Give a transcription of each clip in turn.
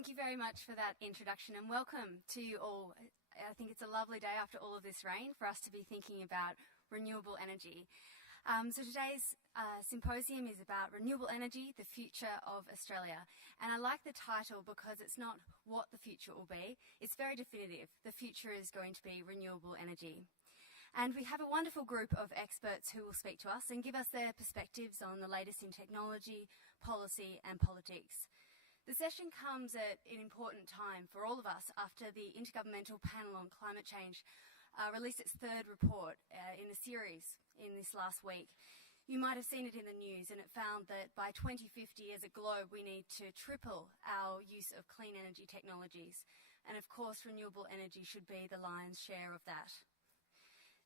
Thank you very much for that introduction and welcome to you all. I think it's a lovely day after all of this rain for us to be thinking about renewable energy. So today's symposium is about renewable energy, the future of Australia. And I like the title because it's not what the future will be, it's very definitive. The future is going to be renewable energy. And we have a wonderful group of experts who will speak to us and give us their perspectives on the latest in technology, policy and politics. The session comes at an important time for all of us after the Intergovernmental Panel on Climate Change released its third report in a series in this last week. You might have seen it in the news, and it found that by 2050 as a globe we need to triple our use of clean energy technologies. And of course renewable energy should be the lion's share of that.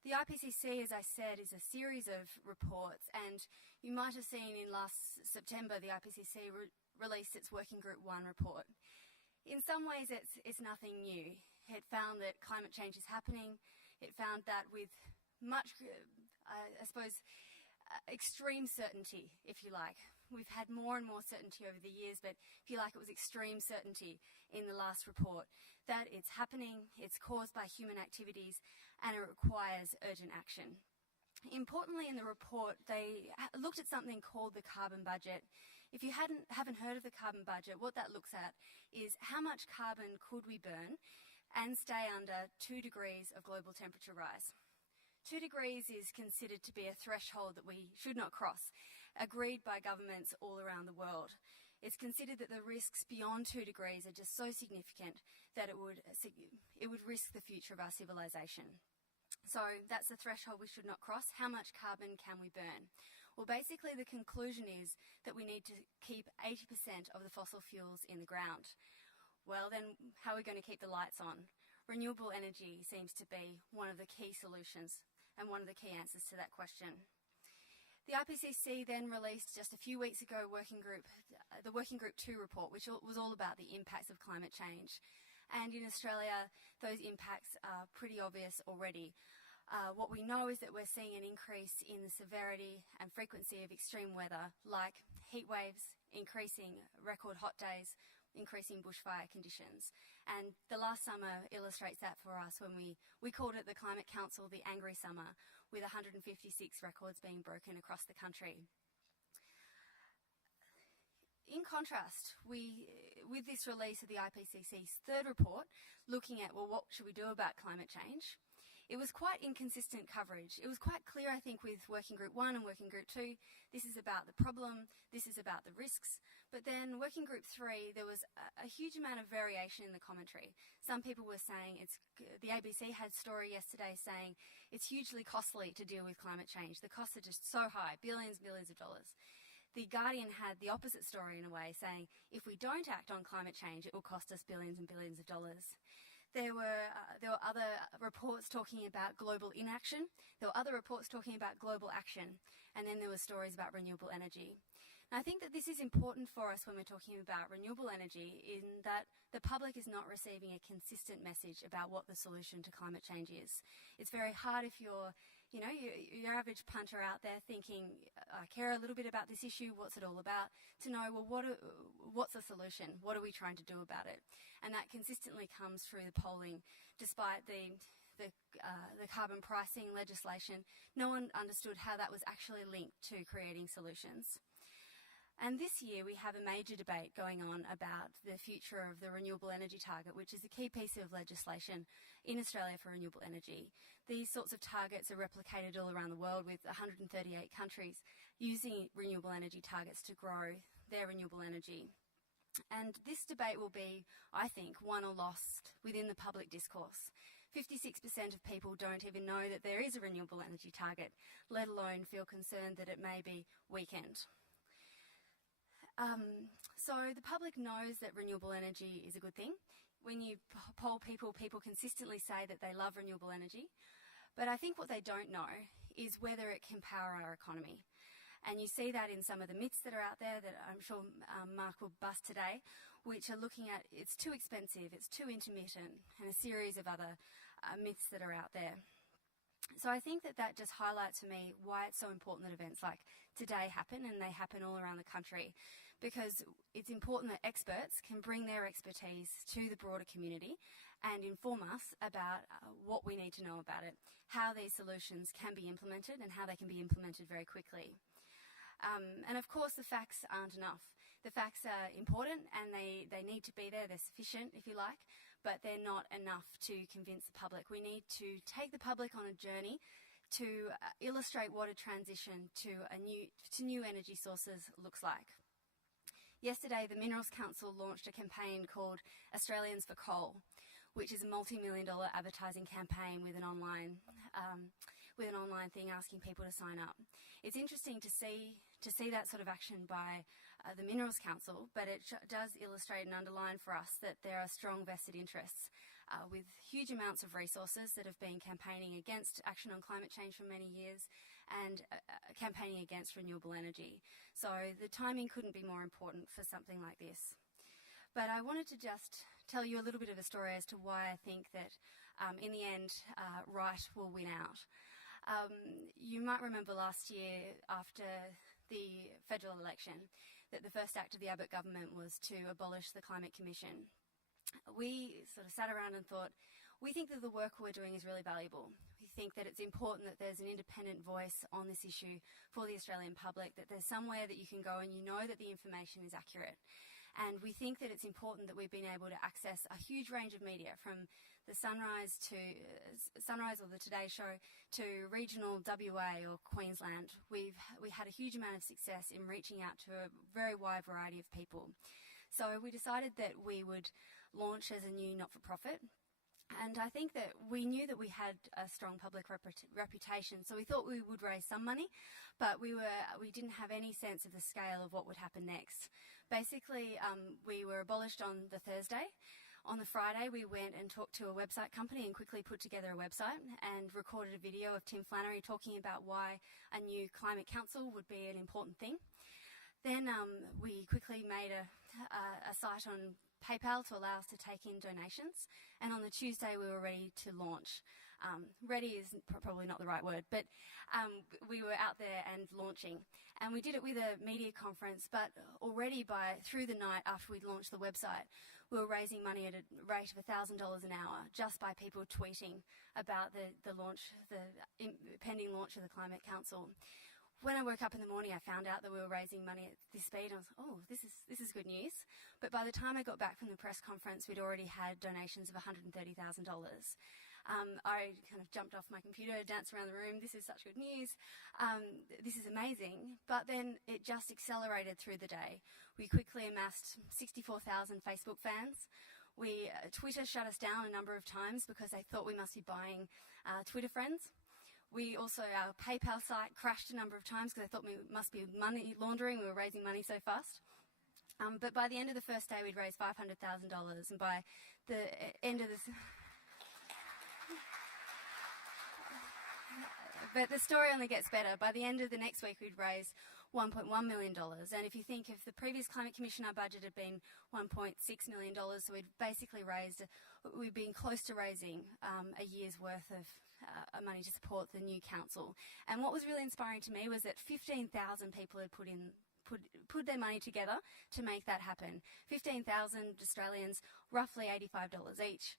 The IPCC, as I said, is a series of reports, and you might have seen in last September the IPCC released its Working Group 1 report. In some ways it's nothing new. It found that climate change is happening. It found that with much, extreme certainty, if you like. We've had more and more certainty over the years, but if you like, it was extreme certainty in the last report that it's happening, it's caused by human activities, and it requires urgent action. Importantly, in the report, they looked at something called the carbon budget. If you haven't heard of the carbon budget, what that looks at is how much carbon could we burn and stay under 2 degrees of global temperature rise. 2 degrees is considered to be a threshold that we should not cross, agreed by governments all around the world. It's considered that the risks beyond 2 degrees are just so significant that it would risk the future of our civilization. So that's the threshold we should not cross. How much carbon can we burn? Well, basically the conclusion is that we need to keep 80% of the fossil fuels in the ground. Well, then how are we going to keep the lights on? Renewable energy seems to be one of the key solutions and one of the key answers to that question. The IPCC then released just a few weeks ago the Working Group 2 report, which was all about the impacts of climate change. And in Australia, those impacts are pretty obvious already. What we know is that we're seeing an increase in the severity and frequency of extreme weather, like heat waves, increasing record hot days, increasing bushfire conditions. And the last summer illustrates that for us when we called it the Climate Council the Angry Summer, with 156 records being broken across the country. In contrast, with this release of the IPCC's third report, looking at, well, what should we do about climate change? It was quite inconsistent coverage. It was quite clear, I think, with Working Group 1 and Working Group 2, this is about the problem, this is about the risks. But then Working Group 3, there was a huge amount of variation in the commentary. Some people were saying, the ABC had a story yesterday saying it's hugely costly to deal with climate change. The costs are just so high, billions and billions of dollars. The Guardian had the opposite story in a way, saying if we don't act on climate change, it will cost us billions and billions of dollars. There were other reports talking about global inaction. There were other reports talking about global action. And then there were stories about renewable energy. And I think that this is important for us when we're talking about renewable energy, in that the public is not receiving a consistent message about what the solution to climate change is. It's very hard if you're your average punter out there thinking, I care a little bit about this issue, what's it all about, to know, well, what's the solution? What are we trying to do about it? And that consistently comes through the polling. Despite the carbon pricing legislation, no one understood how that was actually linked to creating solutions. And this year we have a major debate going on about the future of the renewable energy target, which is a key piece of legislation in Australia for renewable energy. These sorts of targets are replicated all around the world, with 138 countries using renewable energy targets to grow their renewable energy. And this debate will be, I think, won or lost within the public discourse. 56% of people don't even know that there is a renewable energy target, let alone feel concerned that it may be weakened. So the public knows that renewable energy is a good thing. When you poll people, people consistently say that they love renewable energy. But I think what they don't know is whether it can power our economy. And you see that in some of the myths that are out there that I'm sure Mark will bust today, which are looking at it's too expensive, it's too intermittent, and a series of other myths that are out there. So I think that just highlights for me why it's so important that events like today happen, and they happen all around the country. because it's important that experts can bring their expertise to the broader community and inform us about what we need to know about it, how these solutions can be implemented and how they can be implemented very quickly. And of course, the facts aren't enough. The facts are important and they need to be there. They're sufficient, if you like, but they're not enough to convince the public. We need to take the public on a journey to illustrate what a transition to new energy sources looks like. Yesterday, the Minerals Council launched a campaign called Australians for Coal, which is a multi-million-dollar advertising campaign with an online thing asking people to sign up. It's interesting to see that sort of action by the Minerals Council, but it does illustrate and underline for us that there are strong vested interests with huge amounts of resources that have been campaigning against action on climate change for many years and campaigning against renewable energy. So the timing couldn't be more important for something like this. But I wanted to just tell you a little bit of a story as to why I think that in the end, right will win out. You might remember last year after the federal election that the first act of the Abbott government was to abolish the Climate Commission. We sort of sat around and thought, we think that the work we're doing is really valuable. We think that it's important that there's an independent voice on this issue for the Australian public, that there's somewhere that you can go and you know that the information is accurate. And we think that it's important that we've been able to access a huge range of media, from the Sunrise or the Today Show to regional WA or Queensland. We had a huge amount of success in reaching out to a very wide variety of people. So we decided that we would launch as a new not-for-profit. And I think that we knew that we had a strong public reputation, so we thought we would raise some money, but we didn't have any sense of the scale of what would happen next. Basically, we were abolished on the Thursday. On the Friday, we went and talked to a website company and quickly put together a website and recorded a video of Tim Flannery talking about why a new climate council would be an important thing. Then we quickly made a site on PayPal to allow us to take in donations. And on the Tuesday, we were ready to launch. Ready is probably not the right word, but we were out there and launching. And we did it with a media conference, but already through the night after we'd launched the website, we were raising money at a rate of $1,000 an hour just by people tweeting about the pending launch of the Climate Council. When I woke up in the morning, I found out that we were raising money at this speed. I was like, oh, this is good news. But by the time I got back from the press conference, we'd already had donations of $130,000. I kind of jumped off my computer, danced around the room. This is such good news. This is amazing. But then it just accelerated through the day. We quickly amassed 64,000 Facebook fans. Twitter shut us down a number of times because they thought we must be buying Twitter friends. Our PayPal site crashed a number of times because they thought we must be money laundering. We were raising money so fast. But by the end of the first day, we'd raised $500,000. And by the end of this... But the story only gets better. By the end of the next week, we'd raised $1.1 million. And if you think of the previous Climate Commission, our budget had been $1.6 million. So we've been close to raising a year's worth of money to support the new council. And what was really inspiring to me was that 15,000 people had put their money together to make that happen. 15,000 Australians, roughly $85 each.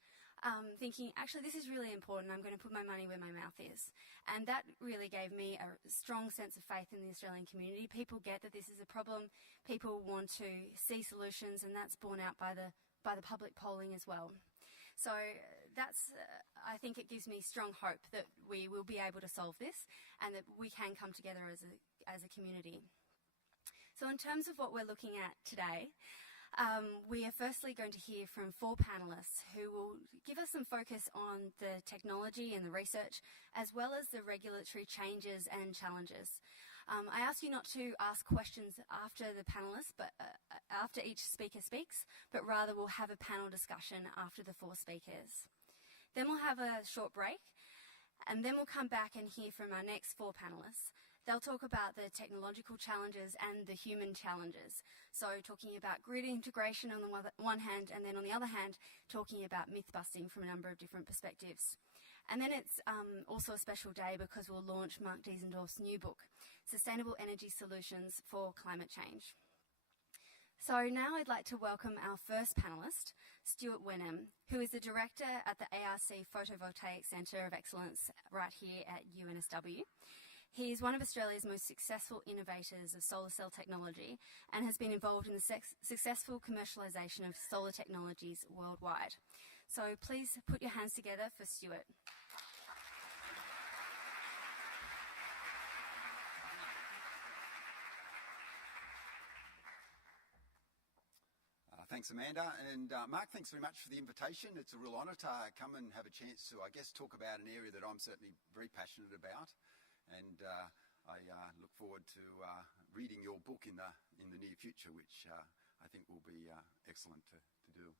Thinking, actually, this is really important. I'm going to put my money where my mouth is. And that really gave me a strong sense of faith in the Australian community. People get that this is a problem. People want to see solutions, and that's borne out by the public polling as well. So I think it gives me strong hope that we will be able to solve this and that we can come together as a community. So in terms of what we're looking at today, we are firstly going to hear from 4 panellists who will give us some focus on the technology and the research, as well as the regulatory changes and challenges. I ask you not to ask questions after the panellists, but after each speaker speaks, but rather we'll have a panel discussion after the 4 speakers. Then we'll have a short break, and then we'll come back and hear from our next 4 panellists. They'll talk about the technological challenges and the human challenges. So talking about grid integration on the one hand, and then on the other hand, talking about myth-busting from a number of different perspectives. And then it's also a special day because we'll launch Mark Diesendorf's new book, Sustainable Energy Solutions for Climate Change. So now I'd like to welcome our first panellist, Stuart Wenham, who is the Director at the ARC Photovoltaic Centre of Excellence right here at UNSW. He is one of Australia's most successful innovators of solar cell technology and has been involved in the successful commercialisation of solar technologies worldwide. So please put your hands together for Stuart. Thanks, Amanda. And Mark, thanks very much for the invitation. It's a real honour to come and have a chance to, I guess, talk about an area that I'm certainly very passionate about. And I look forward to reading your book in the near future, which I think will be excellent to do.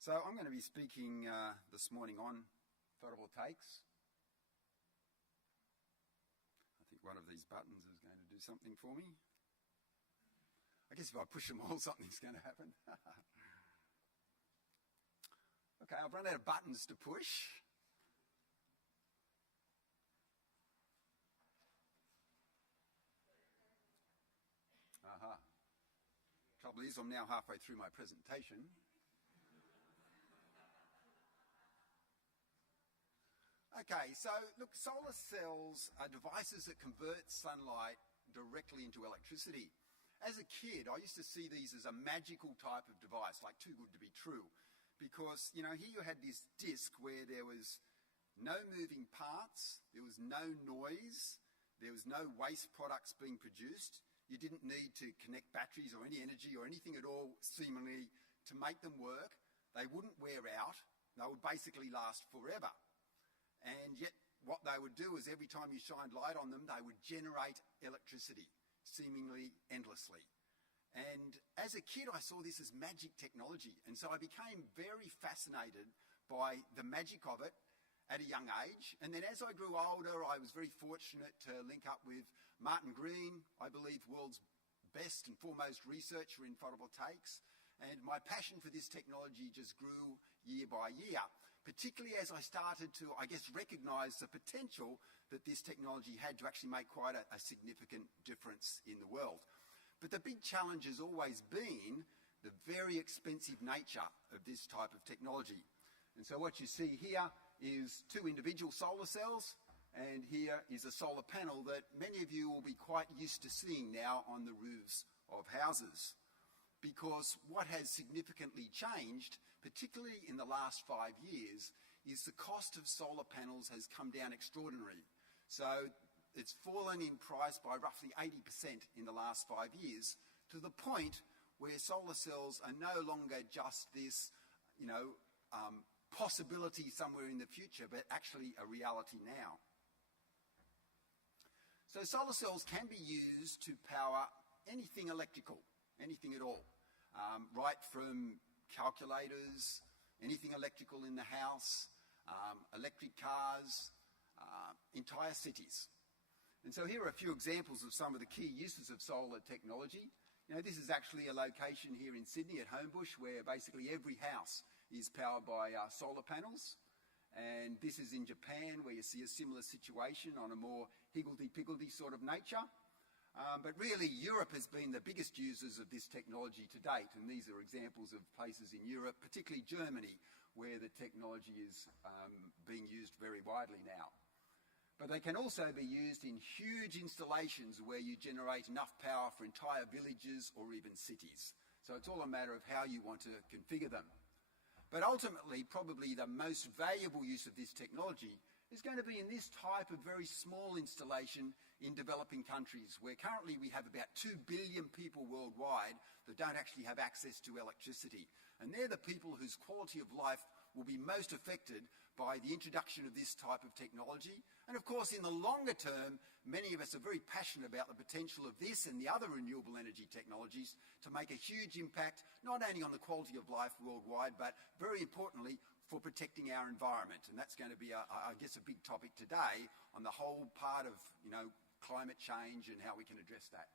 So I'm going to be speaking this morning on photovoltaics. I think one of these buttons is going to do something for me. I guess if I push them all, something's going to happen. Okay, I've run out of buttons to push. Trouble is, I'm now halfway through my presentation. Okay, so look, solar cells are devices that convert sunlight directly into electricity. As a kid, I used to see these as a magical type of device, like too good to be true. Because, you know, here you had this disc where there was no moving parts, there was no noise, there was no waste products being produced. You didn't need to connect batteries or any energy or anything at all, seemingly, to make them work. They wouldn't wear out. They would basically last forever. And yet, what they would do is every time you shined light on them, they would generate electricity, seemingly endlessly. And as a kid, I saw this as magic technology. And so I became very fascinated by the magic of it at a young age. And then as I grew older, I was very fortunate to link up with Martin Green, I believe world's best and foremost researcher in photovoltaics. And my passion for this technology just grew year by year, particularly as I started to, I guess, recognise the potential that this technology had to actually make quite a significant difference in the world. But the big challenge has always been the very expensive nature of this type of technology. And so what you see here is two individual solar cells, and here is a solar panel that many of you will be quite used to seeing now on the roofs of houses. Because what has significantly changed, particularly in the last 5 years, is the cost of solar panels has come down extraordinarily. So it's fallen in price by roughly 80% in the last 5 years, to the point where solar cells are no longer just this, possibility somewhere in the future, but actually a reality now. So solar cells can be used to power anything electrical, anything at all, right from calculators, anything electrical in the house, electric cars, entire cities. And so here are a few examples of some of the key uses of solar technology. You know, this is actually a location here in Sydney at Homebush where basically every house is powered by solar panels. And this is in Japan where you see a similar situation on a more higgledy-piggledy sort of nature. But really, Europe has been the biggest users of this technology to date, and these are examples of places in Europe, particularly Germany, where the technology is being used very widely now. But they can also be used in huge installations where you generate enough power for entire villages or even cities. So it's all a matter of how you want to configure them. But ultimately, probably the most valuable use of this technology is going to be in this type of very small installation in developing countries, where currently we have about 2 billion people worldwide that don't actually have access to electricity. And they're the people whose quality of life will be most affected by the introduction of this type of technology. And of course, in the longer term, many of us are very passionate about the potential of this and the other renewable energy technologies to make a huge impact, not only on the quality of life worldwide, but very importantly, for protecting our environment. And that's going to be, I guess, a big topic today on the whole part of, climate change and how we can address that.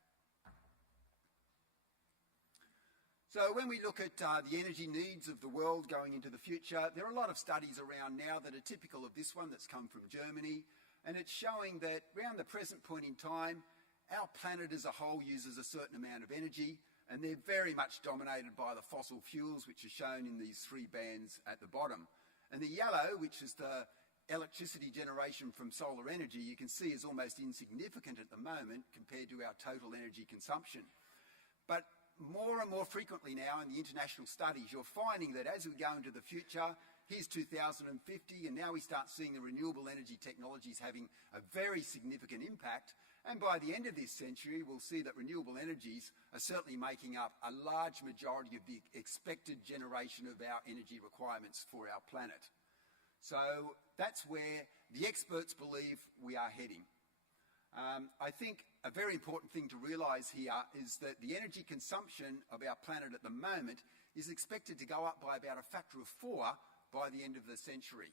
So when we look at the energy needs of the world going into the future, there are a lot of studies around now that are typical of this one that's come from Germany, and it's showing that around the present point in time, our planet as a whole uses a certain amount of energy, And they're very much dominated by the fossil fuels, which are shown in these three bands at the bottom. And the yellow, which is the electricity generation from solar energy, you can see is almost insignificant at the moment compared to our total energy consumption. But more and more frequently now in the international studies, you're finding that as we go into the future, here's 2050, and now we start seeing the renewable energy technologies having a very significant impact. And by the end of this century, we'll see that renewable energies are certainly making up a large majority of the expected generation of our energy requirements for our planet. So that's where the experts believe we are heading. I think a very important thing to realise here is that the energy consumption of our planet at the moment is expected to go up by about a factor of 4 by the end of the century.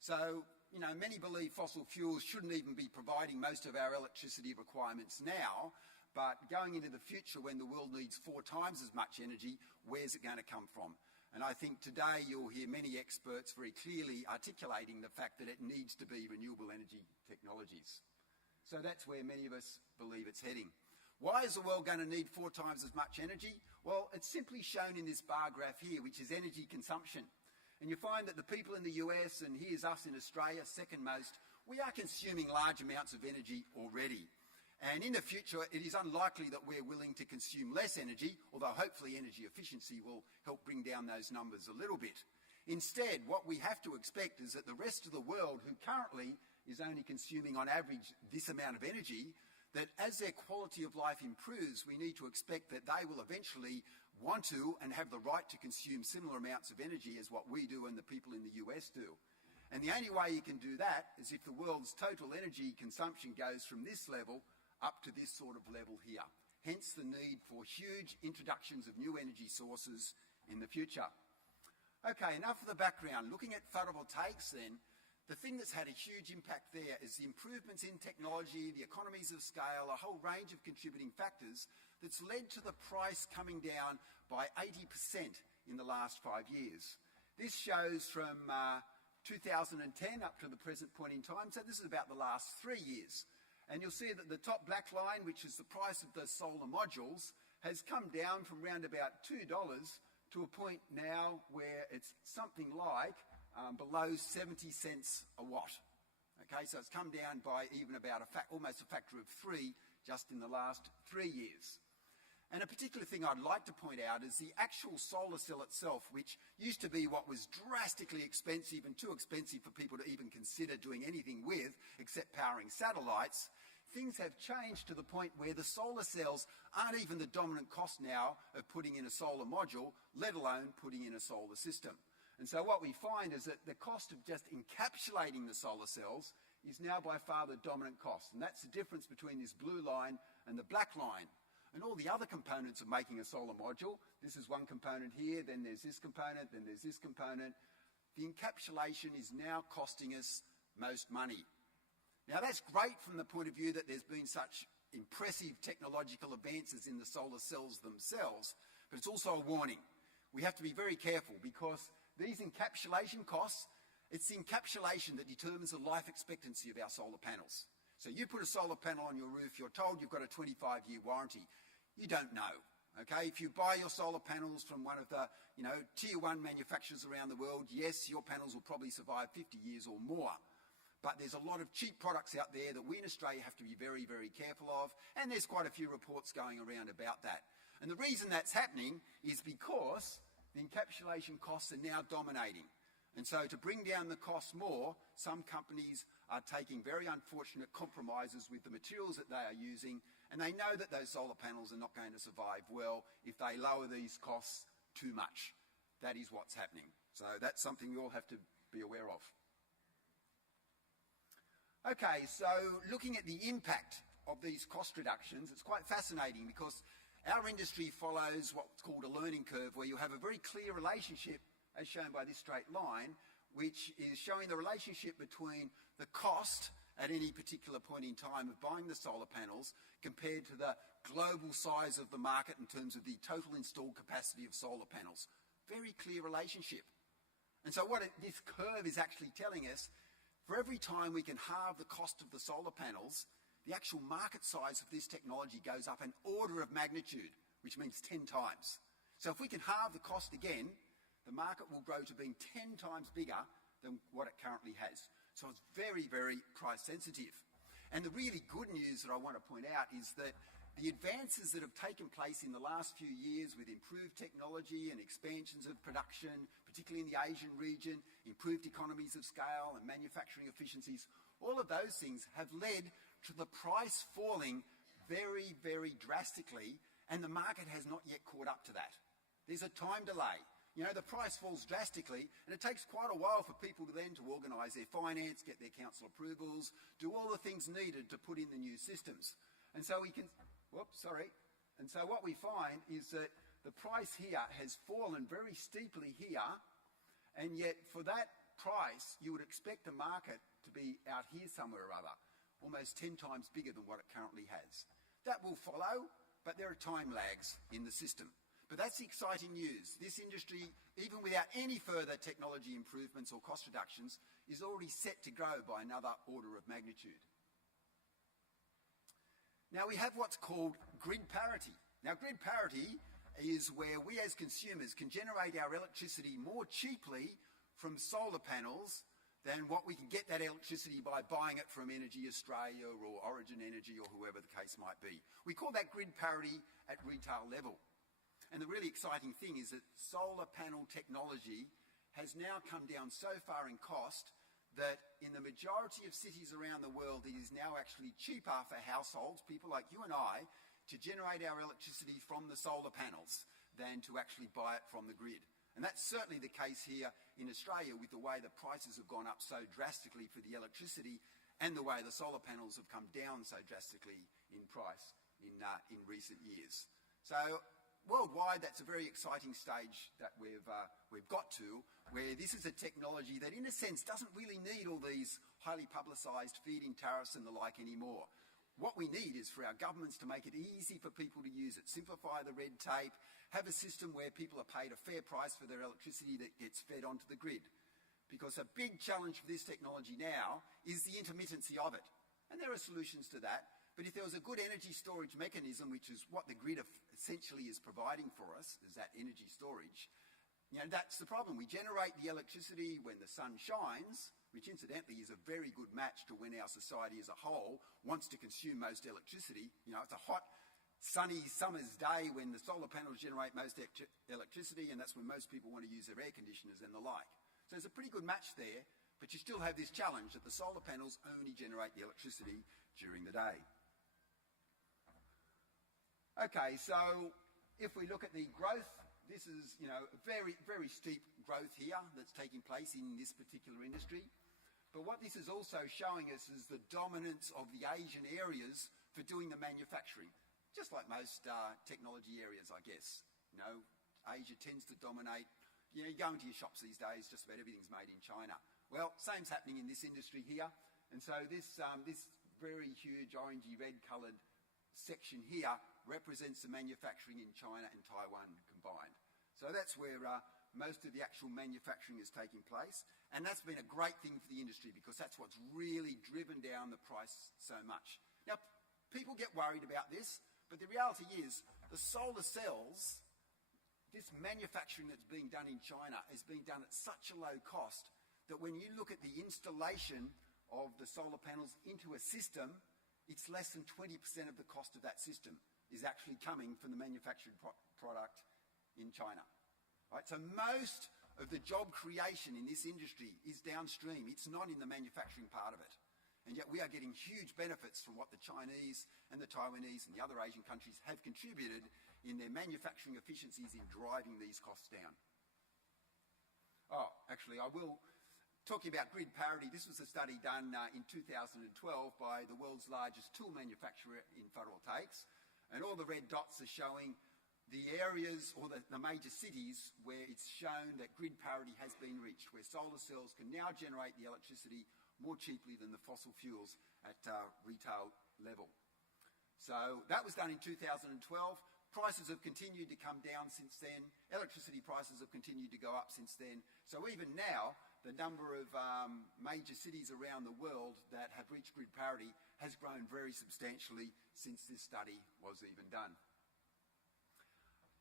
So, many believe fossil fuels shouldn't even be providing most of our electricity requirements now, but going into the future when the world needs 4 times as much energy, where's it going to come from? And I think today you'll hear many experts very clearly articulating the fact that it needs to be renewable energy technologies. So that's where many of us believe it's heading. Why is the world going to need 4 times as much energy? Well, it's simply shown in this bar graph here, which is energy consumption. And you find that the people in the US, and here's us in Australia, second most, we are consuming large amounts of energy already. And in the future, it is unlikely that we're willing to consume less energy, although hopefully energy efficiency will help bring down those numbers a little bit. Instead, what we have to expect is that the rest of the world, who currently is only consuming on average this amount of energy, that as their quality of life improves, we need to expect that they will eventually want to and have the right to consume similar amounts of energy as what we do and the people in the US do. And the only way you can do that is if the world's total energy consumption goes from this level up to this sort of level here. Hence the need for huge introductions of new energy sources in the future. Okay, enough of the background. Looking at photovoltaics then, the thing that's had a huge impact there is the improvements in technology, the economies of scale, a whole range of contributing factors that's led to the price coming down by 80% in the last 5 years. This shows from 2010 up to the present point in time, so this is about the last 3 years. And you'll see that the top black line, which is the price of the solar modules, has come down from around about $2 to a point now where it's something like below 70 cents a watt. Okay, so it's come down by even about almost a factor of 3 just in the last 3 years. And a particular thing I'd like to point out is the actual solar cell itself, which used to be what was drastically expensive and too expensive for people to even consider doing anything with, except powering satellites. Things have changed to the point where the solar cells aren't even the dominant cost now of putting in a solar module, let alone putting in a solar system. And so what we find is that the cost of just encapsulating the solar cells is now by far the dominant cost. And that's the difference between this blue line and the black line. And all the other components of making a solar module, this is one component here, then there's this component, then there's this component. The encapsulation is now costing us most money. Now that's great from the point of view that there's been such impressive technological advances in the solar cells themselves, but it's also a warning. We have to be very careful because these encapsulation costs, it's the encapsulation that determines the life expectancy of our solar panels. So you put a solar panel on your roof, you're told you've got a 25-year warranty. You don't know, okay? If you buy your solar panels from one of the, tier 1 manufacturers around the world, yes, your panels will probably survive 50 years or more. But there's a lot of cheap products out there that we in Australia have to be very, very careful of, and there's quite a few reports going around about that. And the reason that's happening is because the encapsulation costs are now dominating. And so to bring down the cost more, some companies are taking very unfortunate compromises with the materials that they are using, and they know that those solar panels are not going to survive well if they lower these costs too much. That is what's happening. So that's something we all have to be aware of. Okay, so looking at the impact of these cost reductions, it's quite fascinating because our industry follows what's called a learning curve, where you have a very clear relationship, as shown by this straight line, which is showing the relationship between the cost at any particular point in time of buying the solar panels compared to the global size of the market in terms of the total installed capacity of solar panels. Very clear relationship. And so what this curve is actually telling us, for every time we can halve the cost of the solar panels, the actual market size of this technology goes up an order of magnitude, which means 10 times. So if we can halve the cost again, the market will grow to being 10 times bigger than what it currently has. So it's very, very price sensitive. And the really good news that I want to point out is that the advances that have taken place in the last few years with improved technology and expansions of production, particularly in the Asian region, improved economies of scale and manufacturing efficiencies, all of those things have led to the price falling very, very drastically, and the market has not yet caught up to that. There's a time delay. You know, the price falls drastically, and it takes quite a while for people to then to organise their finance, get their council approvals, do all the things needed to put in the new systems. And so we can, and so what we find is that the price here has fallen very steeply here, and yet for that price, you would expect the market to be out here somewhere or other, almost 10 times bigger than what it currently has. That will follow, but there are time lags in the system. But that's the exciting news. This industry, even without any further technology improvements or cost reductions, is already set to grow by another order of magnitude. Now we have what's called grid parity. Now grid parity is where we as consumers can generate our electricity more cheaply from solar panels than what we can get that electricity by buying it from Energy Australia or Origin Energy or whoever the case might be. We call that grid parity at retail level. And the really exciting thing is that solar panel technology has now come down so far in cost that in the majority of cities around the world, it is now actually cheaper for households, people like you and I, to generate our electricity from the solar panels than to actually buy it from the grid. And that's certainly the case here in Australia with the way the prices have gone up so drastically for the electricity and the way the solar panels have come down so drastically in price in recent years. So worldwide, that's a very exciting stage that we've got to, where this is a technology that in a sense doesn't really need all these highly publicised feed-in tariffs and the like anymore. What we need is for our governments to make it easy for people to use it, simplify the red tape, have a system where people are paid a fair price for their electricity that gets fed onto the grid. Because a big challenge for this technology now is the intermittency of it. And there are solutions to that. But if there was a good energy storage mechanism, which is what the grid essentially is providing for us, is that energy storage, you know, that's the problem. We generate the electricity when the sun shines, which incidentally is a very good match to when our society as a whole wants to consume most electricity. You know, it's a hot, sunny summer's day when the solar panels generate most electricity, and that's when most people want to use their air conditioners and the like. So there's a pretty good match there, but you still have this challenge that the solar panels only generate the electricity during the day. Okay, so if we look at the growth, this is, you know, very, very steep growth here that's taking place in this particular industry. But what this is also showing us is the dominance of the Asian areas for doing the manufacturing, just like most technology areas, I guess. You know, Asia tends to dominate. You know, you go into your shops these days, just about everything's made in China. Well, same's happening in this industry here. And so this very huge orangey red coloured section here represents the manufacturing in China and Taiwan combined. So that's where most of the actual manufacturing is taking place. And that's been a great thing for the industry because that's what's really driven down the price so much. Now, people get worried about this, but the reality is the solar cells, this manufacturing that's being done in China is being done at such a low cost that when you look at the installation of the solar panels into a system, it's less than 20% of the cost of that system is actually coming from the manufactured product in China. Right? So most of the job creation in this industry is downstream. It's not in the manufacturing part of it. And yet we are getting huge benefits from what the Chinese and the Taiwanese and the other Asian countries have contributed in their manufacturing efficiencies in driving these costs down. Oh, actually, I will. Talking about grid parity, this was a study done in 2012 by the world's largest tool manufacturer in photovoltaics. And all the red dots are showing the areas or the major cities where it's shown that grid parity has been reached, where solar cells can now generate the electricity more cheaply than the fossil fuels at retail level. So that was done in 2012. Prices have continued to come down since then. Electricity prices have continued to go up since then. So even now, the number of major cities around the world that have reached grid parity has grown very substantially since this study was even done.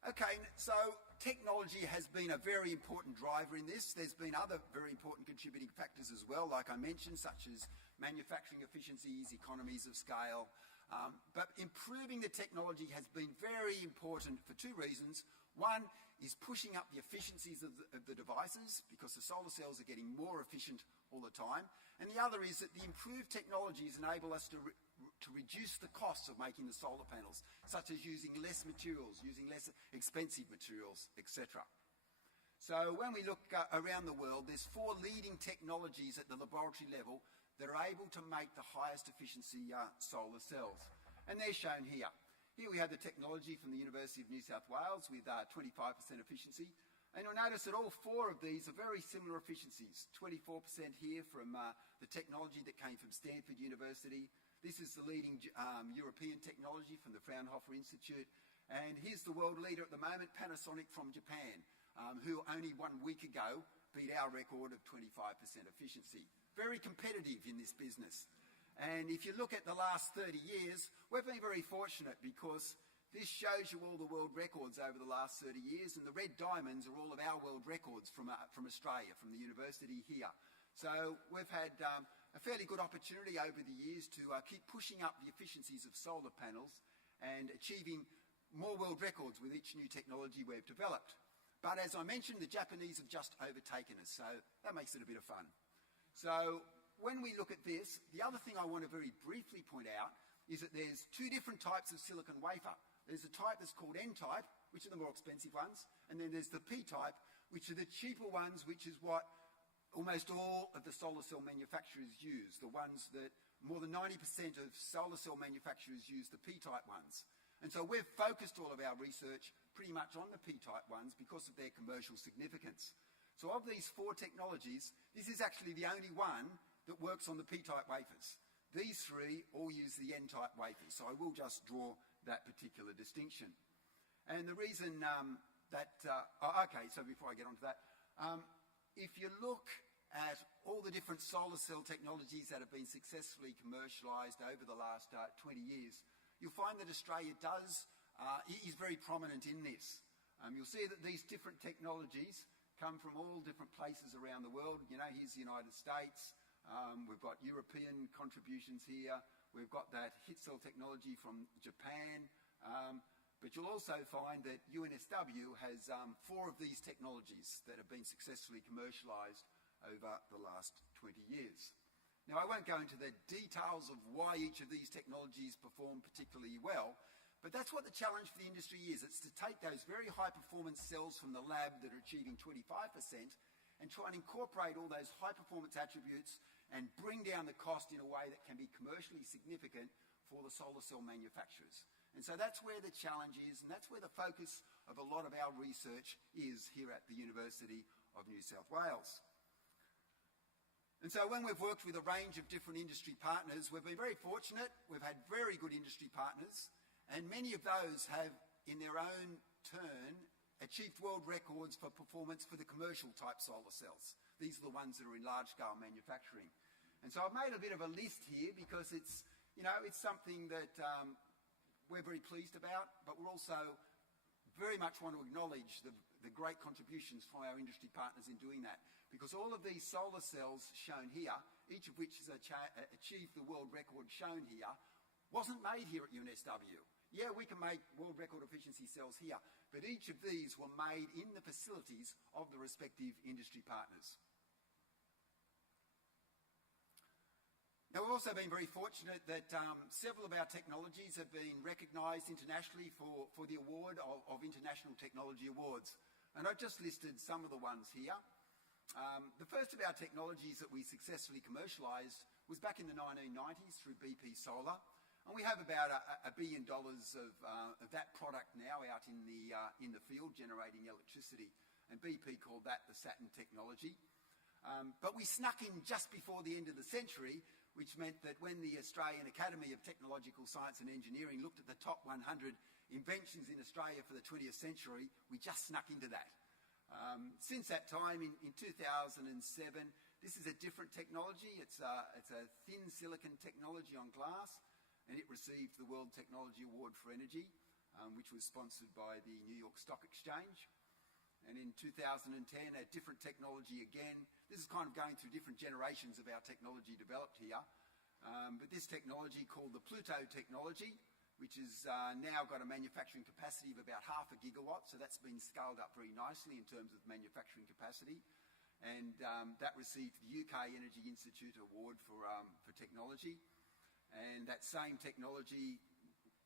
Okay, so technology has been a very important driver in this. There's been other very important contributing factors as well, like I mentioned, such as manufacturing efficiencies, economies of scale. But improving the technology has been very important for two reasons. One is pushing up the efficiencies of the devices, because the solar cells are getting more efficient all the time. And the other is that the improved technologies enable us to reduce the costs of making the solar panels, such as using less materials, using less expensive materials, etc. So when we look around the world, there's 4 leading technologies at the laboratory level that are able to make the highest efficiency solar cells. And they're shown here. Here we have the technology from the University of New South Wales with 25% efficiency. And you'll notice that all 4 of these are very similar efficiencies. 24% here from the technology that came from Stanford University. This is the leading European technology from the Fraunhofer Institute. And here's the world leader at the moment, Panasonic from Japan, who only 1 week ago beat our record of 25% efficiency. Very competitive in this business. And if you look at the last 30 years, we've been very fortunate, because this shows you all the world records over the last 30 years, and the red diamonds are all of our world records from Australia, from the university here. So we've had a fairly good opportunity over the years to keep pushing up the efficiencies of solar panels and achieving more world records with each new technology we've developed. But as I mentioned, the Japanese have just overtaken us, so that makes it a bit of fun. So when we look at this, the other thing I want to very briefly point out is that there's 2 different types of silicon wafer. There's a type that's called N-type, which are the more expensive ones, and then there's the P-type, which are the cheaper ones, which is what almost all of the solar cell manufacturers use. The ones that more than 90% of solar cell manufacturers use the P-type ones. And so we've focused all of our research pretty much on the P-type ones because of their commercial significance. So of these 4 technologies, this is actually the only one that works on the P-type wafers. These 3 all use the N-type wafers, so I will just draw that particular distinction. And the reason okay, so before I get onto that, if you look at all the different solar cell technologies that have been successfully commercialised over the last 20 years, you'll find that Australia is very prominent in this. You'll see that these different technologies come from all different places around the world. You know, here's the United States. We've got European contributions here. We've got that hit cell technology from Japan. But you'll also find that UNSW has 4 of these technologies that have been successfully commercialised over the last 20 years. Now, I won't go into the details of why each of these technologies perform particularly well, but that's what the challenge for the industry is. It's to take those very high-performance cells from the lab that are achieving 25% and try and incorporate all those high-performance attributes and bring down the cost in a way that can be commercially significant for the solar cell manufacturers. And so that's where the challenge is, and that's where the focus of a lot of our research is here at the University of New South Wales. And so when we've worked with a range of different industry partners, we've been very fortunate. We've had very good industry partners, and many of those have, in their own turn, achieved world records for performance for the commercial type solar cells. These are the ones that are in large-scale manufacturing. And so I've made a bit of a list here because it's something that we're very pleased about, but we also very much want to acknowledge the great contributions from our industry partners in doing that. Because all of these solar cells shown here, each of which has achieved the world record shown here, wasn't made here at UNSW. Yeah, we can make world record efficiency cells here, but each of these were made in the facilities of the respective industry partners. Now, we've also been very fortunate that several of our technologies have been recognised internationally for the award of International Technology Awards. And I've just listed some of the ones here. The first of our technologies that we successfully commercialised was back in the 1990s through BP Solar. And we have about $1 billion of that product now out in the field generating electricity. And BP called that the Saturn technology. But we snuck in just before the end of the century, which meant that when the Australian Academy of Technological Science and Engineering looked at the top 100 inventions in Australia for the 20th century, we just snuck into that. Since that time, in 2007, this is a different technology. It's a thin silicon technology on glass, and it received the World Technology Award for Energy. which was sponsored by the New York Stock Exchange. And in 2010, a different technology again. This is kind of going through different generations of our technology developed here. But this technology called the Pluto technology, which has now got a manufacturing capacity of about 0.5 gigawatt. So that's been scaled up very nicely in terms of manufacturing capacity. And that received the UK Energy Institute Award for technology. And that same technology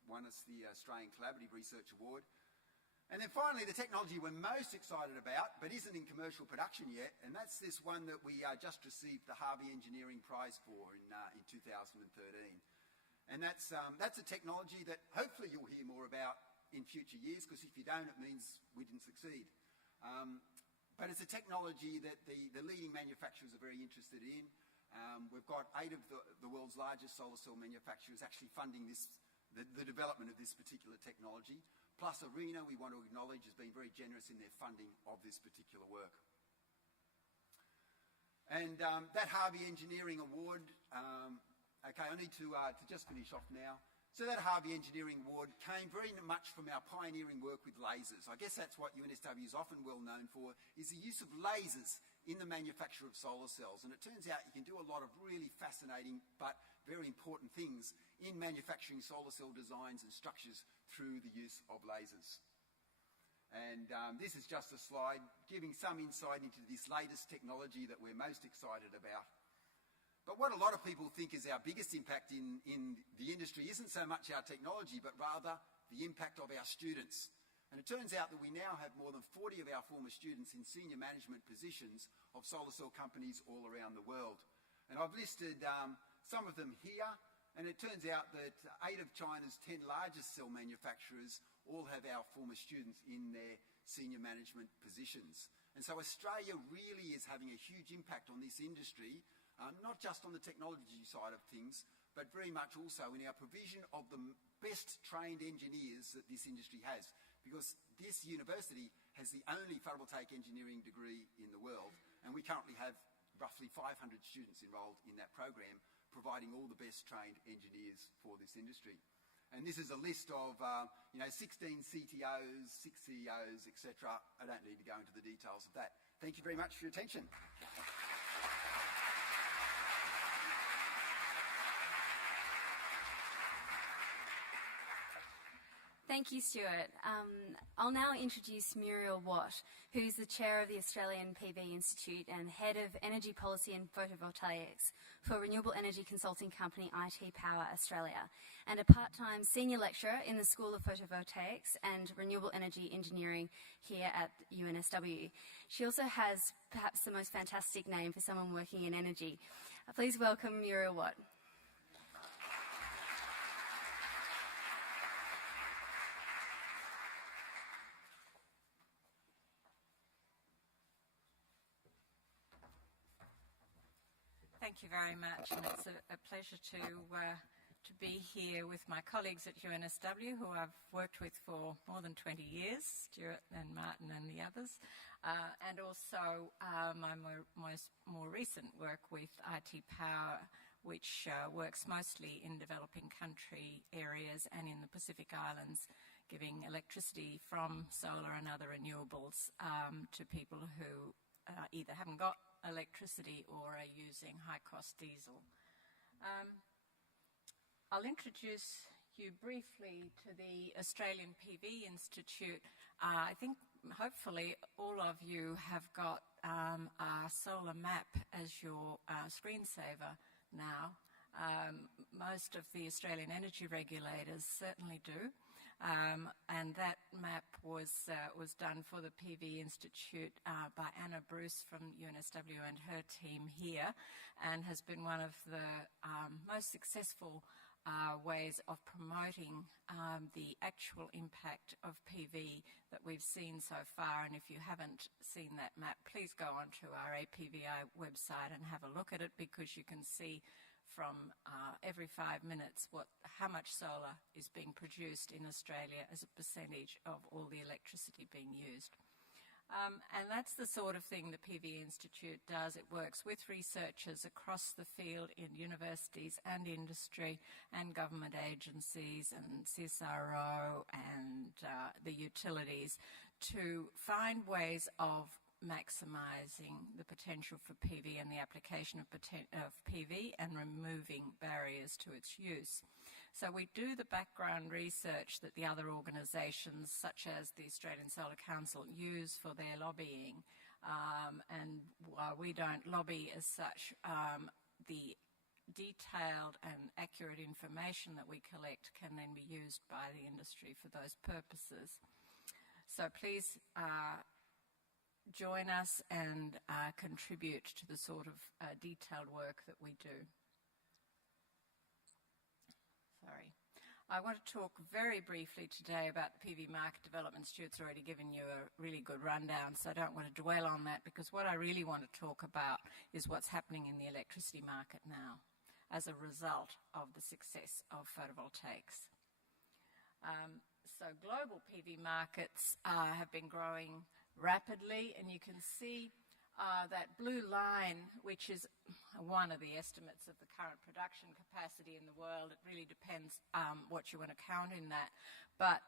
won us the Australian Collaborative Research Award. And then finally, the technology we're most excited about, but isn't in commercial production yet, and that's this one that we just received the Harvey Engineering Prize for in 2013. And that's a technology that hopefully you'll hear more about in future years, because if you don't, it means we didn't succeed. But it's a technology that the leading manufacturers are very interested in. We've got 8 of the world's largest solar cell manufacturers actually funding the development of this particular technology. Plus ARENA, we want to acknowledge, has been very generous in their funding of this particular work. And that Harvey Engineering Award, okay, I need to just finish off now. So that Harvey Engineering Award came very much from our pioneering work with lasers. I guess that's what UNSW is often well known for, is the use of lasers in the manufacture of solar cells. And it turns out you can do a lot of really fascinating but very important things in manufacturing solar cell designs and structures through the use of lasers. And this is just a slide giving some insight into this latest technology that we're most excited about. But what a lot of people think is our biggest impact in the industry isn't so much our technology, but rather the impact of our students. And it turns out that we now have more than 40 of our former students in senior management positions of solar cell companies all around the world. And I've listed some of them here. And it turns out that 8 of China's 10 largest cell manufacturers all have our former students in their senior management positions. And so Australia really is having a huge impact on this industry, not just on the technology side of things, but very much also in our provision of the best trained engineers that this industry has. Because this university has the only photovoltaic engineering degree in the world, and we currently have roughly 500 students enrolled in that program, providing all the best trained engineers for this industry. And this is a list of 16 CTOs, 6 CEOs, etc. I don't need to go into the details of that. Thank you very much for your attention. Thank you, Stuart. I'll now introduce Muriel Watt, who's the chair of the Australian PV Institute and head of energy policy and photovoltaics for renewable energy consulting company IT Power Australia, and a part-time senior lecturer in the School of Photovoltaics and Renewable Energy Engineering here at UNSW. She also has perhaps the most fantastic name for someone working in energy. Please welcome Muriel Watt. Thank you very much, and it's a pleasure to be here with my colleagues at UNSW, who I've worked with for more than 20 years, Stuart and Martin and the others, and also my more recent work with IT Power, which works mostly in developing country areas and in the Pacific Islands, giving electricity from solar and other renewables to people who either haven't got electricity or are using high-cost diesel. I'll introduce you briefly to the Australian PV Institute. I think hopefully all of you have got a solar map as your screensaver now. Most of the Australian energy regulators certainly do. And that map was done for the PV Institute by Anna Bruce from UNSW and her team here, and has been one of the most successful ways of promoting the actual impact of PV that we've seen so far. And if you haven't seen that map, please go onto our APVI website and have a look at it, because you can see from every 5 minutes how much solar is being produced in Australia as a percentage of all the electricity being used. And that's the sort of thing the PV Institute does. It works with researchers across the field in universities and industry and government agencies and CSIRO and the utilities to find ways of maximising the potential for PV and the application of PV and removing barriers to its use. So we do the background research that the other organisations, such as the Australian Solar Council, use for their lobbying. And while we don't lobby as such, the detailed and accurate information that we collect can then be used by the industry for those purposes. So please join us and contribute to the sort of detailed work that we do. I want to talk very briefly today about the PV market development. Stuart's already given you a really good rundown, so I don't want to dwell on that, because what I really want to talk about is what's happening in the electricity market now as a result of the success of photovoltaics. So global PV markets have been growing rapidly, and you can see that blue line, which is one of the estimates of the current production capacity in the world. It really depends what you want to count in that. But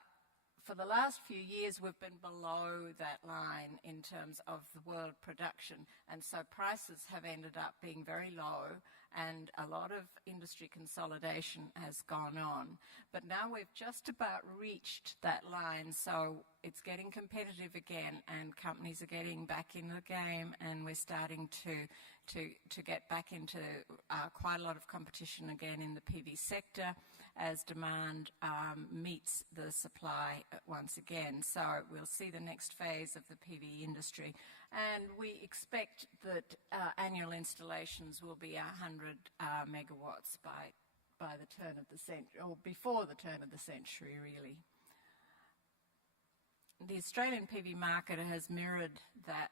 for the last few years, we've been below that line in terms of the world production. And so prices have ended up being very low, and a lot of industry consolidation has gone on. But now we've just about reached that line, so it's getting competitive again, and companies are getting back in the game, and we're starting to get back into quite a lot of competition again in the PV sector as demand meets the supply once again. So we'll see the next phase of the PV industry, and we expect that annual installations will be 100 megawatts by the turn of the century, or before the turn of the century, really. The Australian PV market has mirrored that,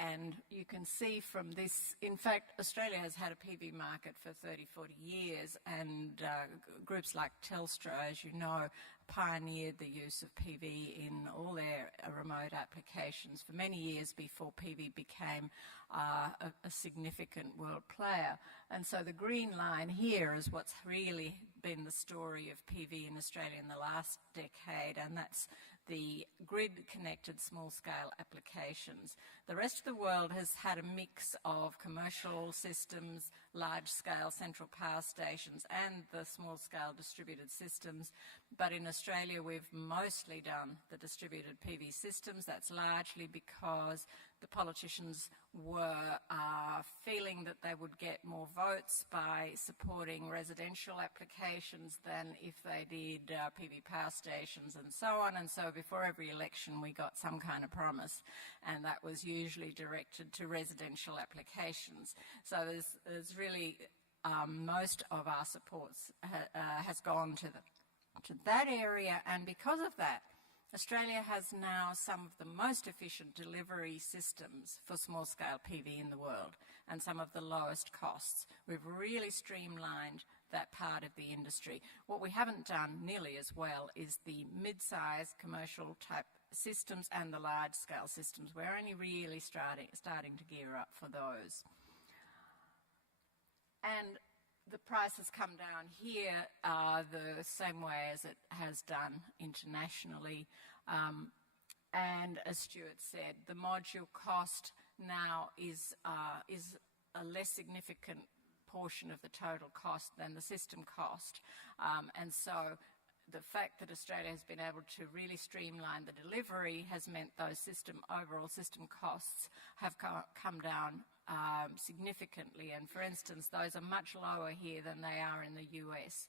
and you can see from this, in fact, Australia has had a PV market for 30, 40 years, and groups like Telstra, as you know, pioneered the use of PV in all their remote applications for many years before PV became a significant world player. And so the green line here is what's really been the story of PV in Australia in the last decade, and that's the grid-connected small-scale applications. The rest of the world has had a mix of commercial systems, large-scale central power stations, and the small-scale distributed systems. But in Australia, we've mostly done the distributed PV systems. That's largely because the politicians were feeling that they would get more votes by supporting residential applications than if they did PV power stations and so on. And so before every election, we got some kind of promise, and that was usually directed to residential applications. So there's really most of our supports has gone to that area, and because of that, Australia has now some of the most efficient delivery systems for small-scale PV in the world, and some of the lowest costs. We've really streamlined that part of the industry. What we haven't done nearly as well is the mid-size commercial type systems and the large-scale systems. We're only really starting to gear up for those. And the price has come down here the same way as it has done internationally. And as Stuart said, the module cost now is a less significant portion of the total cost than the system cost. And so the fact that Australia has been able to really streamline the delivery has meant those overall system costs have come down significantly. And for instance, those are much lower here than they are in the US.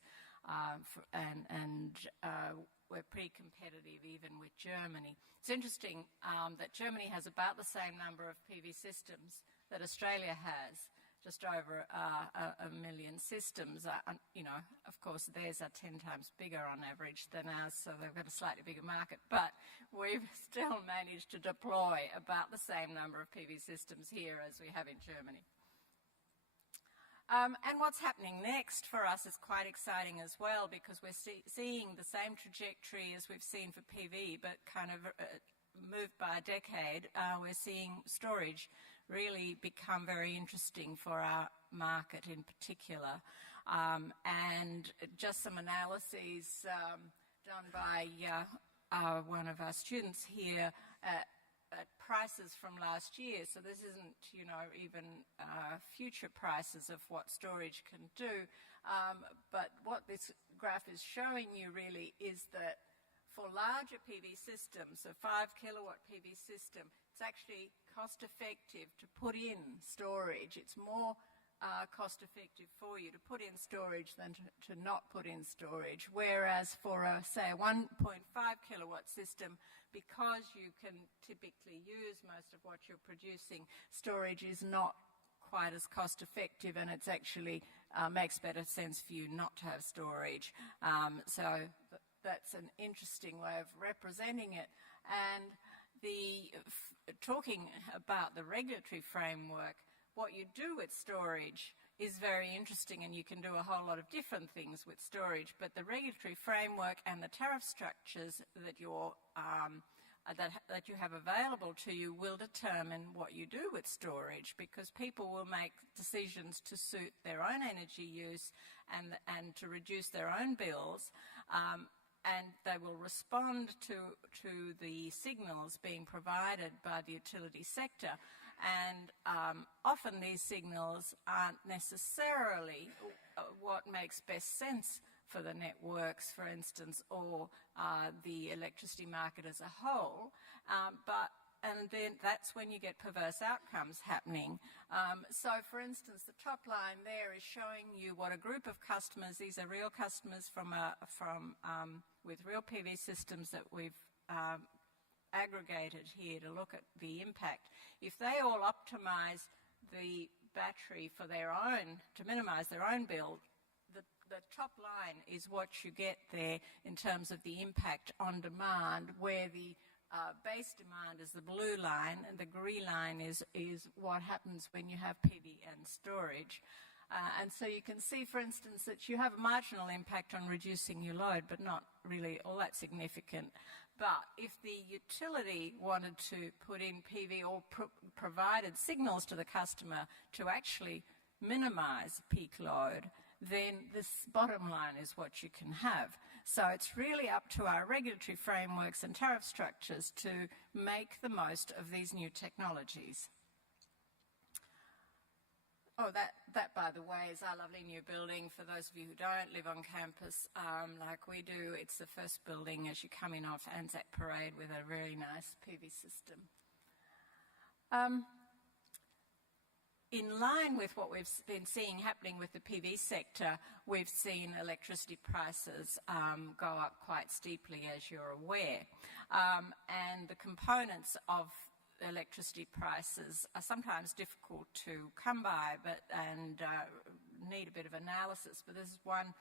We're pretty competitive even with Germany. It's interesting that Germany has about the same number of PV systems that Australia has, just over a million systems. Of course, theirs are 10 times bigger on average than ours, so they've got a slightly bigger market. But we've still managed to deploy about the same number of PV systems here as we have in Germany. And what's happening next for us is quite exciting as well, because we're seeing the same trajectory as we've seen for PV, but kind of move by a decade, we're seeing storage really become very interesting for our market in particular. And just some analyses done by one of our students here at prices from last year. So this isn't, even future prices of what storage can do. But what this graph is showing you really is that for larger PV systems, a 5 kilowatt PV system, it's actually cost effective to put in storage. It's more cost effective for you to put in storage than to not put in storage. Whereas for say a 1.5 kilowatt system, because you can typically use most of what you're producing, storage is not quite as cost effective, and it's actually makes better sense for you not to have storage. So that's an interesting way of representing it. And talking about the regulatory framework, what you do with storage is very interesting, and you can do a whole lot of different things with storage. But the regulatory framework and the tariff structures that that you have available to you will determine what you do with storage, because people will make decisions to suit their own energy use and to reduce their own bills. And they will respond to the signals being provided by the utility sector. And often these signals aren't necessarily what makes best sense for the networks, for instance, or the electricity market as a whole. And then that's when you get perverse outcomes happening. So, for instance, the top line there is showing you what a group of customers, these are real customers with real PV systems that we've aggregated here to look at the impact. If they all optimize the battery for their own, to minimize their own bill, the top line is what you get there in terms of the impact on demand, where the base demand is the blue line and the green line is what happens when you have PV and storage. And so you can see, for instance, that you have a marginal impact on reducing your load, but not really all that significant. But if the utility wanted to put in PV or provided signals to the customer to actually minimise peak load, then this bottom line is what you can have. So it's really up to our regulatory frameworks and tariff structures to make the most of these new technologies. Oh, that, by the way, is our lovely new building. For those of you who don't live on campus like we do, it's the first building as you come in off Anzac Parade with a very nice PV system. In line with what we've been seeing happening with the PV sector, we've seen electricity prices go up quite steeply, as you're aware. And the components of electricity prices are sometimes difficult to come by and need a bit of analysis, but this is one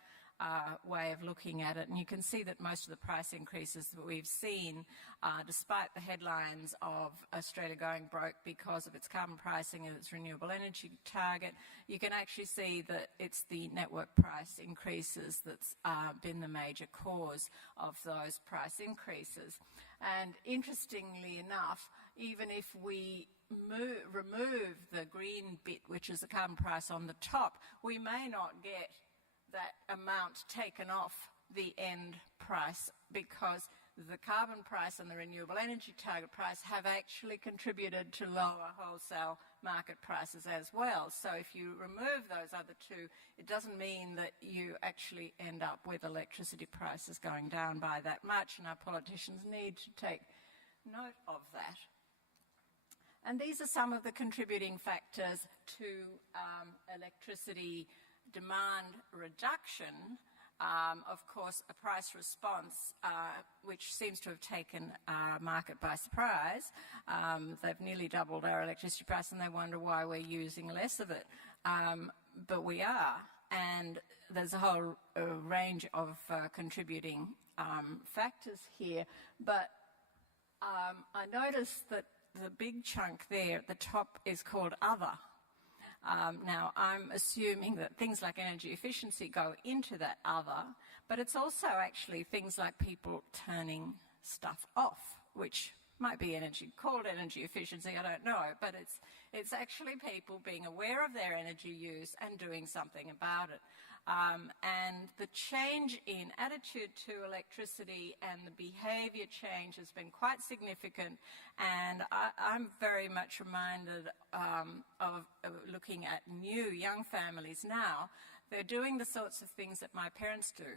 way of looking at it. And you can see that most of the price increases that we've seen, despite the headlines of Australia going broke because of its carbon pricing and its renewable energy target, you can actually see that it's the network price increases that's been the major cause of those price increases. And interestingly enough, even if we remove the green bit, which is the carbon price on the top, we may not get that amount taken off the end price, because the carbon price and the renewable energy target price have actually contributed to lower wholesale market prices as well. So if you remove those other two, it doesn't mean that you actually end up with electricity prices going down by that much, and our politicians need to take note of that. And these are some of the contributing factors to electricity demand reduction. Of course, a price response, which seems to have taken our market by surprise. They've nearly doubled our electricity price, and they wonder why we're using less of it. But we are, and there's a whole range of contributing factors here. But I noticed that the big chunk there at the top is called other. Now, I'm assuming that things like energy efficiency go into that other, but it's also actually things like people turning stuff off, which might be called energy efficiency, I don't know, but it's actually people being aware of their energy use and doing something about it. And the change in attitude to electricity and the behaviour change has been quite significant, and I'm very much reminded of looking at new young families now. They're doing the sorts of things that my parents do,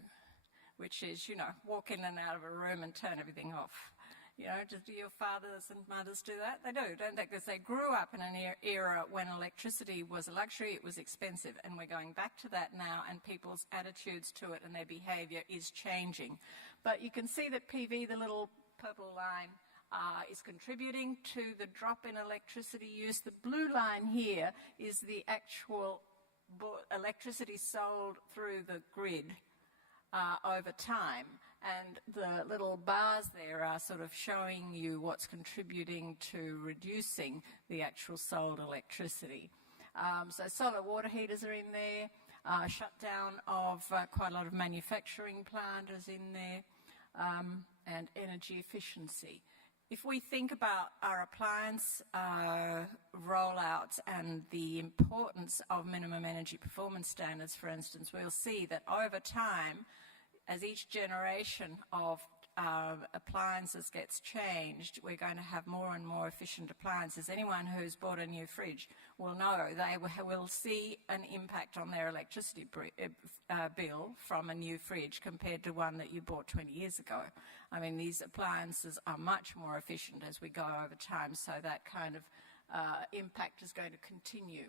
which is, walk in and out of a room and turn everything off. Do your fathers and mothers do that? They do, don't they? Because they grew up in an era when electricity was a luxury, it was expensive, and we're going back to that now, and people's attitudes to it and their behaviour is changing. But you can see that PV, the little purple line, is contributing to the drop in electricity use. The blue line here is the actual electricity sold through the grid over time. And the little bars there are sort of showing you what's contributing to reducing the actual sold electricity. So solar water heaters are in there, shutdown of quite a lot of manufacturing plant is in there, and energy efficiency. If we think about our appliance rollouts and the importance of minimum energy performance standards, for instance, we'll see that over time, as each generation of appliances gets changed, we're going to have more and more efficient appliances. Anyone who's bought a new fridge will know they will see an impact on their electricity bill from a new fridge compared to one that you bought 20 years ago. I mean, these appliances are much more efficient as we go over time, so that kind of impact is going to continue.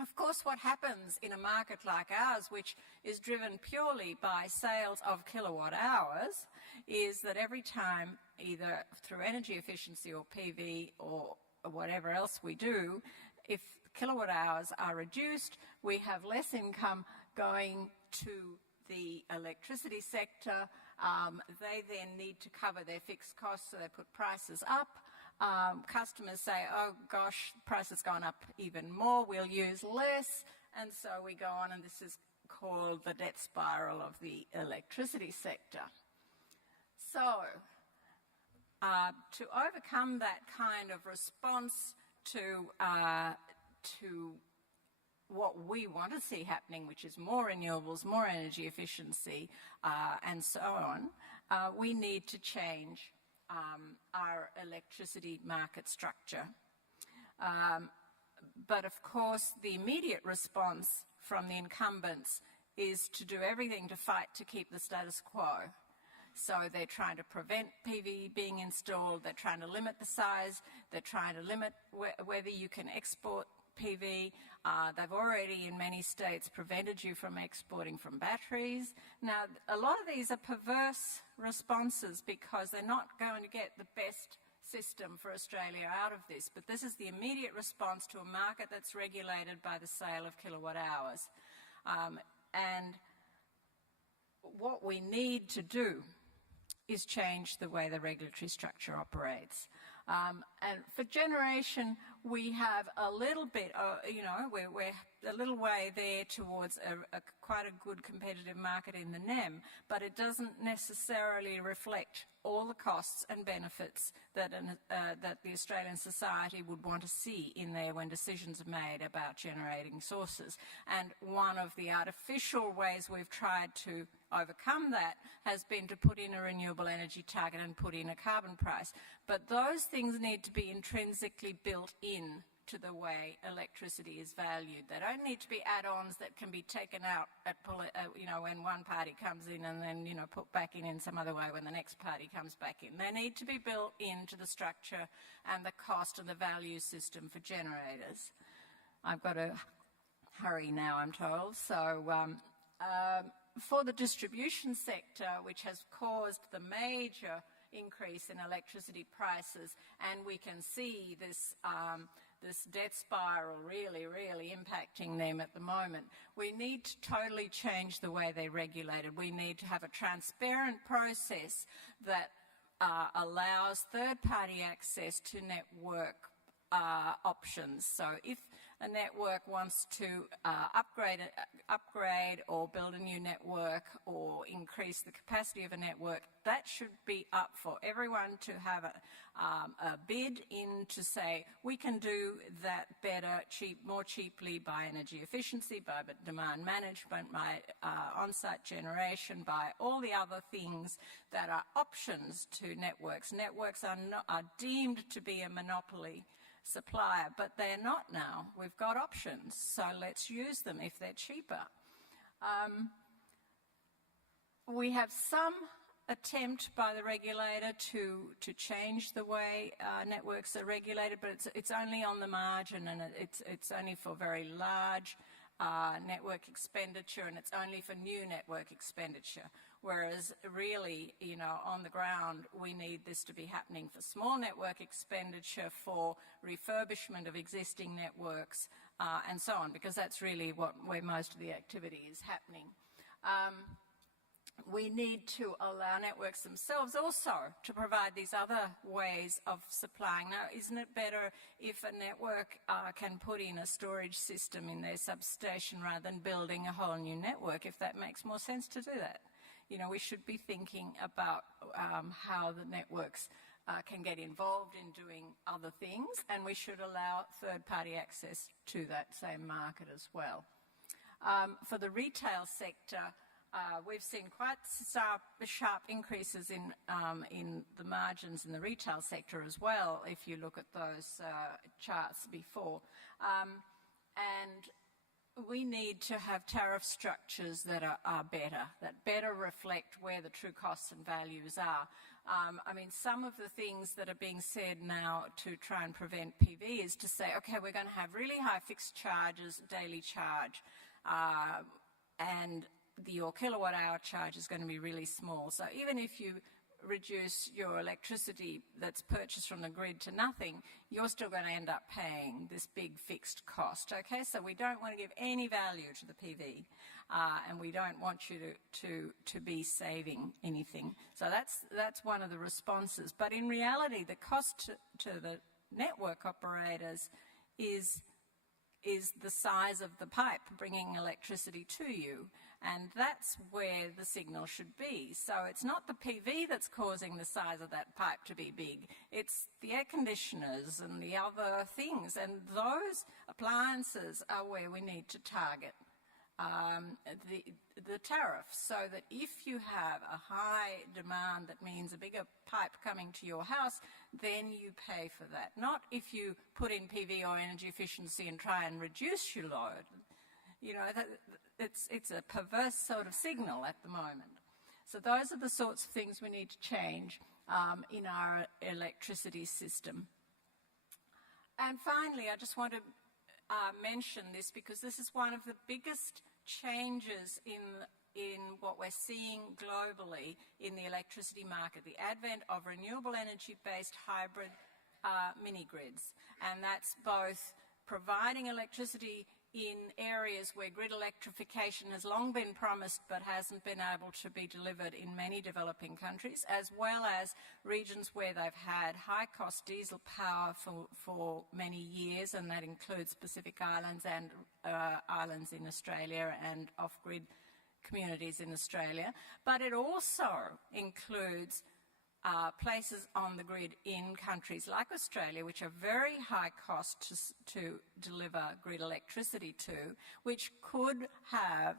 Of course, what happens in a market like ours, which is driven purely by sales of kilowatt hours, is that every time, either through energy efficiency or PV or whatever else we do, if kilowatt hours are reduced, we have less income going to the electricity sector. They then need to cover their fixed costs, so they put prices up. Customers say, oh gosh, the price has gone up even more, we'll use less, and so we go on, and this is called the death spiral of the electricity sector. So, to overcome that kind of response to what we want to see happening, which is more renewables, more energy efficiency, and so on, we need to change our electricity market structure. But of course, the immediate response from the incumbents is to do everything to fight to keep the status quo. So they're trying to prevent PV being installed, they're trying to limit the size, they're trying to limit whether you can export PV. They've already, in many states, prevented you from exporting from batteries. Now, a lot of these are perverse responses because they're not going to get the best system for Australia out of this, but this is the immediate response to a market that's regulated by the sale of kilowatt hours. And what we need to do is change the way the regulatory structure operates. And for generation, we have a little bit, we're a little way there towards quite a good competitive market in the NEM, but it doesn't necessarily reflect all the costs and benefits that the Australian society would want to see in there when decisions are made about generating sources. And one of the artificial ways we've tried to overcome that has been to put in a renewable energy target and put in a carbon price. But those things need to be intrinsically built in to the way electricity is valued. They don't need to be add-ons that can be taken out at when one party comes in and then put back in some other way when the next party comes back in. They need to be built into the structure and the cost and the value system for generators. I've got to hurry now, I'm told. So for the distribution sector, which has caused the major increase in electricity prices, and we can see this this death spiral really impacting them at the moment. We need to totally change the way they're regulated. We need to have a transparent process that allows third-party access to network options. So if a network wants to upgrade or build a new network or increase the capacity of a network, that should be up for everyone to have a bid in to say, we can do that better, more cheaply by energy efficiency, by demand management, by on-site generation, by all the other things that are options to networks. Networks are deemed to be a monopoly supplier, but they're not now. We've got options, so let's use them if they're cheaper. We have some attempt by the regulator to change the way networks are regulated, but it's only on the margin, and it's only for very large network expenditure, and it's only for new network expenditure. Whereas really, on the ground, we need this to be happening for small network expenditure, for refurbishment of existing networks, and so on, because that's really where most of the activity is happening. We need to allow networks themselves also to provide these other ways of supplying. Now, isn't it better if a network can put in a storage system in their substation rather than building a whole new network, if that makes more sense to do that? We should be thinking about how the networks can get involved in doing other things, and we should allow third-party access to that same market as well. For the retail sector, we've seen quite sharp increases in the margins in the retail sector as well, if you look at those charts before. And we need to have tariff structures that are better, that better reflect where the true costs and values are. Some of the things that are being said now to try and prevent PV is to say, okay, we're going to have really high fixed charges, daily charge, and your kilowatt hour charge is going to be really small. So even if you reduce your electricity that's purchased from the grid to nothing, you're still going to end up paying this big fixed cost. Okay, so we don't want to give any value to the PV, and we don't want you to be saving anything. So that's one of the responses. But in reality, the cost to the network operators is the size of the pipe bringing electricity to you, and that's where the signal should be. So it's not the PV that's causing the size of that pipe to be big, it's the air conditioners and the other things, and those appliances are where we need to target the tariff, so that if you have a high demand that means a bigger pipe coming to your house, then you pay for that. Not if you put in PV or energy efficiency and try and reduce your load. It's a perverse sort of signal at the moment. So those are the sorts of things we need to change in our electricity system. And finally, I just want to mention this because this is one of the biggest changes in what we're seeing globally in the electricity market, the advent of renewable energy-based hybrid mini-grids. And that's both providing electricity in areas where grid electrification has long been promised but hasn't been able to be delivered in many developing countries, as well as regions where they've had high-cost diesel power for many years, and that includes Pacific Islands and islands in Australia and off-grid communities in Australia. But it also includes places on the grid in countries like Australia, which are very high cost to deliver grid electricity to, which could have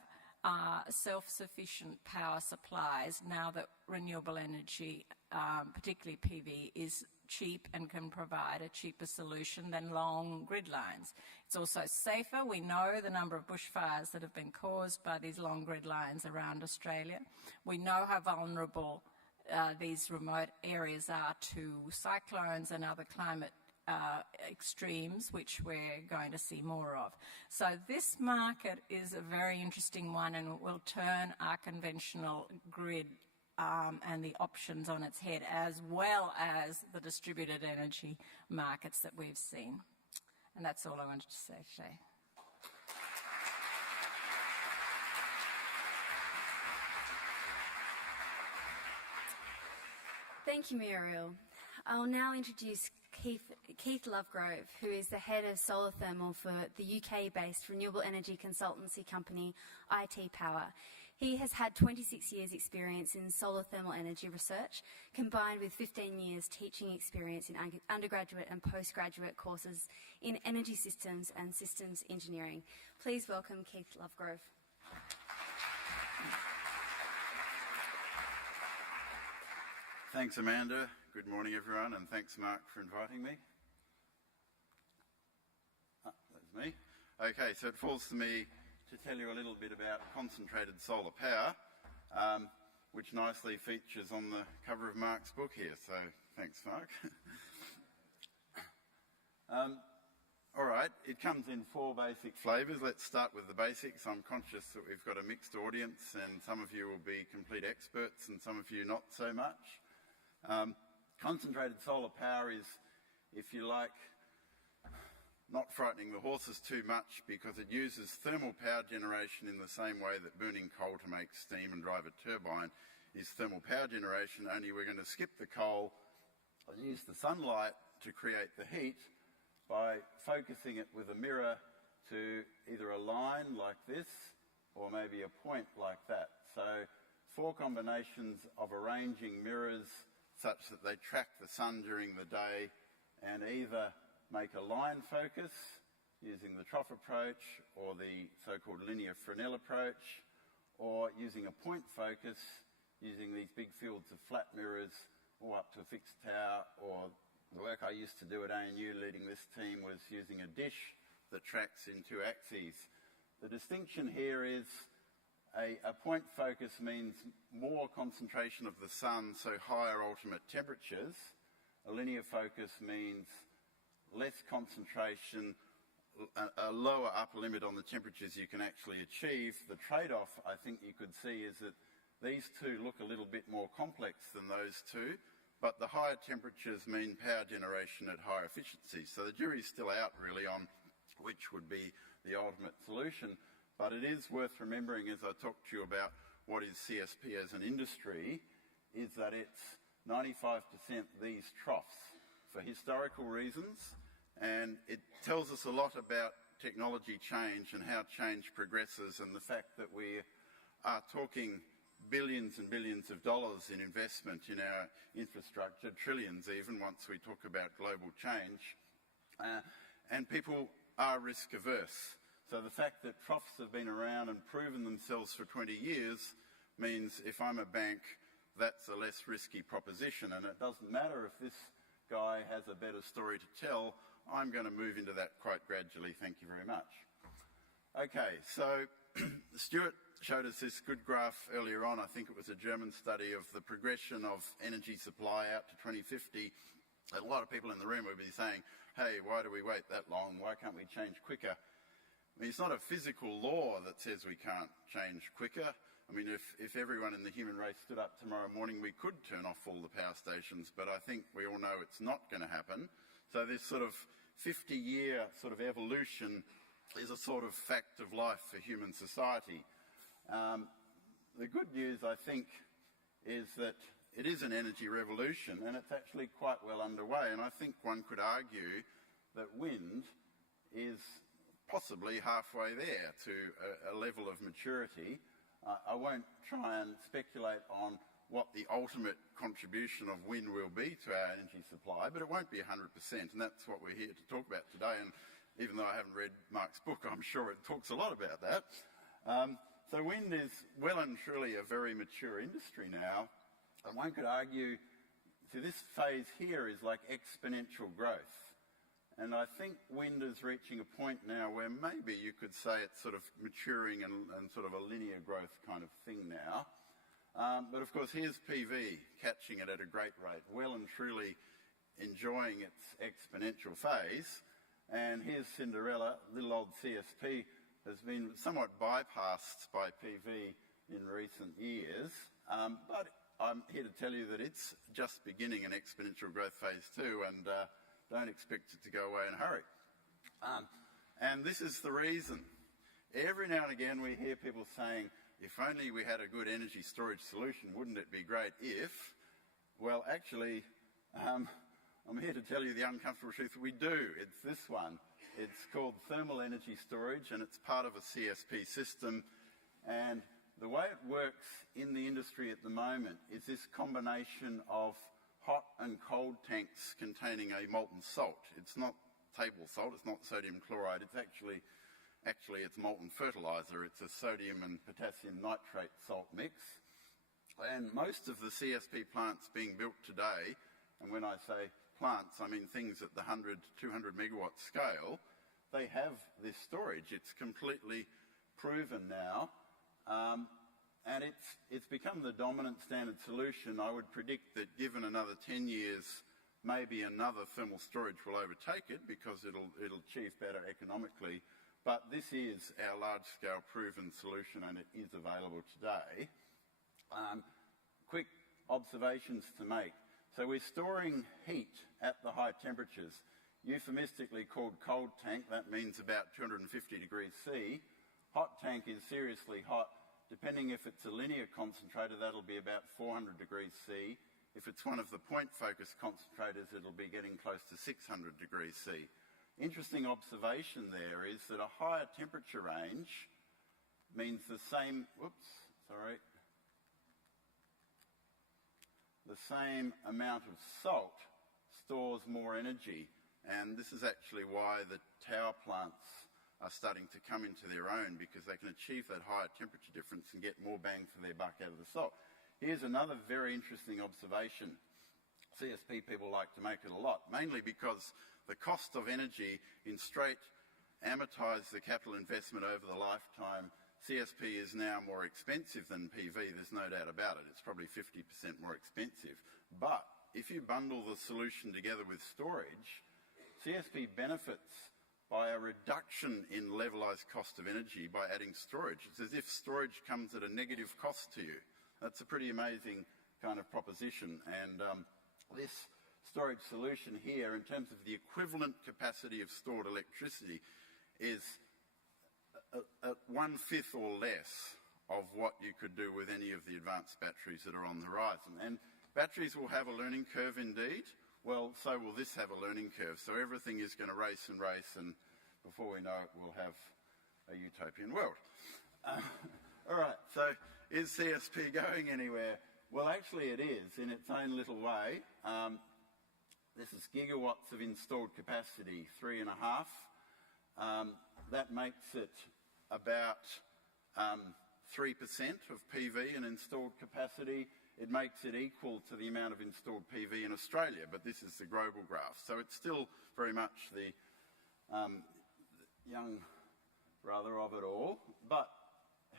self-sufficient power supplies now that renewable energy, particularly PV, is cheap and can provide a cheaper solution than long grid lines. It's also safer. We know the number of bushfires that have been caused by these long grid lines around Australia. We know how vulnerable these remote areas are to cyclones and other climate extremes, which we're going to see more of. So this market is a very interesting one, and it will turn our conventional grid and the options on its head, as well as the distributed energy markets that we've seen. And that's all I wanted to say today. Thank you, Muriel. I'll now introduce Keith Lovegrove, who is the head of solar thermal for the UK-based renewable energy consultancy company IT Power. He has had 26 years' experience in solar thermal energy research, combined with 15 years teaching experience in undergraduate and postgraduate courses in energy systems and systems engineering. Please welcome Keith Lovegrove. Thanks, Amanda. Good morning, everyone, and thanks, Mark, for inviting me. That's me. Okay, so it falls to me to tell you a little bit about concentrated solar power, which nicely features on the cover of Mark's book here, so thanks, Mark. All right, it comes in 4 basic flavours. Let's start with the basics. I'm conscious that we've got a mixed audience, and some of you will be complete experts and some of you not so much. Concentrated solar power is, if you like, not frightening the horses too much because it uses thermal power generation in the same way that burning coal to make steam and drive a turbine is thermal power generation, only we're going to skip the coal and use the sunlight to create the heat by focusing it with a mirror to either a line like this or maybe a point like that. So 4 combinations of arranging mirrors such that they track the sun during the day and either make a line focus using the trough approach or the so-called linear Fresnel approach, or using a point focus using these big fields of flat mirrors or up to a fixed tower, or the work I used to do at ANU leading this team was using a dish that tracks in 2 axes. The distinction here is a point focus means more concentration of the sun, so higher ultimate temperatures. A linear focus means less concentration, a lower upper limit on the temperatures you can actually achieve. The trade-off, I think you could see, is that these 2 look a little bit more complex than those 2, but the higher temperatures mean power generation at higher efficiency. So the jury's still out really on which would be the ultimate solution. But it is worth remembering, as I talk to you about what is CSP as an industry, is that it's 95% these troughs for historical reasons, and it tells us a lot about technology change and how change progresses, and the fact that we are talking billions and billions of dollars in investment in our infrastructure, trillions even once we talk about global change, and people are risk averse. So the fact that troughs have been around and proven themselves for 20 years means if I'm a bank, that's a less risky proposition, and it doesn't matter if this guy has a better story to tell, I'm going to move into that quite gradually. Thank you very much. Okay, so Stuart showed us this good graph earlier on. I think it was a German study of the progression of energy supply out to 2050. A lot of people in the room would be saying, hey, why do we wait that long? Why can't we change quicker? I mean, it's not a physical law that says we can't change quicker. I mean, if everyone in the human race stood up tomorrow morning, we could turn off all the power stations, but I think we all know it's not going to happen. So this sort of 50-year sort of evolution is a sort of fact of life for human society. The good news, I think, is that it is an energy revolution, and it's actually quite well underway. And I think one could argue that wind is possibly halfway there to a level of maturity. I won't try and speculate on what the ultimate contribution of wind will be to our energy supply, but it won't be 100%, and that's what we're here to talk about today. And even though I haven't read Mark's book, I'm sure it talks a lot about that. So wind is well and truly a very mature industry now, and one could argue, so this phase here is like exponential growth. And I think wind is reaching a point now where maybe you could say it's sort of maturing and sort of a linear growth kind of thing now. But of course, here's PV catching it at a great rate, well and truly enjoying its exponential phase. And here's Cinderella, little old CSP, has been somewhat bypassed by PV in recent years. But I'm here to tell you that it's just beginning an exponential growth phase too, and don't expect it to go away in a hurry. And this is the reason. Every now and again we hear people saying, if only we had a good energy storage solution, wouldn't it be great if? Well, actually, I'm here to tell you the uncomfortable truth. We do. It's this one. It's called thermal energy storage, and it's part of a CSP system. And the way it works in the industry at the moment is this combination of hot and cold tanks containing a molten salt. It's not table salt, it's not sodium chloride, it's actually it's molten fertilizer. It's a sodium and potassium nitrate salt mix. And most of the CSP plants being built today, and when I say plants, I mean things at the 100, 200 megawatt scale, they have this storage. It's completely proven now, and it's become the dominant standard solution. I would predict that given another 10 years, maybe another thermal storage will overtake it because it'll achieve better economically. But this is our large-scale proven solution, and it is available today. Quick observations to make. So we're storing heat at the high temperatures, euphemistically called cold tank. That means about 250 degrees C. Hot tank is seriously hot. Depending if it's a linear concentrator, that'll be about 400 degrees C. If it's one of the point-focused concentrators, it'll be getting close to 600 degrees C. Interesting observation there is that a higher temperature range means the same amount of salt stores more energy. And this is actually why the tower plants are starting to come into their own, because they can achieve that higher temperature difference and get more bang for their buck out of the salt. Here's another very interesting observation. CSP people like to make it a lot, mainly because the cost of energy in straight amortise the capital investment over the lifetime. CSP is now more expensive than PV, there's no doubt about it. It's probably 50% more expensive. But if you bundle the solution together with storage, CSP benefits by a reduction in levelised cost of energy by adding storage. It's as if storage comes at a negative cost to you. That's a pretty amazing kind of proposition. And this storage solution here, in terms of the equivalent capacity of stored electricity, is at 1/5 or less of what you could do with any of the advanced batteries that are on the horizon. And batteries will have a learning curve indeed. Well, so will this have a learning curve. So everything is going to race and race, and before we know it, we'll have a utopian world. All right, so is CSP going anywhere? Well, actually it is, in its own little way. This is gigawatts of installed capacity, 3.5. That makes it about 3% of PV in installed capacity. It makes it equal to the amount of installed PV in Australia, but this is the global graph. So it's still very much the young brother of it all, but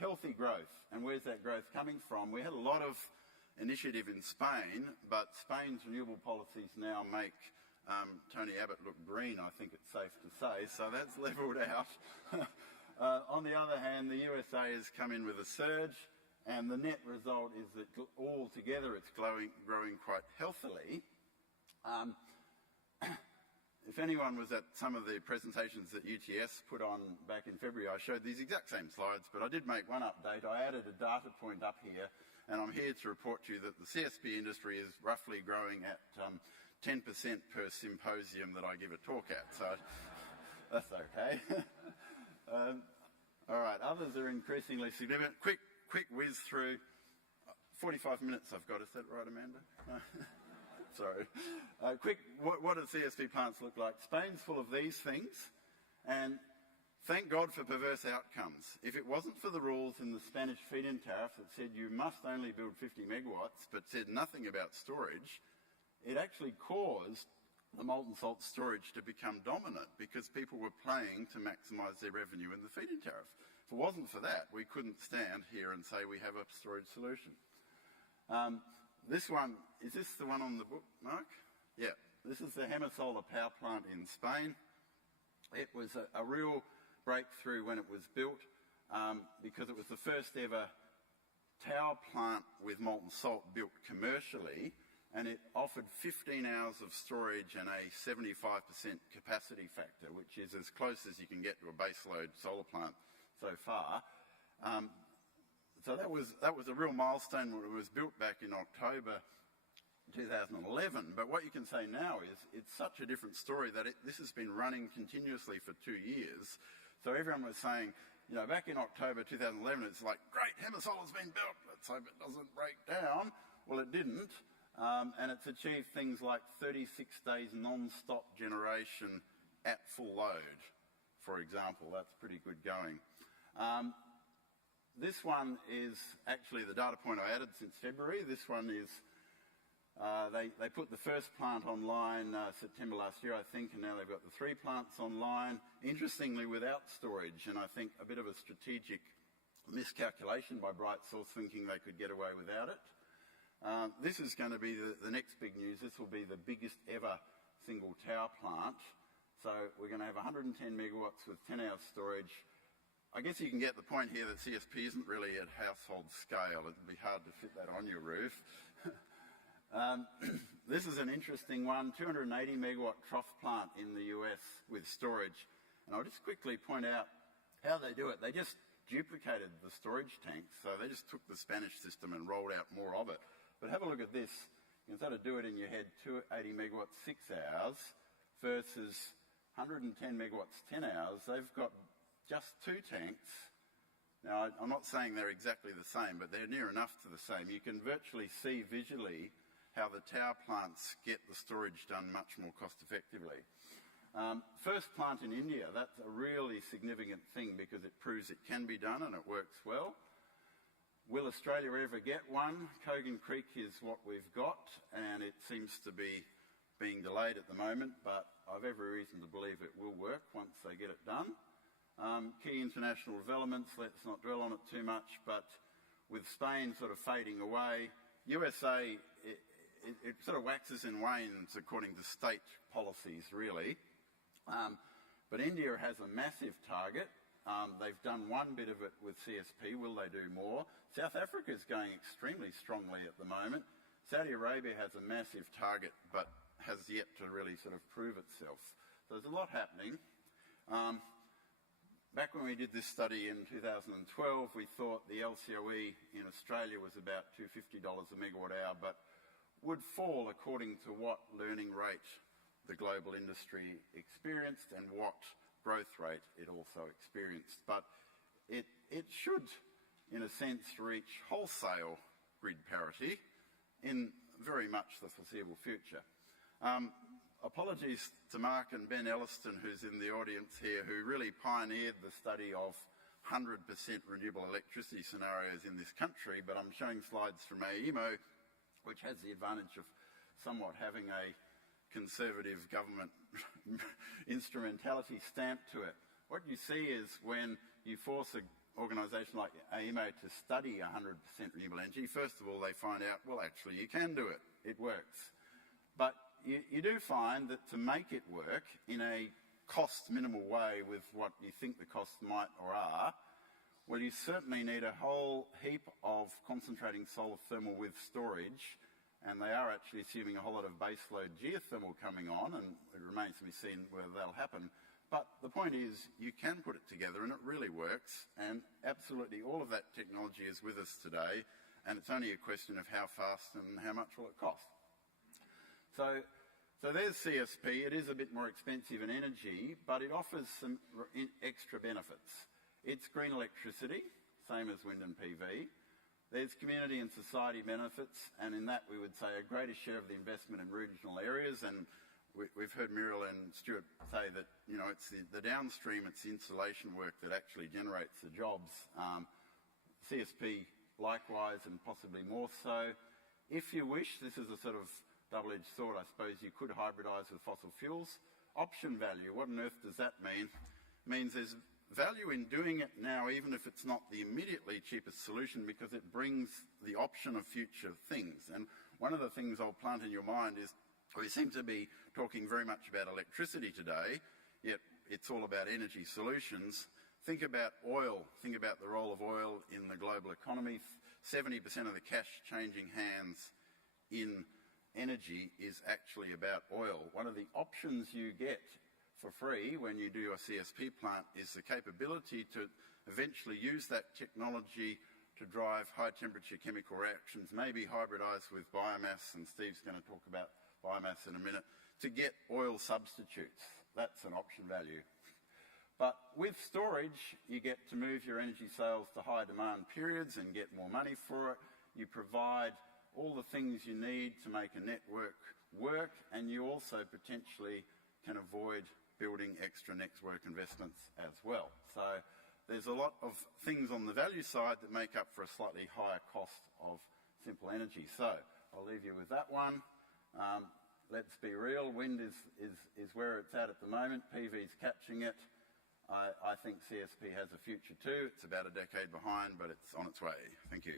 healthy growth. And where's that growth coming from? We had a lot of initiative in Spain, but Spain's renewable policies now make Tony Abbott look green, I think it's safe to say, so that's levelled out. On the other hand, the USA has come in with a surge, and the net result is that altogether it's growing quite healthily. If anyone was at some of the presentations that UTS put on back in February, I showed these exact same slides, but I did make one update. I added a data point up here, and I'm here to report to you that the CSP industry is roughly growing at 10% per symposium that I give a talk at, so that's okay. All right, others are increasingly significant. Quick whiz through. 45 minutes I've got, is that right, Amanda? Sorry. What do CSP plants look like? Spain's full of these things, and thank God for perverse outcomes. If it wasn't for the rules in the Spanish feed-in tariff that said you must only build 50 megawatts, but said nothing about storage, it actually caused the molten salt storage to become dominant because people were playing to maximise their revenue in the feed-in tariff. If it wasn't for that, we couldn't stand here and say we have a storage solution. This one, is this the one on the book, Mark? Yeah, this is the Hema Solar power plant in Spain. It was a real breakthrough when it was built because it was the first ever tower plant with molten salt built commercially, and it offered 15 hours of storage and a 75% capacity factor, which is as close as you can get to a baseload solar plant so far. So that was a real milestone when it was built back in October 2011. But what you can say now is it's such a different story that this has been running continuously for 2 years. So everyone was saying, you know, back in October 2011, it's like, great, Hammer Solar's been built, let's hope it doesn't break down. Well, it didn't. And it's achieved things like 36 days non-stop generation at full load, for example. That's pretty good going. This one is actually the data point I added since February. This one is, they put the first plant online September last year, I think, and now they've got the 3 plants online, interestingly without storage, and I think a bit of a strategic miscalculation by BrightSource, thinking they could get away without it. This is going to be the next big news. This will be the biggest ever single tower plant. So we're going to have 110 megawatts with 10 hours storage. I guess you can get the point here that CSP isn't really at household scale. It'd be hard to fit that on your roof. This is an interesting one, 280 megawatt trough plant in the US with storage. And I'll just quickly point out how they do it. They just duplicated the storage tanks. So they just took the Spanish system and rolled out more of it. But have a look at this. You can sort of do it in your head, 280 megawatts, 6 hours versus 110 megawatts, 10 hours. They've got just 2 tanks. Now, I'm not saying they're exactly the same, but they're near enough to the same. You can virtually see visually how the tower plants get the storage done much more cost effectively. First plant in India, that's a really significant thing because it proves it can be done and it works well. Will Australia ever get one? Kogan Creek is what we've got, and it seems to be being delayed at the moment, but I've every reason to believe it will work once they get it done. Key international developments, let's not dwell on it too much, but with Spain sort of fading away, USA, it sort of waxes and wanes according to state policies, really. But India has a massive target. They've done one bit of it with CSP. Will they do more? South Africa is going extremely strongly at the moment. Saudi Arabia has a massive target, but has yet to really sort of prove itself. So there's a lot happening. Back when we did this study in 2012, we thought the LCOE in Australia was about $250 a megawatt hour, but would fall according to what learning rate the global industry experienced and what growth rate it also experienced. But it should, in a sense, reach wholesale grid parity in very much the foreseeable future. Apologies to Mark and Ben Elliston, who's in the audience here, who really pioneered the study of 100% renewable electricity scenarios in this country, but I'm showing slides from AEMO, which has the advantage of somewhat having a conservative government instrumentality stamp to it. What you see is when you force an organisation like AEMO to study 100% renewable energy, first of all, they find out, well, actually, you can do it. It works. But you do find that to make it work in a cost-minimal way with what you think the costs might or are, well, you certainly need a whole heap of concentrating solar thermal with storage, and they are actually assuming a whole lot of baseload geothermal coming on, and it remains to be seen whether that'll happen. But the point is, you can put it together, and it really works, and absolutely all of that technology is with us today, and it's only a question of how fast and how much will it cost. So there's CSP. It is a bit more expensive in energy, but it offers some extra benefits. It's green electricity, same as wind and PV. There's community and society benefits, and in that we would say a greater share of the investment in regional areas. And we've heard Muriel and Stuart say that, you know, it's the downstream, it's the installation work that actually generates the jobs. CSP likewise, and possibly more so. If you wish, this is a sort of double-edged sword, I suppose. You could hybridise with fossil fuels. Option value, what on earth does that mean? It means there's value in doing it now, even if it's not the immediately cheapest solution, because it brings the option of future things. And one of the things I'll plant in your mind is we seem to be talking very much about electricity today, yet it's all about energy solutions. Think about oil. Think about the role of oil in the global economy. 70% of the cash changing hands in energy is actually about oil. One of the options you get for free when you do a CSP plant is the capability to eventually use that technology to drive high-temperature chemical reactions, maybe hybridised with biomass, and Steve's going to talk about biomass in a minute, to get oil substitutes. That's an option value. But with storage, you get to move your energy sales to high demand periods and get more money for it. You provide all the things you need to make a network work, and you also potentially can avoid building extra network investments as well. So there's a lot of things on the value side that make up for a slightly higher cost of simple energy. So I'll leave you with that one. Let's be real, wind is where it's at the moment. PV's catching it. I think CSP has a future too. It's about a decade behind, but it's on its way. Thank you.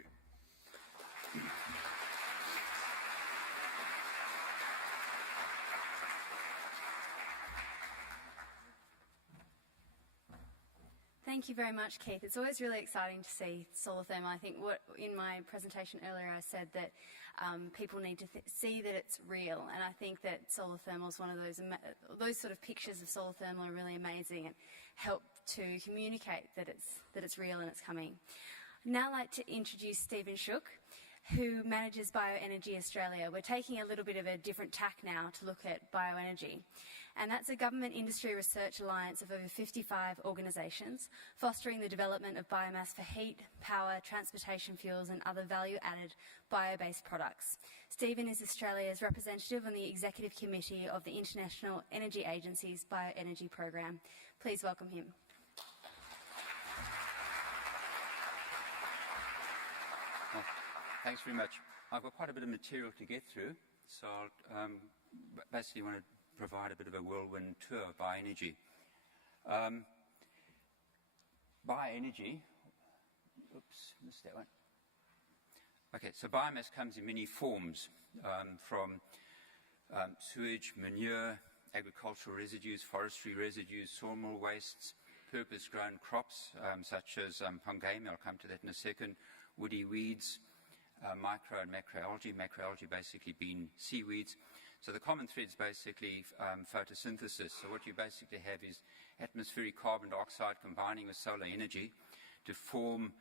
Thank you very much, Keith. It's always really exciting to see solar thermal. I think in my presentation earlier I said that people need to see that it's real, and I think that solar thermal is one of those sort of pictures of solar thermal are really amazing and help to communicate that it's real and it's coming. I'd now like to introduce Stephen Shook, who manages Bioenergy Australia. We're taking a little bit of a different tack now to look at bioenergy. And that's a government industry research alliance of over 55 organisations, fostering the development of biomass for heat, power, transportation fuels and other value-added bio-based products. Stephen is Australia's representative on the Executive Committee of the International Energy Agency's Bioenergy Program. Please welcome him. Thanks very much. I've got quite a bit of material to get through, so I'll basically want to provide a bit of a whirlwind tour of bioenergy. Bioenergy, oops, missed that one. Okay, so biomass comes in many forms, from sewage, manure, agricultural residues, forestry residues, sawmill wastes, purpose-grown crops such as pongamia, I'll come to that in a second, woody weeds, micro and macroalgae, macroalgae basically being seaweeds. So the common thread is basically photosynthesis. So what you basically have is atmospheric carbon dioxide combining with solar energy to form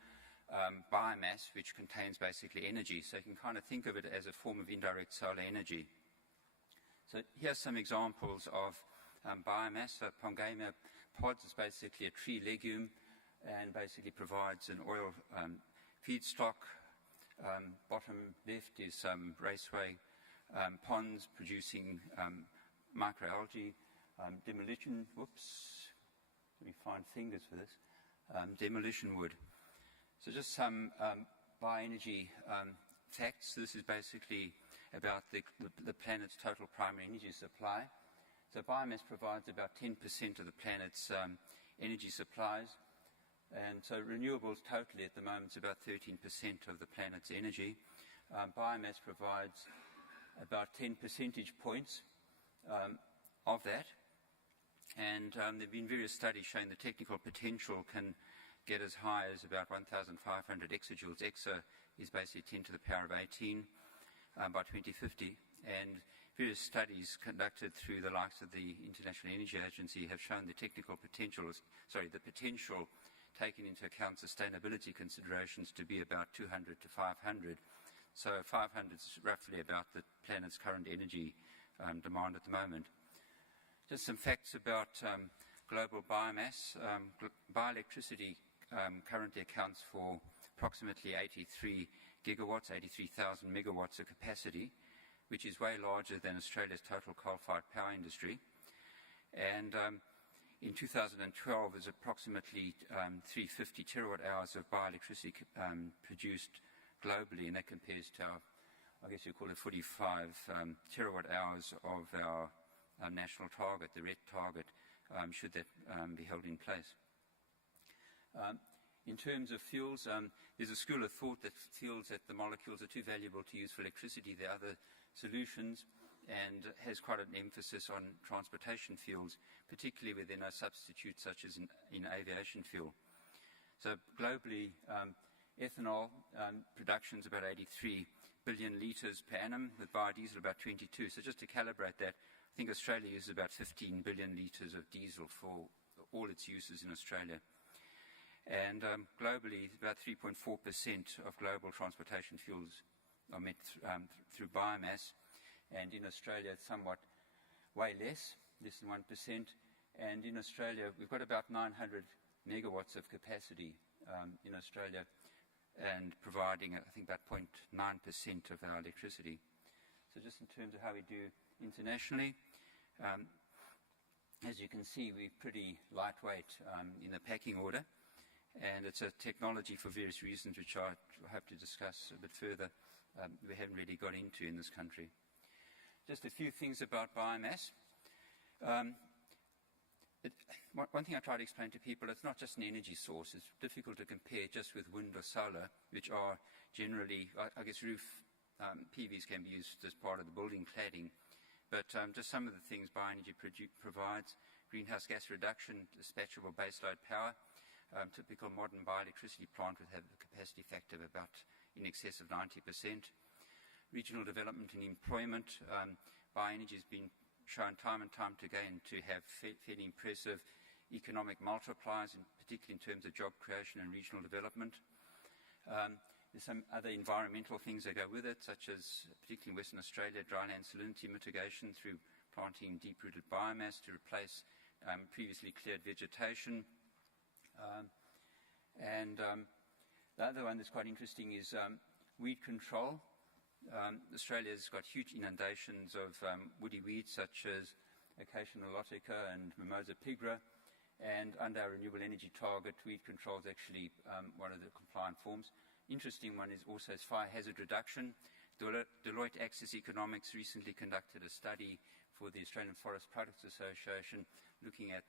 biomass, which contains basically energy. So you can kind of think of it as a form of indirect solar energy. So here's some examples of biomass. So pongamia pods is basically a tree legume and basically provides an oil feedstock. Bottom left is some raceway ponds producing microalgae, demolition, whoops, let me find fingers for this, demolition wood. So just some bioenergy facts. This is basically about the planet's total primary energy supply. So biomass provides about 10% of the planet's energy supplies. And so renewables totally at the moment is about 13% of the planet's energy. Biomass provides about 10 percentage points of that. And there have been various studies showing the technical potential can get as high as about 1,500 exajoules. Exa is basically 10 to the power of 18 by 2050. And various studies conducted through the likes of the International Energy Agency have shown the technical potential, the potential taking into account sustainability considerations to be about 200 to 500. So 500 is roughly about the planet's current energy demand at the moment. Just some facts about global biomass. Bioelectricity currently accounts for approximately 83 gigawatts, 83,000 megawatts of capacity, which is way larger than Australia's total coal-fired power industry. And in 2012, there's approximately 350 terawatt hours of bioelectricity produced globally, and that compares to our, I guess you call it 45 terawatt hours of our national target, the red target, should that be held in place. In terms of fuels, there's a school of thought that feels that the molecules are too valuable to use for electricity. There are other solutions, and has quite an emphasis on transportation fuels, particularly within a substitute such as in aviation fuel. So globally, ethanol production is about 83 billion litres per annum, with biodiesel about 22. So just to calibrate that, I think Australia uses about 15 billion litres of diesel for all its uses in Australia. And globally, about 3.4% of global transportation fuels are met through biomass. And in Australia, it's somewhat way less than 1%. And in Australia, we've got about 900 megawatts of capacity in Australia, and providing, I think, about 0.9% of our electricity. So just in terms of how we do internationally, as you can see, we're pretty lightweight in the packing order, and it's a technology for various reasons, which I hope to discuss a bit further, we haven't really got into in this country. Just a few things about biomass. One thing I try to explain to people, it's not just an energy source. It's difficult to compare just with wind or solar, which are generally, I guess, roof PVs can be used as part of the building cladding. But just some of the things bioenergy provides: greenhouse gas reduction, dispatchable baseload power. Typical modern bioelectricity plant would have a capacity factor of about in excess of 90%. Regional development and employment. Bioenergy has been shown time and time again to have fairly impressive economic multipliers, particularly in terms of job creation and regional development. There's some other environmental things that go with it, such as, particularly in Western Australia, dryland salinity mitigation through planting deep-rooted biomass to replace previously cleared vegetation. The other one that's quite interesting is weed control. Australia's got huge inundations of woody weeds such as Acacia nilotica and Mimosa pigra, and under our renewable energy target, weed control is actually one of the compliant forms. Interesting one is also fire hazard reduction. Deloitte Access Economics recently conducted a study for the Australian Forest Products Association looking at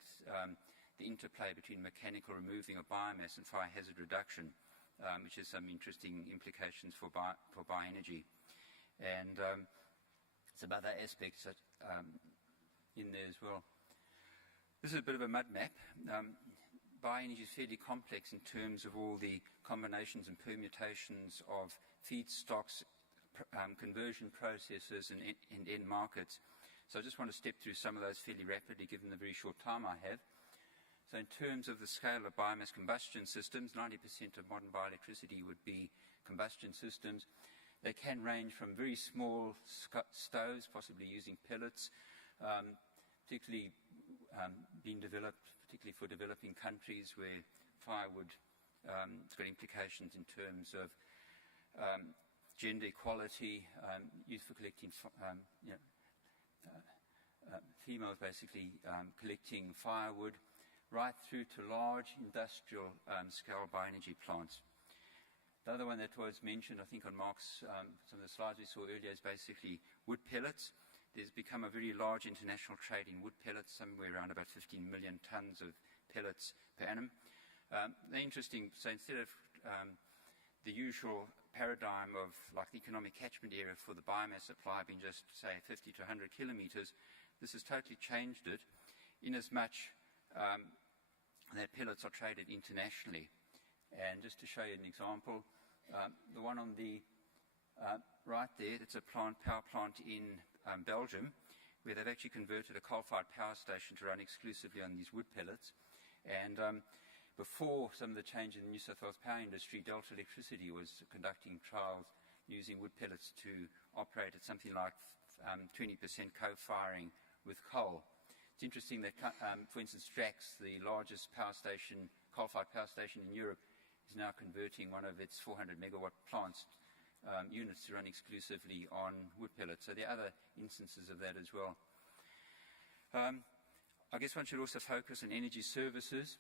the interplay between mechanical removing of biomass and fire hazard reduction, which has some interesting implications for bioenergy. And some other aspects that, in there as well. This is a bit of a mud map. Bioenergy is fairly complex in terms of all the combinations and permutations of feedstocks, conversion processes, and end markets. So I just want to step through some of those fairly rapidly, given the very short time I have. So in terms of the scale of biomass combustion systems, 90% of modern bioelectricity would be combustion systems. They can range from very small stoves, possibly using pellets, particularly being developed, particularly for developing countries where firewood has got implications in terms of gender equality, used for collecting, females basically collecting firewood, right through to large industrial scale bioenergy plants. The other one that was mentioned, I think, on Mark's, some of the slides we saw earlier, is basically wood pellets. There's become a very large international trade in wood pellets, somewhere around about 15 million tonnes of pellets per annum. They're interesting. So instead of the usual paradigm of like the economic catchment area for the biomass supply being just, say, 50 to 100 kilometres, this has totally changed it, in as much that pellets are traded internationally. And just to show you an example, the one on the right there, it's a power plant in Belgium, where they've actually converted a coal-fired power station to run exclusively on these wood pellets. And before some of the change in the New South Wales power industry, Delta Electricity was conducting trials using wood pellets to operate at something like 20% co-firing with coal. It's interesting that, for instance, Drax, the largest power station, coal-fired power station in Europe, is now converting one of its 400 megawatt plants units to run exclusively on wood pellets. So there are other instances of that as well. I guess one should also focus on energy services.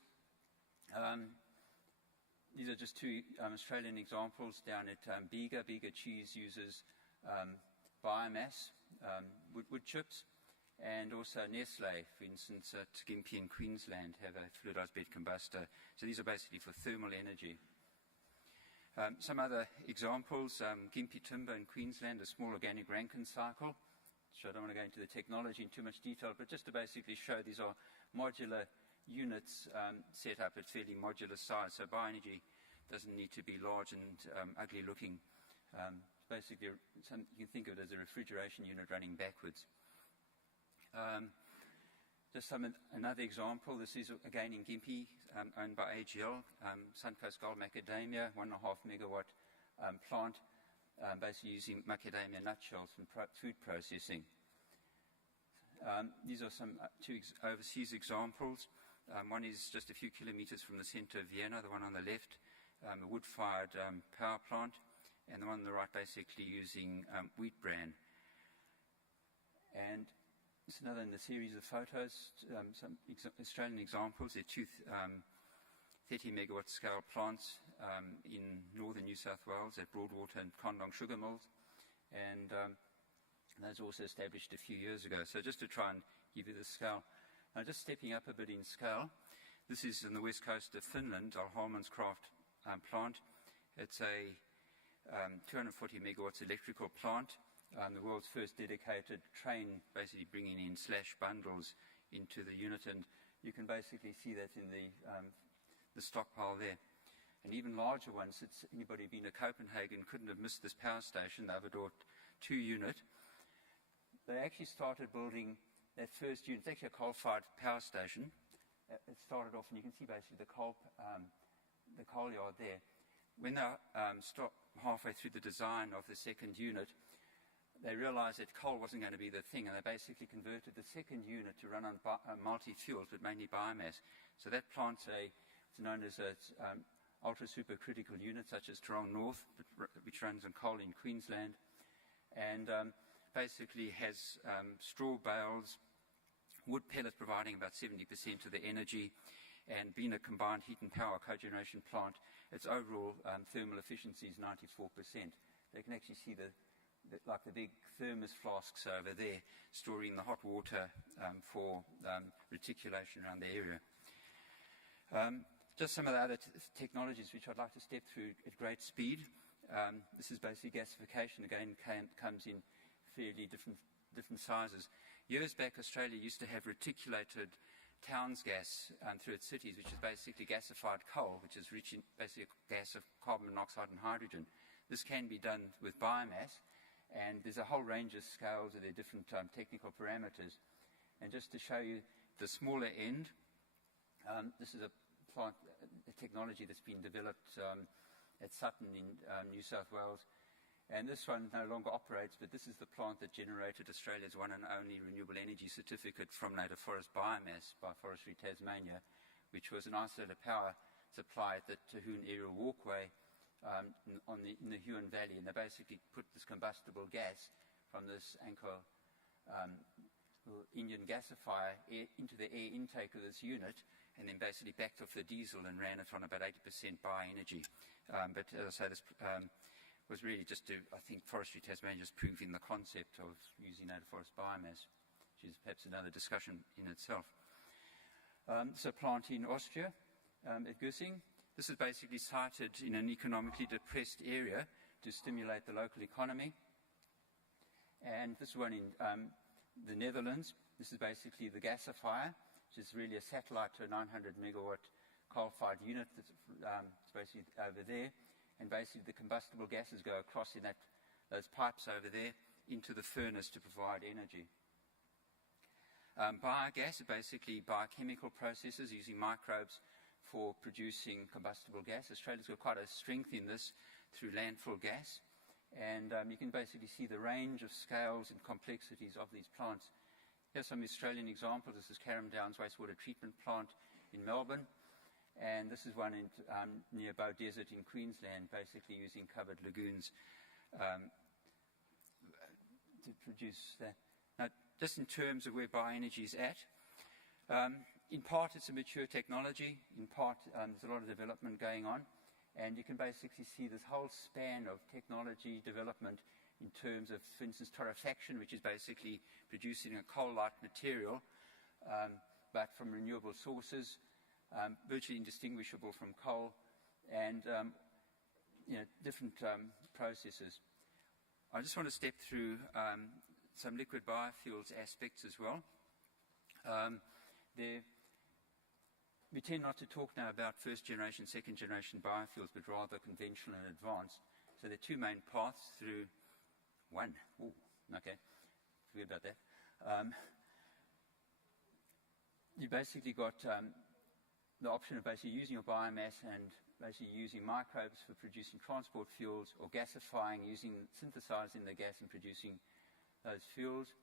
These are just two Australian examples down at Bega. Bega Cheese uses biomass, wood chips, and also Nestle, for instance, at Gympie in Queensland, have a fluidised bed combustor. So these are basically for thermal energy. Some other examples, Gympie Timber in Queensland, a small organic Rankine cycle. So I don't want to go into the technology in too much detail, but just to basically show these are modular units set up at fairly modular size. So bioenergy doesn't need to be large and ugly looking. Basically, you can think of it as a refrigeration unit running backwards. Just another example. This is again in Gympie, owned by AGL, Suncoast Gold Macadamia, 1.5 megawatt plant, basically using macadamia nutshells from food processing. These are some two overseas examples. One is just a few kilometers from the center of Vienna, the one on the left, a wood-fired power plant, and the one on the right basically using wheat bran. And it's another in the series of photos, some Australian examples. There are two 30 megawatt scale plants in northern New South Wales at Broadwater and Condong sugar mills. And those were also established a few years ago. So just to try and give you the scale. Now just stepping up a bit in scale, this is on the west coast of Finland, our Halmanskraft plant. It's a 240 megawatts electrical plant. The world's first dedicated train, basically bringing in slash bundles into the unit, and you can basically see that in the stockpile there. And even larger ones, anybody been to Copenhagen couldn't have missed this power station, the Overdorp 2 unit. They actually started building that first unit. It's actually a coal-fired power station. It started off, and you can see basically the coal yard there. When they stopped halfway through the design of the second unit, they realized that coal wasn't going to be the thing, and they basically converted the second unit to run on multi-fuels, but mainly biomass. So that plant's it's known as an ultra-supercritical unit, such as Tarong North, which runs on coal in Queensland, and basically has straw bales, wood pellets providing about 70% of the energy, and being a combined heat and power cogeneration plant, its overall thermal efficiency is 94%. They can actually see like the big thermos flasks over there, storing the hot water for reticulation around the area. Just some of the other technologies which I'd like to step through at great speed. This is basically gasification. Again, comes in fairly different sizes. Years back, Australia used to have reticulated towns gas through its cities, which is basically gasified coal, which is rich in basically a gas of carbon monoxide and hydrogen. This can be done with biomass, and there's a whole range of scales of their different technical parameters. And just to show you the smaller end, this is a technology that's been developed at Sutton in New South Wales. And this one no longer operates, but this is the plant that generated Australia's one and only renewable energy certificate from native forest biomass by Forestry Tasmania, which was an isolated power supply at the Tahoon Aerial Walkway in the Huon Valley, and they basically put this combustible gas from this Anchor Indian gasifier into the air intake of this unit, and then basically backed off the diesel and ran it on about 80% bioenergy. But as I say, this was really just to, I think, Forestry Tasmania just proving the concept of using native forest biomass, which is perhaps another discussion in itself. So a plant in Austria at Güssing. This is basically sited in an economically depressed area to stimulate the local economy. And this one in the Netherlands, this is basically the gasifier, which is really a satellite to a 900 megawatt coal-fired unit that's basically over there. And basically the combustible gases go across in those pipes over there into the furnace to provide energy. Biogas are basically biochemical processes using microbes for producing combustible gas. Australia's got quite a strength in this through landfill gas. And you can basically see the range of scales and complexities of these plants. Here's some Australian examples. This is Carrum Downs Wastewater Treatment Plant in Melbourne. And this is one near Bow Desert in Queensland, basically using covered lagoons to produce that. Now, just in terms of where bioenergy is at, in part it's a mature technology, in part there's a lot of development going on, and you can basically see this whole span of technology development in terms of, for instance, torrefaction, which is basically producing a coal-like material, but from renewable sources, virtually indistinguishable from coal, and different processes. I just want to step through some liquid biofuels aspects as well. We tend not to talk now about first generation, second generation biofuels, but rather conventional and advanced. So there are two main paths through one. Ooh, okay, forget about that. you basically got the option of basically using your biomass and basically using microbes for producing transport fuels, or gasifying, synthesizing the gas and producing those fuels.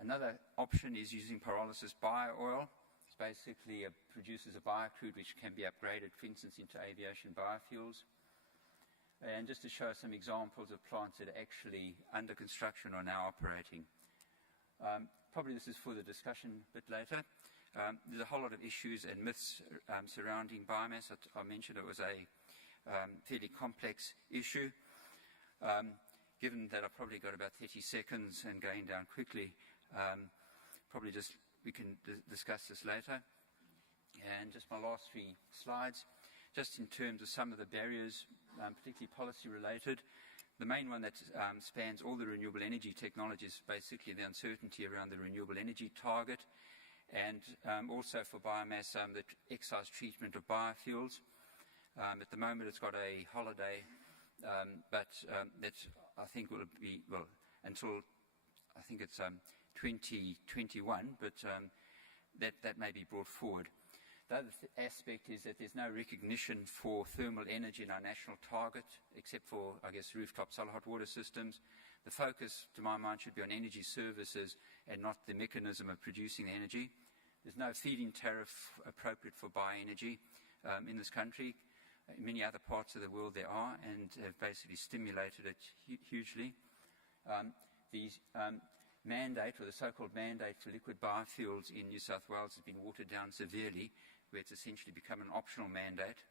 Another option is using pyrolysis bio-oil. It basically produces a biocrude which can be upgraded, for instance, into aviation biofuels. And just to show some examples of plants that are actually under construction or now operating. Probably this is for the discussion a bit later. There's a whole lot of issues and myths surrounding biomass. I mentioned it was a fairly complex issue. Given that I've probably got about 30 seconds and going down quickly, we can discuss this later. And just my last 3 slides, just in terms of some of the barriers, particularly policy related. The main one that spans all the renewable energy technologies is basically the uncertainty around the renewable energy target, and also for biomass, the excise treatment of biofuels. At the moment it's got a holiday, but that I think will be, well, until I think it's 2021, but that may be brought forward. The other aspect is that there's no recognition for thermal energy in our national target, except for, I guess, rooftop solar hot water systems. The focus, to my mind, should be on energy services and not the mechanism of producing the energy. There's no feed-in tariff appropriate for bioenergy in this country. In many other parts of the world there are, and have basically stimulated it hugely. The mandate, or the so-called mandate for liquid biofuels in New South Wales, has been watered down severely, where it's essentially become an optional mandate.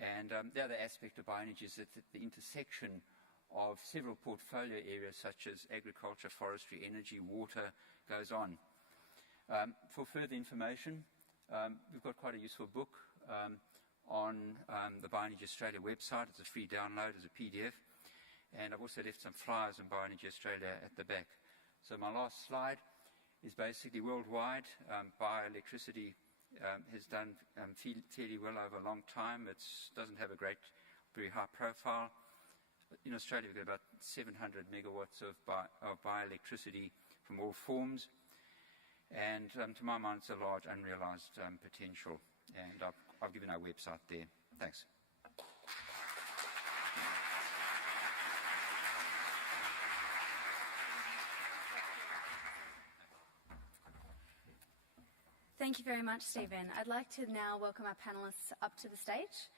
And the other aspect of bioenergy is that the intersection of several portfolio areas such as agriculture, forestry, energy, water goes on. For further information, we've got quite a useful book on the Bioenergy Australia website. It's a free download as a PDF. And I've also left some flyers on Bioenergy Australia at the back. So my last slide is basically worldwide. Bioelectricity has done fairly well over a long time. It doesn't have a very high profile. In Australia, we've got about 700 megawatts of bioelectricity from all forms. And to my mind, it's a large unrealised potential. And I've given our website there. Thanks. Thank you very much, Stephen. I'd like to now welcome our panellists up to the stage,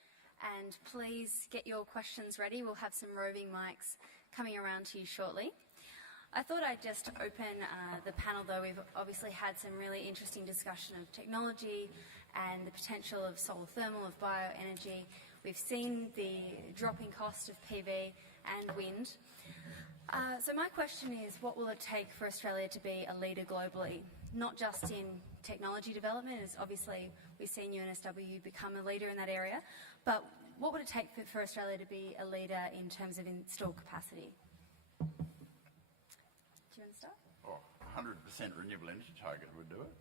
and please get your questions ready. We'll have some roving mics coming around to you shortly. I thought I'd just open the panel, though. We've obviously had some really interesting discussion of technology and the potential of solar thermal, of bioenergy. We've seen the dropping cost of PV and wind. So my question is, what will it take for Australia to be a leader globally? Not just in technology development, as obviously we've seen UNSW become a leader in that area, but what would it take for Australia to be a leader in terms of installed capacity? Do you want to start? Oh, 100% renewable energy target would do it.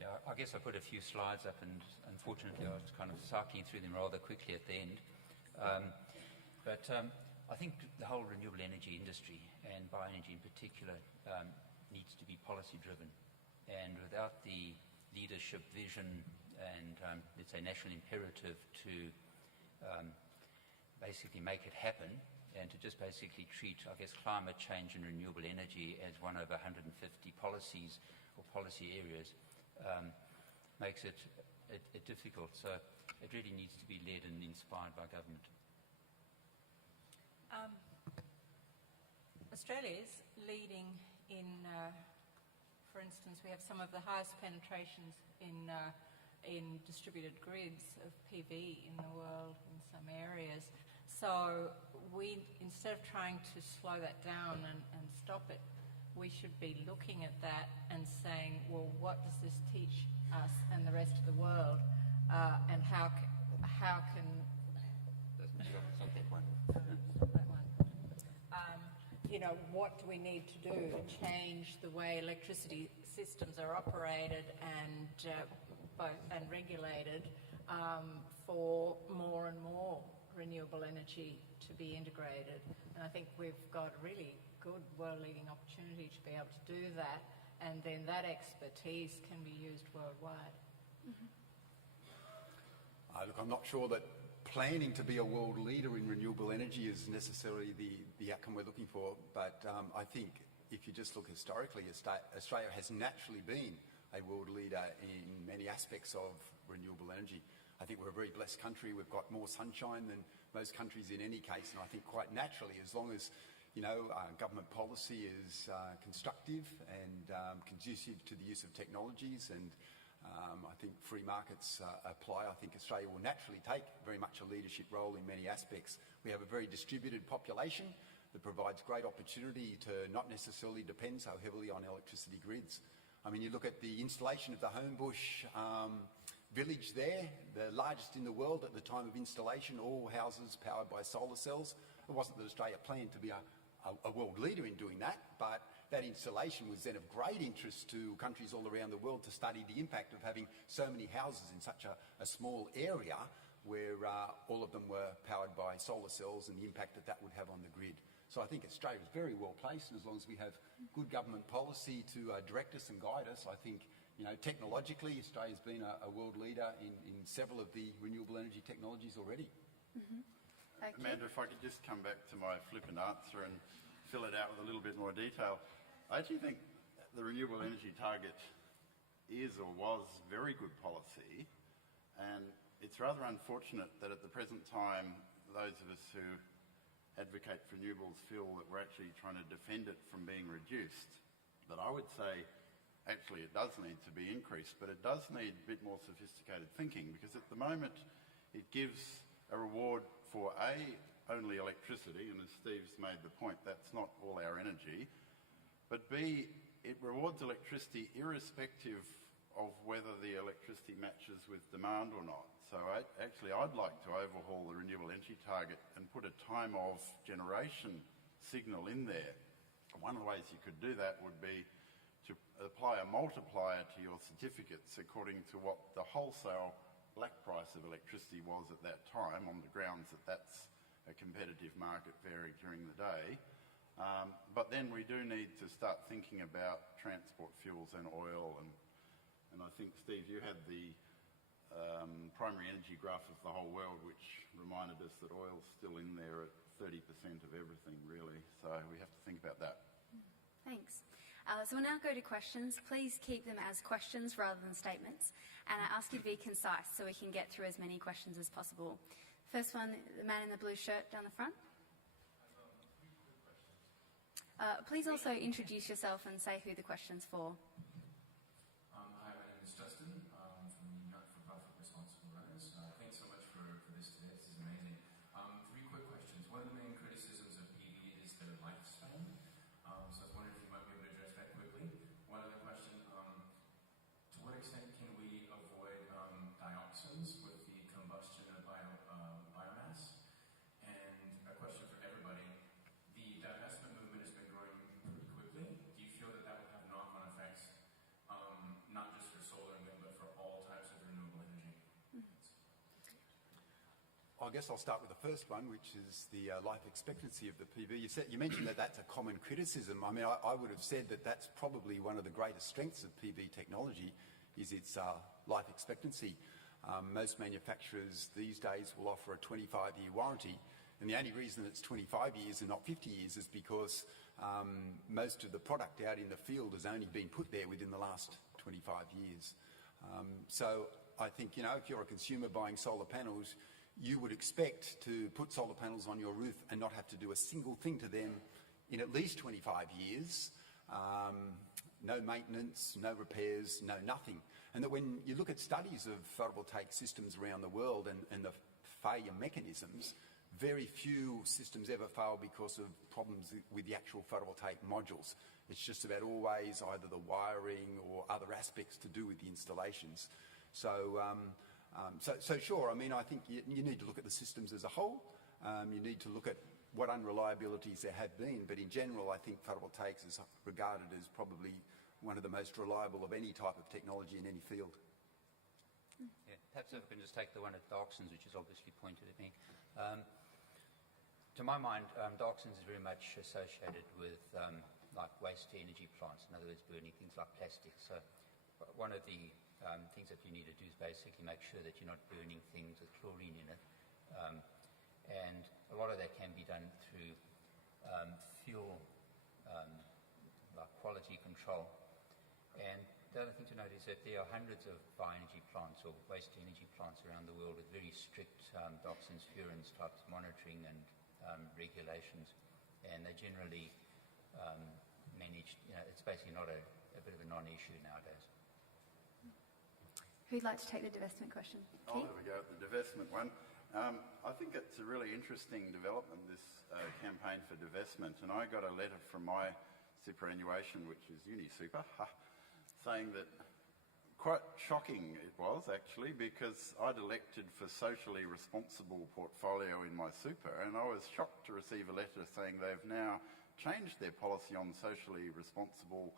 Yeah, I guess I put a few slides up, and unfortunately I was kind of cycling through them rather quickly at the end. But I think the whole renewable energy industry, and bioenergy in particular, needs to be policy driven. And without the leadership vision and, let's say, national imperative to basically make it happen, and to just basically treat, I guess, climate change and renewable energy as one of 150 policies or policy areas, makes it difficult. So it really needs to be led and inspired by government. Australia is leading in, for instance, we have some of the highest penetrations in distributed grids of PV in the world in some areas. So we, instead of trying to slow that down and stop it, we should be looking at that and saying, well, what does this teach us and the rest of the world, and how can what do we need to do to change the way electricity systems are operated and regulated for more and more renewable energy to be integrated. And I think we've got a really good world-leading opportunity to be able to do that, and then that expertise can be used worldwide. Look, I'm not sure that planning to be a world leader in renewable energy is necessarily the outcome we're looking for, but I think if you just look historically, Australia has naturally been a world leader in many aspects of renewable energy. I think we're a very blessed country. We've got more sunshine than most countries in any case, and I think quite naturally, as long as government policy is constructive and conducive to the use of technologies, and I think free markets apply, I think Australia will naturally take very much a leadership role in many aspects. We have a very distributed population that provides great opportunity to not necessarily depend so heavily on electricity grids. I mean, you look at the installation of the Homebush village there, the largest in the world at the time of installation, all houses powered by solar cells. It wasn't that Australia planned to be a world leader in doing that, but that installation was then of great interest to countries all around the world to study the impact of having so many houses in such a small area where all of them were powered by solar cells and the impact that would have on the grid. So I think Australia is very well placed, and as long as we have good government policy to direct us and guide us, I think technologically Australia's been a world leader in several of the renewable energy technologies already. Okay. Amanda, if I could just come back to my flippant answer and fill it out with a little bit more detail. I actually think the renewable energy target is or was very good policy, and it's rather unfortunate that at the present time those of us who advocate for renewables feel that we're actually trying to defend it from being reduced. But I would say actually it does need to be increased, but it does need a bit more sophisticated thinking, because at the moment it gives a reward for only electricity, and as Steve's made the point, that's not all our energy, but B, it rewards electricity irrespective of whether the electricity matches with demand or not. So I'd like to overhaul the renewable energy target and put a time of generation signal in there. One of the ways you could do that would be to apply a multiplier to your certificates according to what the wholesale black price of electricity was at that time, on the grounds that that's a competitive market varied during the day. But then we do need to start thinking about transport fuels and oil, and I think, Steve, you had the primary energy graph of the whole world, which reminded us that oil's still in there at 30% of everything, really. So we have to think about that. Thanks. So we'll now go to questions. Please keep them as questions rather than statements. And I ask you to be concise so we can get through as many questions as possible. First one, the man in the blue shirt down the front. Please also introduce yourself and say who the question's for. Hi, my name is Justin from the Not-for-Profit Responsible Runners. Thanks so much for this today. This is amazing. Three quick questions. One of the main criticisms of PV is their lifespan. So I was wondering if you might be able to address that quickly. One other question, to what extent can we avoid dioxins with the combustion of biomass? And a question for everybody. The divestment movement has been growing pretty quickly. Do you feel that that would have knock-on effects, not just for solar and wind, but for all types of renewable energy? I guess I'll start with the first one, which is the life expectancy of the PV. You mentioned that that's a common criticism. I mean, I would have said that that's probably one of the greatest strengths of PV technology, is its life expectancy. Most manufacturers these days will offer a 25-year warranty, and the only reason it's 25 years and not 50 years is because most of the product out in the field has only been put there within the last 25 years. So I think, if you're a consumer buying solar panels, you would expect to put solar panels on your roof and not have to do a single thing to them in at least 25 years. No maintenance, no repairs, no nothing. And that when you look at studies of photovoltaic systems around the world and the failure mechanisms, very few systems ever fail because of problems with the actual photovoltaic modules. It's just about always either the wiring or other aspects to do with the installations. So sure, I mean, I think you need to look at the systems as a whole. You need to look at what unreliabilities there have been, but in general, I think photovoltaics is regarded as probably one of the most reliable of any type of technology in any field. Yeah, perhaps if I can just take the one at dioxins, which is obviously pointed at me. To my mind, dioxins is very much associated with like waste-to-energy plants, in other words, burning things like plastic. So one of the things that you need to do is basically make sure that you're not burning things with chlorine in it. And a lot of that can be done through fuel like quality control. And the other thing to note is that there are hundreds of bioenergy plants or waste-to-energy plants around the world with very strict dioxins, furans types monitoring and regulations, and they generally manage, it's basically not a bit of a non-issue nowadays. Who'd like to take the divestment question? Oh, there we go, the divestment one. I think it's a really interesting development, this campaign for divestment, and I got a letter from my superannuation, which is UniSuper, saying that quite shocking it was actually, because I'd elected for socially responsible portfolio in my super, and I was shocked to receive a letter saying they've now changed their policy on socially responsible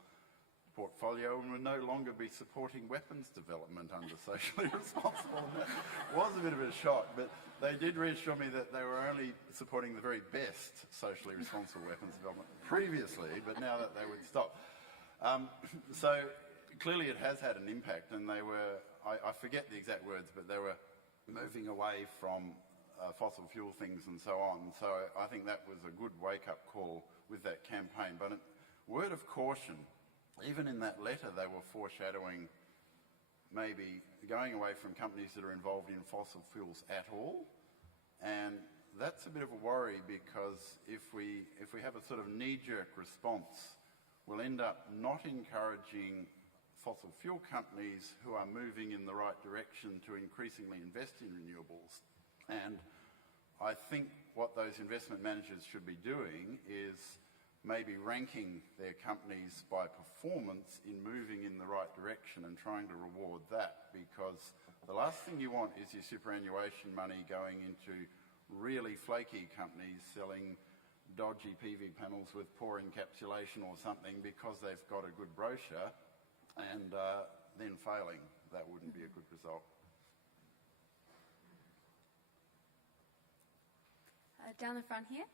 portfolio and will no longer be supporting weapons development under socially responsible. And that was a bit of a shock, but they did reassure me that they were only supporting the very best socially responsible weapons development previously, but now that they would stop. So clearly it has had an impact, and they were, I forget the exact words, but they were moving away from fossil fuel things and so on. So I think that was a good wake-up call with that campaign. But a word of caution, even in that letter they were foreshadowing maybe going away from companies that are involved in fossil fuels at all. And that's a bit of a worry, because if we have a sort of knee-jerk response, we'll end up not encouraging fossil fuel companies who are moving in the right direction to increasingly invest in renewables. And I think what those investment managers should be doing is maybe ranking their companies by performance in moving in the right direction and trying to reward that, because the last thing you want is your superannuation money going into really flaky companies selling dodgy PV panels with poor encapsulation or something because they've got a good brochure and then failing. That wouldn't be a good result. Down the front here.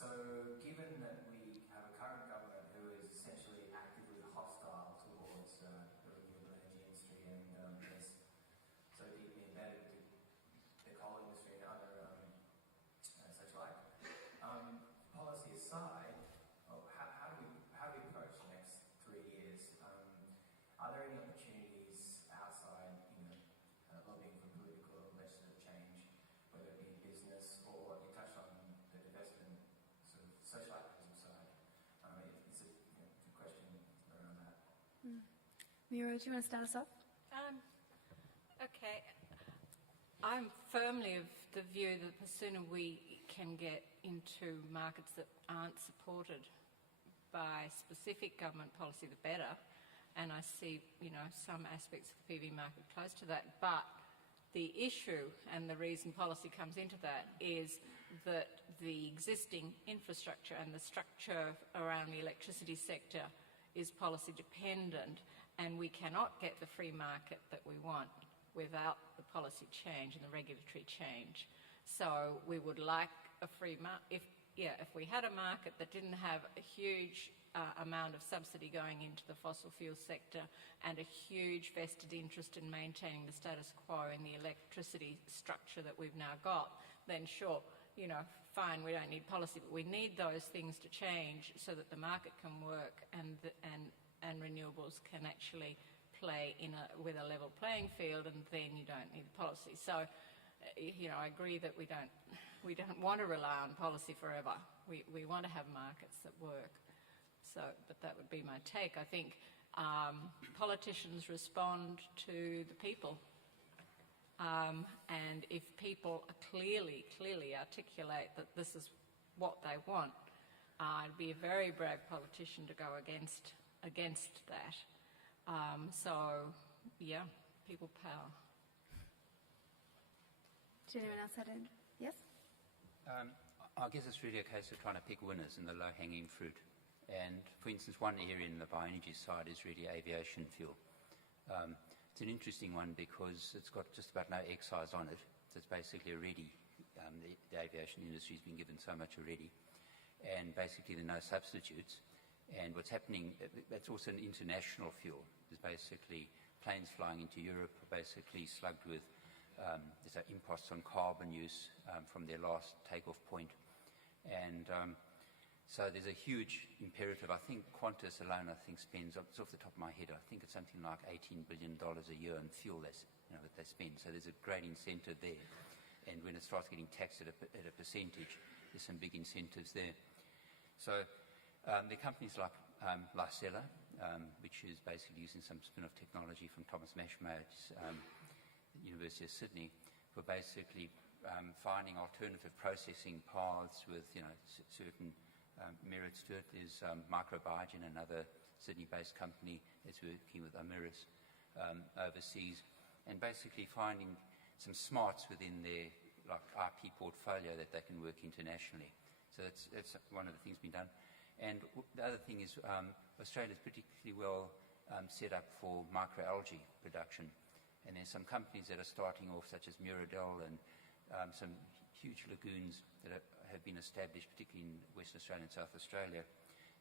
So given that we have a current government who is essentially actively hostile towards the renewable energy industry and is so deeply embedded with the coal industry and other such like, policy aside, how do we approach the next 3 years? Are there any opportunities outside, lobbying for political or legislative change, whether it be business or what you touched on, the divestment sort of social activism side? It's a question around that. Miro, do you want to start us off? Okay. I'm firmly of the view that the sooner we can get into markets that aren't supported by specific government policy, the better. And I see, some aspects of the PV market close to that. But the issue and the reason policy comes into that is that the existing infrastructure and the structure around the electricity sector is policy dependent, and we cannot get the free market that we want without the policy change and the regulatory change. So we would like a free market. If we had a market that didn't have a huge amount of subsidy going into the fossil fuel sector and a huge vested interest in maintaining the status quo in the electricity structure that we've now got, then sure, fine, we don't need policy, but we need those things to change so that the market can work and renewables can actually play with a level playing field, and then you don't need policy. So, I agree that we don't want to rely on policy forever. We want to have markets that work. So, but that would be my take. I think politicians respond to the people. And if people clearly articulate that this is what they want, I'd be a very brave politician to go against that. So, yeah, people power. Did anyone else have any? Yes? I guess it's really a case of trying to pick winners in the low-hanging fruit. And, for instance, one area in the bioenergy side is really aviation fuel. It's an interesting one because it's got just about no excise on it. So it's basically already, the aviation industry has been given so much already. And basically there are no substitutes. And what's happening, that's also an international fuel. There's basically planes flying into Europe are basically slugged with there's imposts on carbon use from their last takeoff point. And so there's a huge imperative. I think Qantas alone, spends, it's off the top of my head, I think it's something like $18 billion a year in fuel that they spend. So there's a great incentive there. And when it starts getting taxed at a percentage, there's some big incentives there. So there are companies like Licella, which is basically using some spin-off technology from Thomas Mashmade's University of Sydney for basically finding alternative processing paths with certain merits to it. There's Microbiogen, another Sydney-based company that's working with Amiris overseas, and basically finding some smarts within their IP portfolio that they can work internationally. So that's one of the things being done. And the other thing is Australia's particularly well set up for microalgae production. And there's some companies that are starting off, such as Muradel and some huge lagoons that have been established, particularly in Western Australia and South Australia.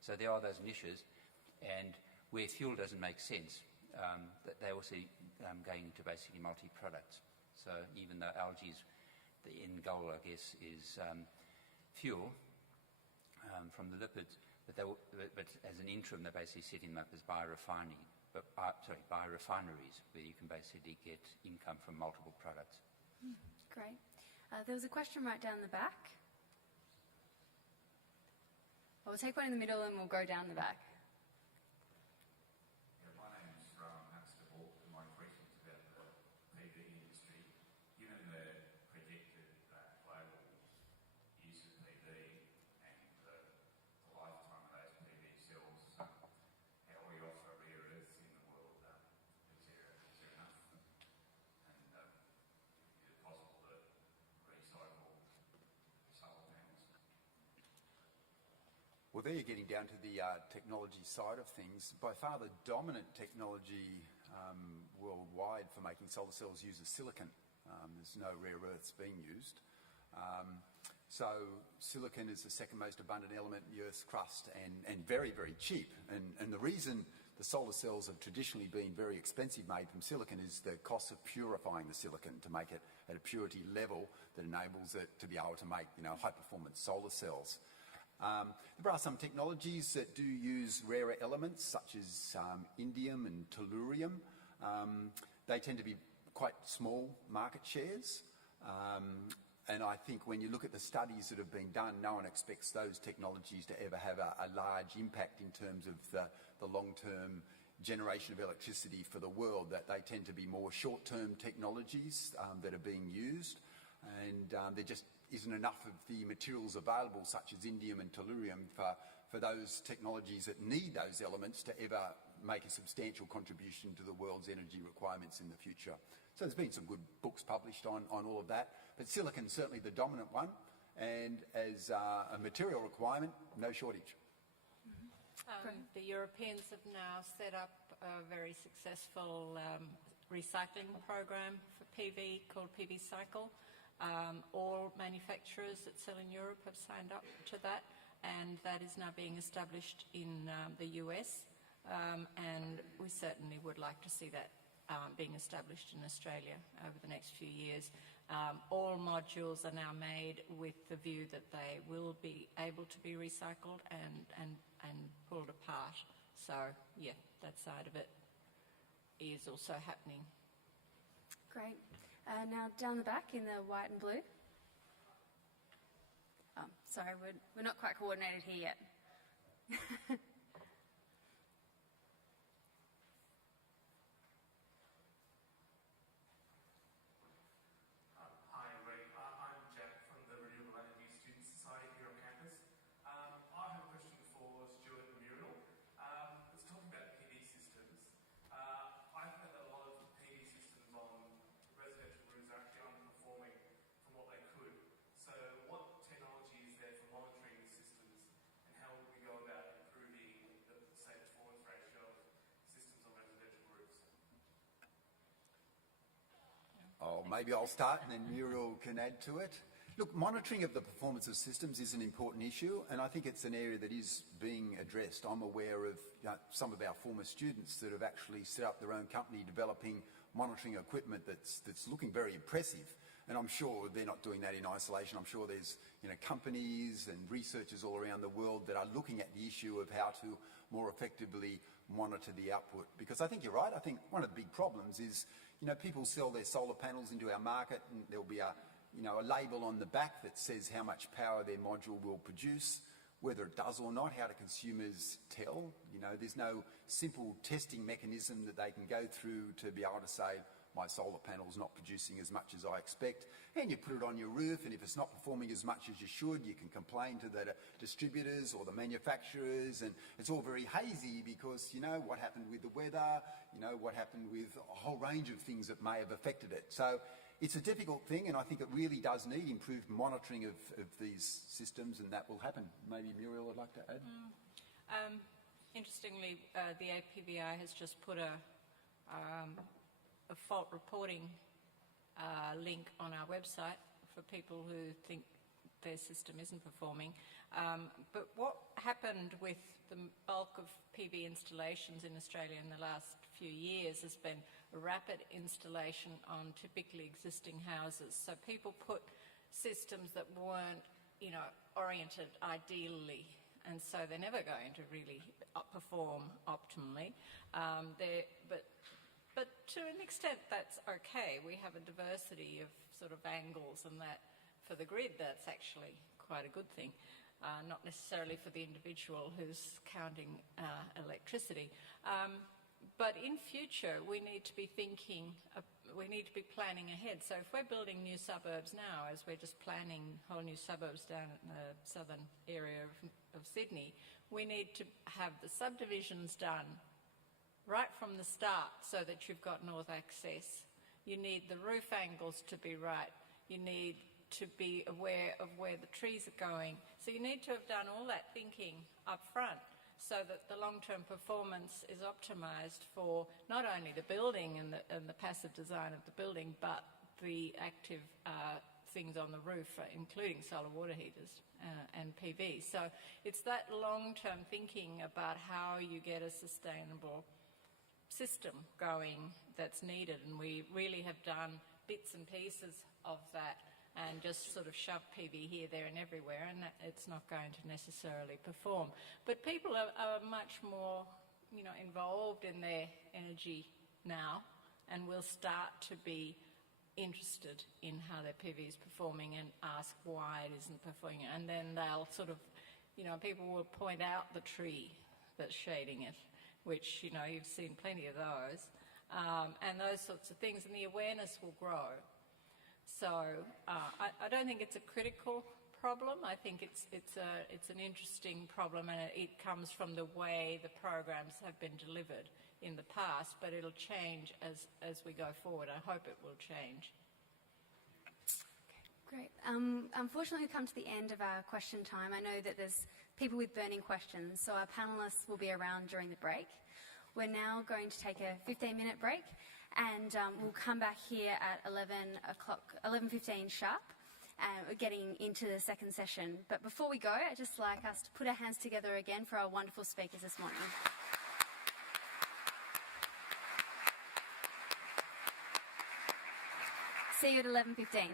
So there are those niches, and where fuel doesn't make sense, they're also going into basically multi-products. So even though algae is the end goal, I guess, is fuel from the lipids, but as an interim, they're basically setting them up as biorefineries, where you can basically get income from multiple products. Great. There was a question right down the back. We'll take one in the middle and we'll go down the back. Yeah, my name's Huxtable. My question's about the PV industry. Given the projected global use of PV and the lifetime of those PV cells, how we offer rare earths in the world, is there enough? And is it possible to recycle solar panels? Well, there you're getting down to the technology side of things. By far the dominant technology worldwide for making solar cells uses silicon. There's no rare earths being used. So silicon is the second most abundant element in the Earth's crust and very, very cheap. And the reason the solar cells have traditionally been very expensive made from silicon is the cost of purifying the silicon to make it at a purity level that enables it to be able to make high-performance solar cells. There are some technologies that do use rarer elements, such as indium and tellurium. They tend to be quite small market shares. And I think when you look at the studies that have been done, no one expects those technologies to ever have a large impact in terms of the long-term generation of electricity for the world, that they tend to be more short-term technologies that are being used. And there just isn't enough of the materials available, such as indium and tellurium, for those technologies that need those elements to ever make a substantial contribution to the world's energy requirements in the future. So there's been some good books published on all of that, but silicon's certainly the dominant one, and as a material requirement, no shortage. The Europeans have now set up a very successful recycling program for PV called PV Cycle. All manufacturers that sell in Europe have signed up to that, and that is now being established in the US, and we certainly would like to see that being established in Australia over the next few years. All modules are now made with the view that they will be able to be recycled and pulled apart. So, yeah, that side of it is also happening. Great. Now down the back in the white and blue. Oh, sorry, we're not quite coordinated here yet. Hi, Ray. I'm Jack from the Renewable Energy Student Society here on campus. I have a Maybe I'll start and then Muriel can add to it. Look, monitoring of the performance of systems is an important issue, and I think it's an area that is being addressed. I'm aware of some of our former students that have actually set up their own company developing monitoring equipment that's looking very impressive. And I'm sure they're not doing that in isolation. I'm sure there's companies and researchers all around the world that are looking at the issue of how to more effectively monitor the output. Because I think you're right. I think one of the big problems is, people sell their solar panels into our market, and there'll be a label on the back that says how much power their module will produce. Whether it does or not, how do consumers tell? There's no simple testing mechanism that they can go through to be able to say, my solar panel's not producing as much as I expect. And you put it on your roof, and if it's not performing as much as you should, you can complain to the distributors or the manufacturers, and it's all very hazy because, what happened with the weather, what happened with a whole range of things that may have affected it. So it's a difficult thing, and I think it really does need improved monitoring of these systems, and that will happen. Maybe Muriel would like to add? Interestingly, the APVI has just put a fault reporting link on our website for people who think their system isn't performing. But what happened with the bulk of PV installations in Australia in the last few years has been a rapid installation on typically existing houses. So people put systems that weren't, oriented ideally, and so they're never going to really perform optimally. But to an extent, that's okay. We have a diversity of sort of angles, and that for the grid, that's actually quite a good thing. Not necessarily for the individual who's counting electricity. But in future, we need to be thinking, we need to be planning ahead. So if we're building new suburbs now, as we're just planning whole new suburbs down in the southern area of Sydney, we need to have the subdivisions done right from the start so that you've got north access. You need the roof angles to be right. You need to be aware of where the trees are going. So you need to have done all that thinking up front so that the long-term performance is optimised for not only the building and the passive design of the building, but the active things on the roof, including solar water heaters and PV. So it's that long-term thinking about how you get a sustainable system going that's needed, and we really have done bits and pieces of that and just sort of shove PV here, there and everywhere, and it's not going to necessarily perform. But people are much more, involved in their energy now, and will start to be interested in how their PV is performing and ask why it isn't performing. And then they'll sort of, people will point out the tree that's shading it, which, you've seen plenty of those, and those sorts of things, and the awareness will grow. So I don't think it's a critical problem. I think it's an interesting problem, and it comes from the way the programs have been delivered in the past, but it'll change as we go forward. I hope it will change. Great. Unfortunately, we've come to the end of our question time. I know that there's people with burning questions, so our panellists will be around during the break. We're now going to take a 15-minute break, and we'll come back here at 11:15 sharp. We're getting into the second session. But before we go, I'd just like us to put our hands together again for our wonderful speakers this morning. See you at 11:15.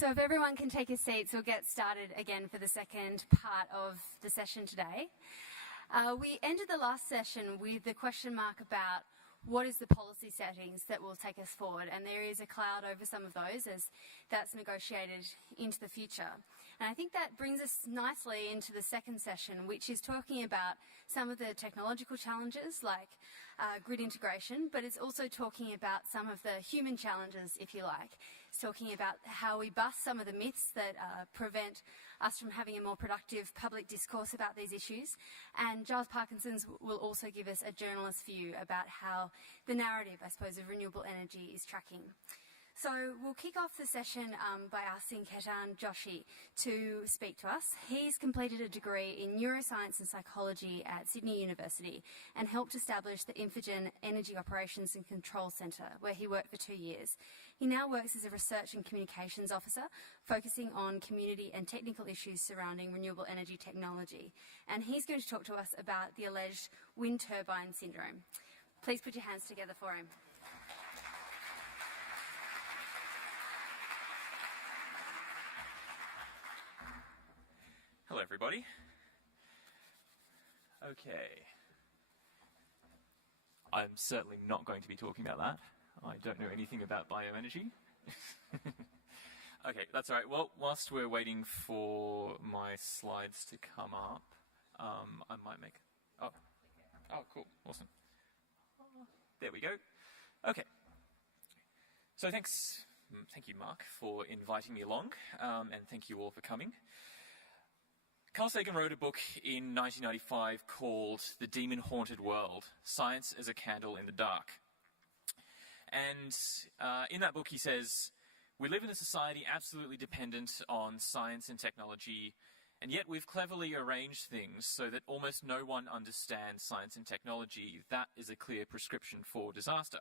So if everyone can take a seat, we'll get started again for the second part of the session today. We ended the last session with the question mark about what is the policy settings that will take us forward, and there is a cloud over some of those as that's negotiated into the future. And I think that brings us nicely into the second session, which is talking about some of the technological challenges like grid integration, but it's also talking about some of the human challenges, if you like. It's talking about how we bust some of the myths that prevent us from having a more productive public discourse about these issues. And Giles Parkinson's will also give us a journalist's view about how the narrative, I suppose, of renewable energy is tracking. So we'll kick off the session by asking Ketan Joshi to speak to us. He's completed a degree in neuroscience and psychology at Sydney University and helped establish the Infigen Energy Operations and Control Centre, where he worked for 2 years. He now works as a research and communications officer, focusing on community and technical issues surrounding renewable energy technology. And he's going to talk to us about the alleged wind turbine syndrome. Please put your hands together for him. Hello, everybody. Okay. I'm certainly not going to be talking about that. I don't know anything about bioenergy. Okay, that's all right. Well, whilst we're waiting for my slides to come up, I might make... Oh, cool. Awesome. There we go. Okay. So thank you, Mark, for inviting me along, and thank you all for coming. Carl Sagan wrote a book in 1995 called The Demon-Haunted World, Science as a Candle in the Dark. And in that book he says, we live in a society absolutely dependent on science and technology, and yet we've cleverly arranged things so that almost no one understands science and technology. That is a clear prescription for disaster.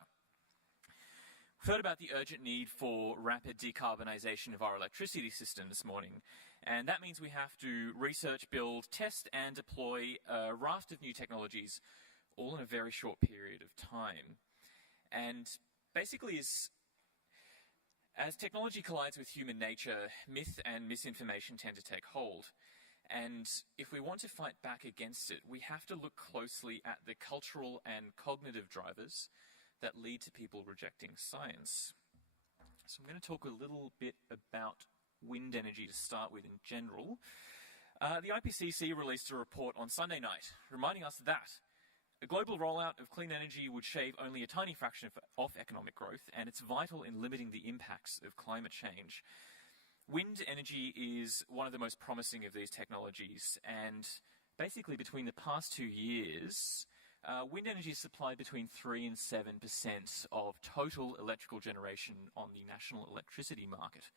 We've heard about the urgent need for rapid decarbonisation of our electricity system this morning. And that means we have to research, build, test and deploy a raft of new technologies all in a very short period of time. And basically as technology collides with human nature, myth and misinformation tend to take hold. And if we want to fight back against it, we have to look closely at the cultural and cognitive drivers that lead to people rejecting science. So I'm going to talk a little bit about wind energy to start with in general. The IPCC released a report on Sunday night reminding us that a global rollout of clean energy would shave only a tiny fraction of economic growth, and it's vital in limiting the impacts of climate change. Wind energy is one of the most promising of these technologies, and basically between the past 2 years, wind energy is supplied between 3 and 7% of total electrical generation on the national electricity market.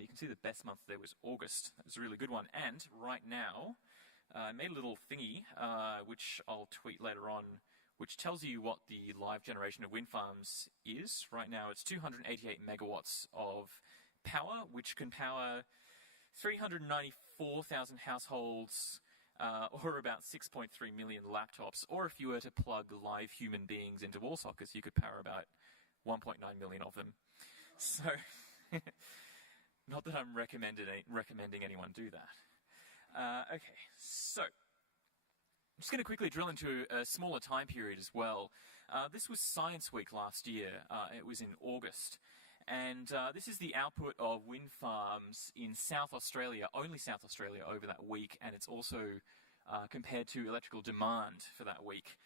You can see the best month there was August. It was a really good one. And right now, I made a little thingy, which I'll tweet later on, which tells you what the live generation of wind farms is. Right now, it's 288 megawatts of power, which can power 394,000 households, or about 6.3 million laptops. Or if you were to plug live human beings into wall sockets, you could power about 1.9 million of them. So... Not that I'm recommending anyone do that. Okay, so I'm just going to quickly drill into a smaller time period as well. This was Science Week last year. It was in August. And this is the output of wind farms in South Australia, only South Australia over that week, and it's also compared to electrical demand for that week.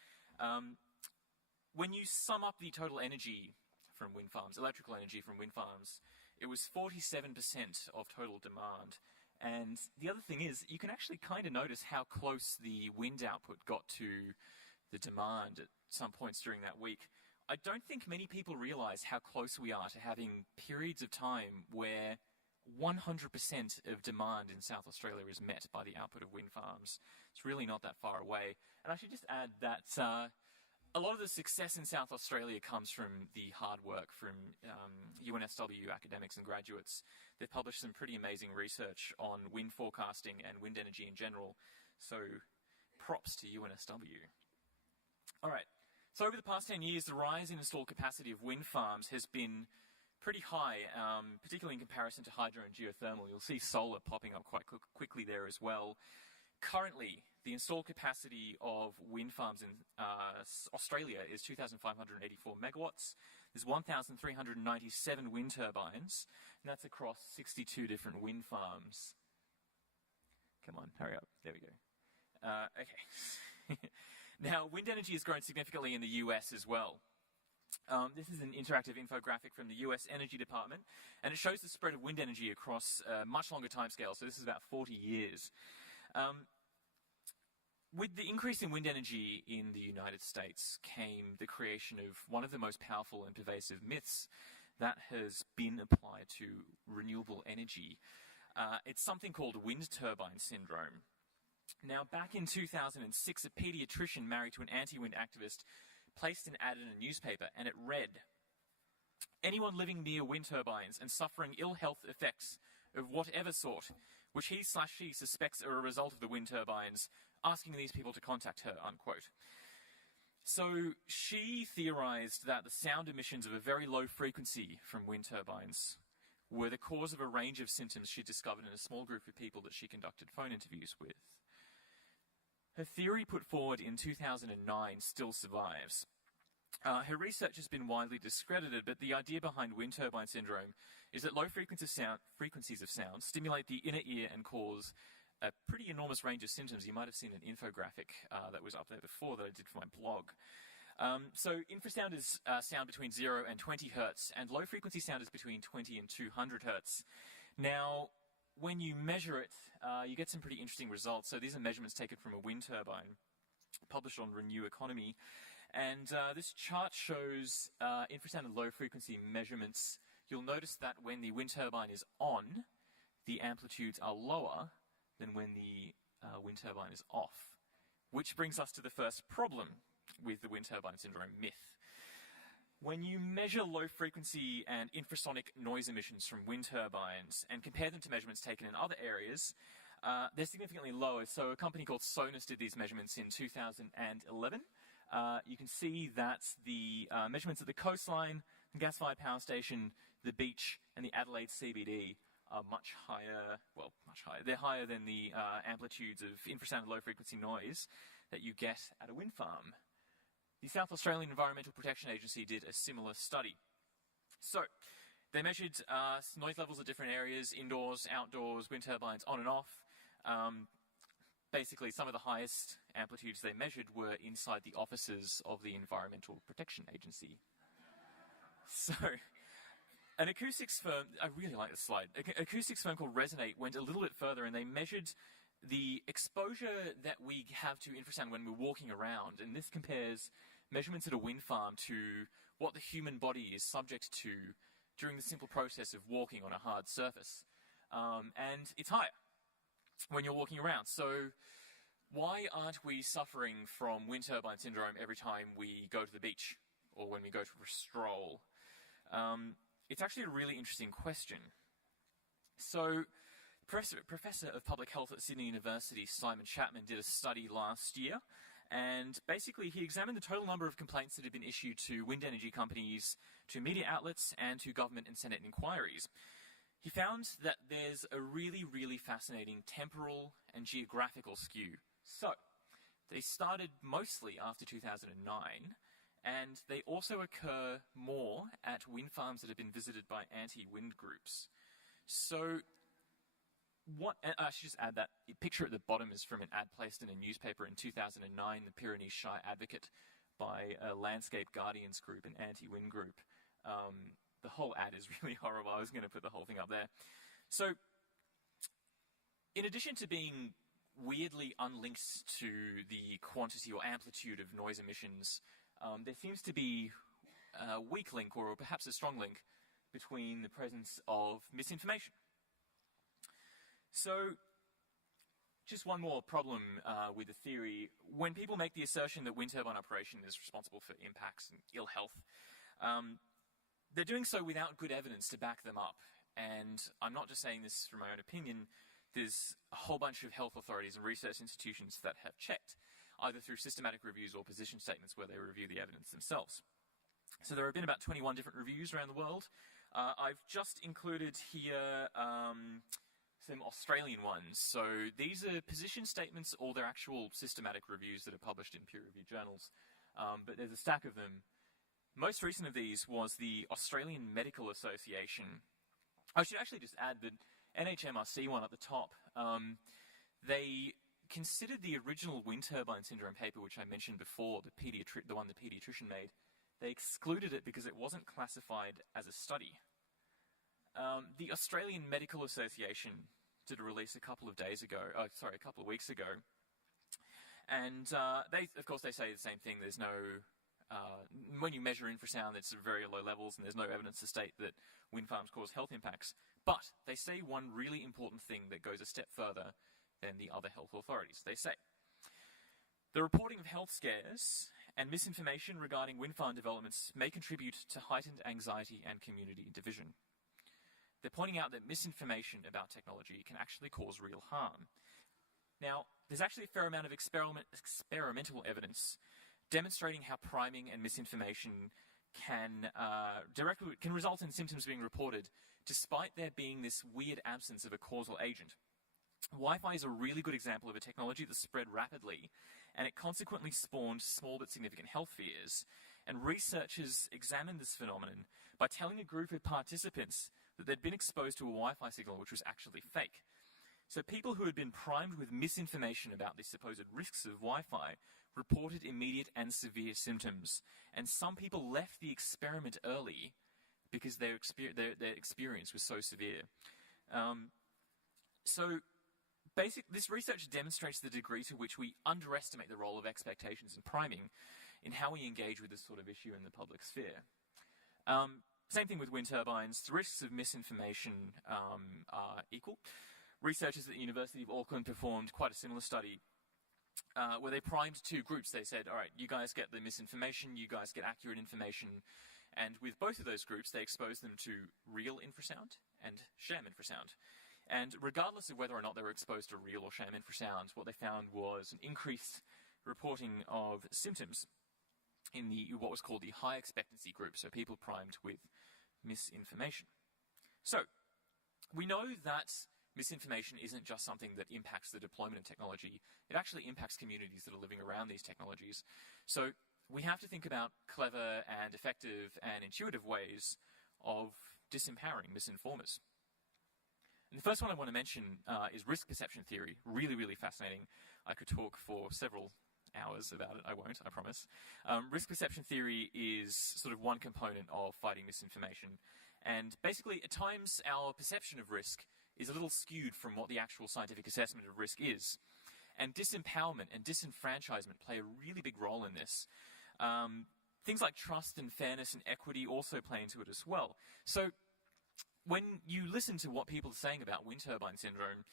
When you sum up the total energy from wind farms, electrical energy from wind farms, it was 47% of total demand. And the other thing is, you can actually kind of notice how close the wind output got to the demand at some points during that week. I don't think many people realize how close we are to having periods of time where 100% of demand in South Australia is met by the output of wind farms. It's really not that far away. And I should just add that a lot of the success in South Australia comes from the hard work from UNSW academics and graduates. They've published some pretty amazing research on wind forecasting and wind energy in general. So props to UNSW. All right. So over the past 10 years, the rise in installed capacity of wind farms has been pretty high, particularly in comparison to hydro and geothermal. You'll see solar popping up quite quickly there as well. Currently, the installed capacity of wind farms in Australia is 2,584 megawatts. There's 1,397 wind turbines, and that's across 62 different wind farms. Come on, hurry up. There we go. Okay. Now, wind energy has grown significantly in the US as well. This is an interactive infographic from the US Energy Department, and it shows the spread of wind energy across a much longer timescale, so this is about 40 years. With the increase in wind energy in the United States came the creation of one of the most powerful and pervasive myths that has been applied to renewable energy. It's something called wind turbine syndrome. Now, back in 2006, a pediatrician married to an anti-wind activist placed an ad in a newspaper, and it read, "Anyone living near wind turbines and suffering ill health effects of whatever sort, which he/she suspects are a result of the wind turbines, asking these people to contact her," unquote. So she theorized that the sound emissions of a very low frequency from wind turbines were the cause of a range of symptoms she discovered in a small group of people that she conducted phone interviews with. Her theory, put forward in 2009, still survives. Her research has been widely discredited, but the idea behind wind turbine syndrome is that low frequencies of sound stimulate the inner ear and cause a pretty enormous range of symptoms. You might have seen an infographic that was up there before that I did for my blog. So infrasound is sound between 0 and 20 hertz, and low frequency sound is between 20 and 200 hertz. Now, when you measure it, you get some pretty interesting results. So these are measurements taken from a wind turbine, published on Renew Economy. And this chart shows infrasound and low frequency measurements. You'll notice that when the wind turbine is on, the amplitudes are lower than when the wind turbine is off. Which brings us to the first problem with the wind turbine syndrome myth. When you measure low frequency and infrasonic noise emissions from wind turbines and compare them to measurements taken in other areas, they're significantly lower. So a company called Sonus did these measurements in 2011. You can see that the measurements at the coastline, the gas-fired power station, the beach, and the Adelaide CBD are much higher. Well, much higher. They're higher than the amplitudes of infrasound and low-frequency noise that you get at a wind farm. The South Australian Environmental Protection Agency did a similar study. So, they measured noise levels at different areas, indoors, outdoors, wind turbines, on and off. Basically, some of the highest amplitudes they measured were inside the offices of the Environmental Protection Agency. So, an acoustics firm, I really like this slide, an acoustics firm called Resonate went a little bit further, and they measured the exposure that we have to infrasound when we're walking around, and this compares measurements at a wind farm to what the human body is subject to during the simple process of walking on a hard surface. And it's higher when you're walking around. So why aren't we suffering from wind turbine syndrome every time we go to the beach or when we go to a stroll? It's actually a really interesting question. So Professor of Public Health at Sydney University, Simon Chapman, did a study last year, and basically he examined the total number of complaints that had been issued to wind energy companies, to media outlets, and to government and Senate inquiries. He found that there's a really, really fascinating temporal and geographical skew. So, they started mostly after 2009, and they also occur more at wind farms that have been visited by anti-wind groups. So, I should just add that the picture at the bottom is from an ad placed in a newspaper in 2009, the Pyrenees Shire Advocate, by a Landscape Guardians group, an anti-wind group. The whole ad is really horrible. I was going to put the whole thing up there. So, in addition to being weirdly unlinked to the quantity or amplitude of noise emissions, there seems to be a weak link, or perhaps a strong link, between the presence of misinformation. So, just one more problem with the theory. When people make the assertion that wind turbine operation is responsible for impacts and ill health, they're doing so without good evidence to back them up. And I'm not just saying this from my own opinion. There's a whole bunch of health authorities and research institutions that have checked, either through systematic reviews or position statements where they review the evidence themselves. So there have been about 21 different reviews around the world. I've just included here some Australian ones. So these are position statements or they're actual systematic reviews that are published in peer-reviewed journals. But there's a stack of them. Most recent of these was the Australian Medical Association. I should actually just add the NHMRC one at the top. They considered the original wind turbine syndrome paper, which I mentioned before, the one the paediatrician made. They excluded it because it wasn't classified as a study. The Australian Medical Association did a release a couple of weeks ago. And of course, they say the same thing. There's no, when you measure infrasound, it's at very low levels, and there's no evidence to state that wind farms cause health impacts. But they say one really important thing that goes a step further than the other health authorities. They say, the reporting of health scares and misinformation regarding wind farm developments may contribute to heightened anxiety and community division. They're pointing out that misinformation about technology can actually cause real harm. Now, there's actually a fair amount of experimental evidence demonstrating how priming and misinformation can result in symptoms being reported, despite there being this weird absence of a causal agent. Wi-Fi is a really good example of a technology that spread rapidly, and it consequently spawned small but significant health fears. And researchers examined this phenomenon by telling a group of participants that they'd been exposed to a Wi-Fi signal which was actually fake. So people who had been primed with misinformation about the supposed risks of Wi-Fi reported immediate and severe symptoms. And some people left the experiment early because their experience was so severe. This research demonstrates the degree to which we underestimate the role of expectations and priming in how we engage with this sort of issue in the public sphere. Same thing with wind turbines. The risks of misinformation are equal. Researchers at the University of Auckland performed quite a similar study where they primed two groups. They said, all right, you guys get the misinformation, you guys get accurate information. And with both of those groups, they exposed them to real infrasound and sham infrasound. And regardless of whether or not they were exposed to real or sham infrasound, what they found was an increased reporting of symptoms in what was called the high expectancy group, so people primed with misinformation. So, we know that misinformation isn't just something that impacts the deployment of technology, it actually impacts communities that are living around these technologies. So, we have to think about clever and effective and intuitive ways of disempowering misinformers. And the first one I want to mention is risk perception theory. Really, really fascinating. I could talk for several hours about it. I won't, I promise. Risk perception theory is sort of one component of fighting misinformation. And basically, at times, our perception of risk is a little skewed from what the actual scientific assessment of risk is. And disempowerment and disenfranchisement play a really big role in this. Things like trust and fairness and equity also play into it as well. So, when you listen to what people are saying about wind turbine syndrome,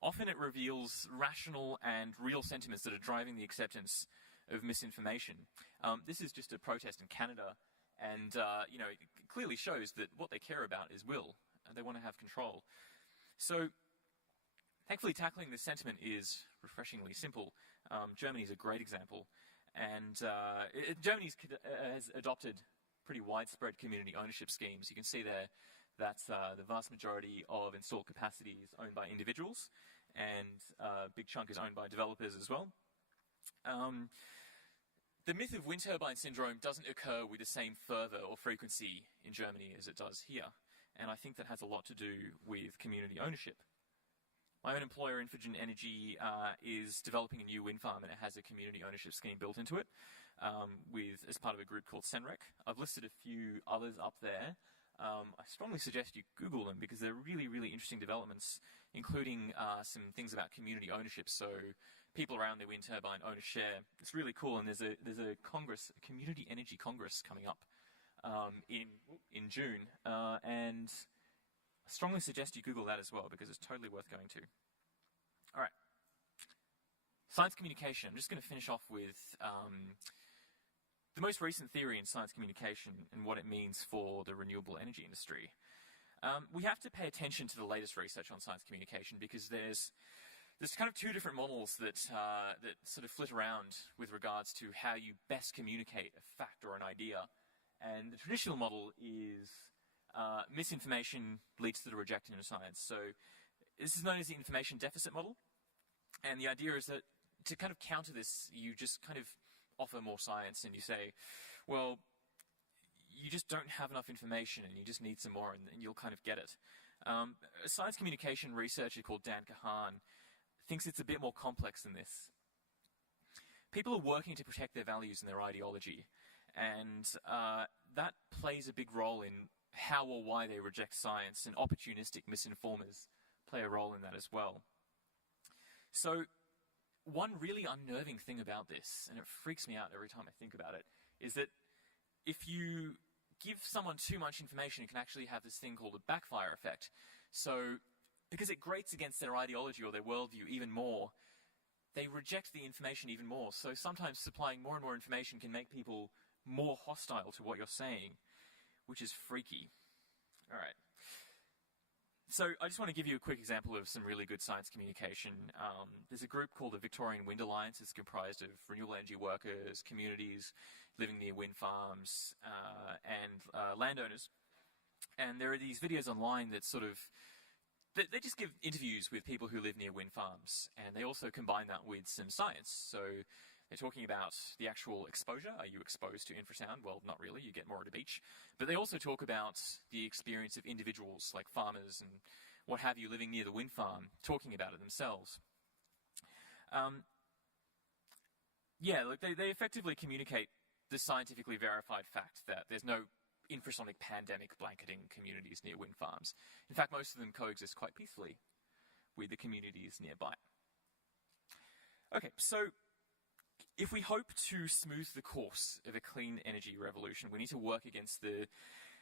often it reveals rational and real sentiments that are driving the acceptance of misinformation. This is just a protest in Canada, and it clearly shows that what they care about is will, and they want to have control. So, thankfully, tackling this sentiment is refreshingly simple. Germany is a great example, and Germany has adopted pretty widespread community ownership schemes. You can see there that the vast majority of installed capacity is owned by individuals, and a big chunk is owned by developers as well. The myth of wind turbine syndrome doesn't occur with the same fervour or frequency in Germany as it does here, and I think that has a lot to do with community ownership. My own employer, Renewable Energy, is developing a new wind farm, and it has a community ownership scheme built into it as part of a group called Senrec. I've listed a few others up there. I strongly suggest you Google them because they're really, really interesting developments, including some things about community ownership. So people around their wind turbine own a share. It's really cool, and there's a congress, a community energy congress coming up in June, and I strongly suggest you Google that as well because it's totally worth going to. All right, science communication. I'm just going to finish off with the most recent theory in science communication and what it means for the renewable energy industry. We have to pay attention to the latest research on science communication because there's kind of two different models that sort of flit around with regards to how you best communicate a fact or an idea. And the traditional model is misinformation leads to the rejection of science. So this is known as the information deficit model. And the idea is that to kind of counter this, you just kind of offer more science and you say, well, you just don't have enough information and you just need some more and you'll kind of get it. A science communication researcher called Dan Kahan thinks it's a bit more complex than this. People are working to protect their values and their ideology, and that plays a big role in how or why they reject science, and opportunistic misinformers play a role in that as well. So one really unnerving thing about this, and it freaks me out every time I think about it, is that if you give someone too much information, it can actually have this thing called a backfire effect. So because it grates against their ideology or their worldview even more, they reject the information even more. So sometimes supplying more and more information can make people more hostile to what you're saying, which is freaky. All right. So I just want to give you a quick example of some really good science communication. There's a group called the Victorian Wind Alliance. It's comprised of renewable energy workers, communities living near wind farms, and landowners. And there are these videos online that sort of, they just give interviews with people who live near wind farms, and they also combine that with some science. So they're talking about the actual exposure. Are you exposed to infrasound? Well, not really. You get more at a beach. But they also talk about the experience of individuals like farmers and what have you living near the wind farm, talking about it themselves. They effectively communicate the scientifically verified fact that there's no infrasonic pandemic blanketing communities near wind farms. In fact, most of them coexist quite peacefully with the communities nearby. Okay, so if we hope to smooth the course of a clean energy revolution, we need to work against the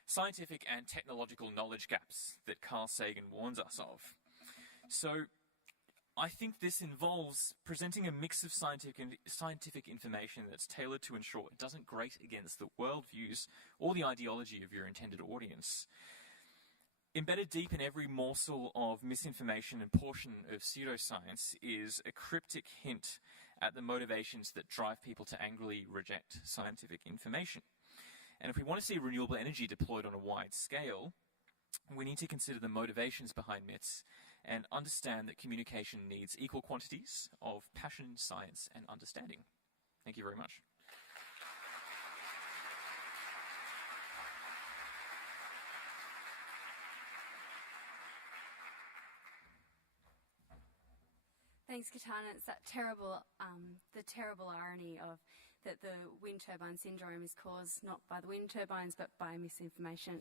scientific and technological knowledge gaps that Carl Sagan warns us of. So I think this involves presenting a mix of scientific information that's tailored to ensure it doesn't grate against the worldviews or the ideology of your intended audience. Embedded deep in every morsel of misinformation and portion of pseudoscience is a cryptic hint at the motivations that drive people to angrily reject scientific information. And if we want to see renewable energy deployed on a wide scale, we need to consider the motivations behind myths and understand that communication needs equal quantities of passion, science, and understanding. Thank you very much. Thanks, Katana. It's that terrible, the terrible irony of that the wind turbine syndrome is caused not by the wind turbines but by misinformation.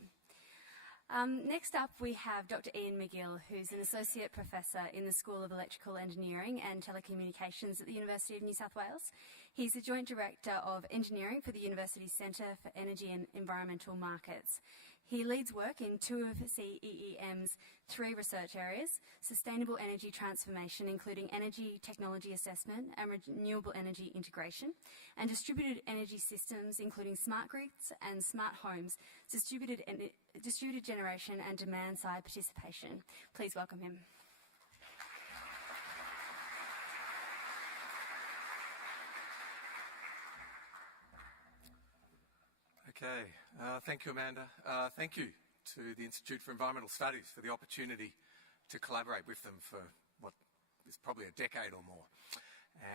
Next up, we have Dr. Ian McGill, who's an Associate Professor in the School of Electrical Engineering and Telecommunications at the University of New South Wales. He's the Joint Director of Engineering for the University's Centre for Energy and Environmental Markets. He leads work in two of CEEM's three research areas: sustainable energy transformation, including energy technology assessment and renewable energy integration, and distributed energy systems, including smart grids and smart homes, distributed generation and demand-side participation. Please welcome him. Okay, thank you, Amanda. Thank you to the Institute for Environmental Studies for the opportunity to collaborate with them for what is probably a decade or more.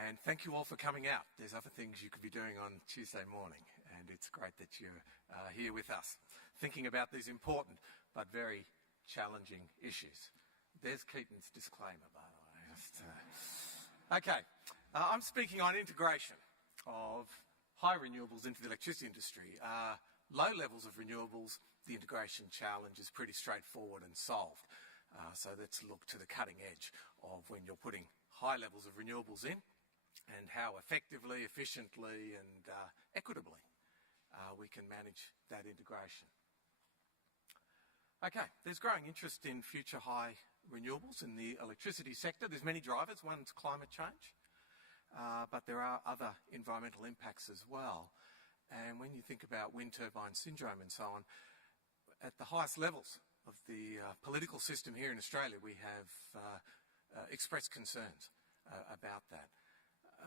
And thank you all for coming out. There's other things you could be doing on Tuesday morning, and it's great that you're here with us, thinking about these important but very challenging issues. There's Keaton's disclaimer, by the way. Okay, I'm speaking on integration of high renewables into the electricity industry. Low levels of renewables, the integration challenge is pretty straightforward and solved. So let's look to the cutting edge of when you're putting high levels of renewables in and how effectively, efficiently and equitably we can manage that integration. Okay, there's growing interest in future high renewables in the electricity sector. There's many drivers. One's climate change. But there are other environmental impacts as well. And when you think about wind turbine syndrome and so on, at the highest levels of the political system here in Australia, we have expressed concerns about that.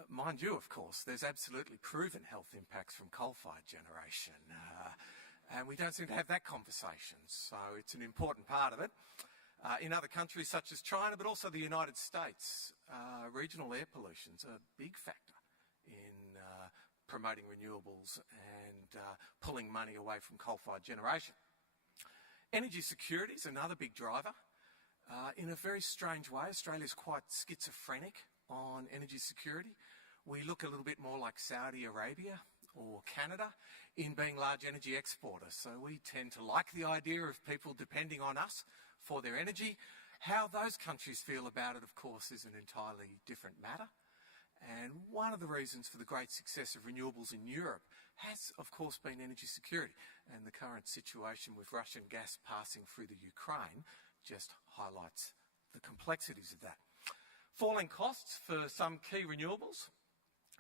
Mind you, of course, there's absolutely proven health impacts from coal-fired generation. And we don't seem to have that conversation, so it's an important part of it. In other countries such as China, but also the United States, regional air pollution is a big factor in promoting renewables and pulling money away from coal-fired generation. Energy security is another big driver. In a very strange way, Australia's quite schizophrenic on energy security. We look a little bit more like Saudi Arabia or Canada in being large energy exporters. So we tend to like the idea of people depending on us for their energy. How those countries feel about it, of course, is an entirely different matter. And one of the reasons for the great success of renewables in Europe has, of course, been energy security. And the current situation with Russian gas passing through the Ukraine just highlights the complexities of that. Falling costs for some key renewables,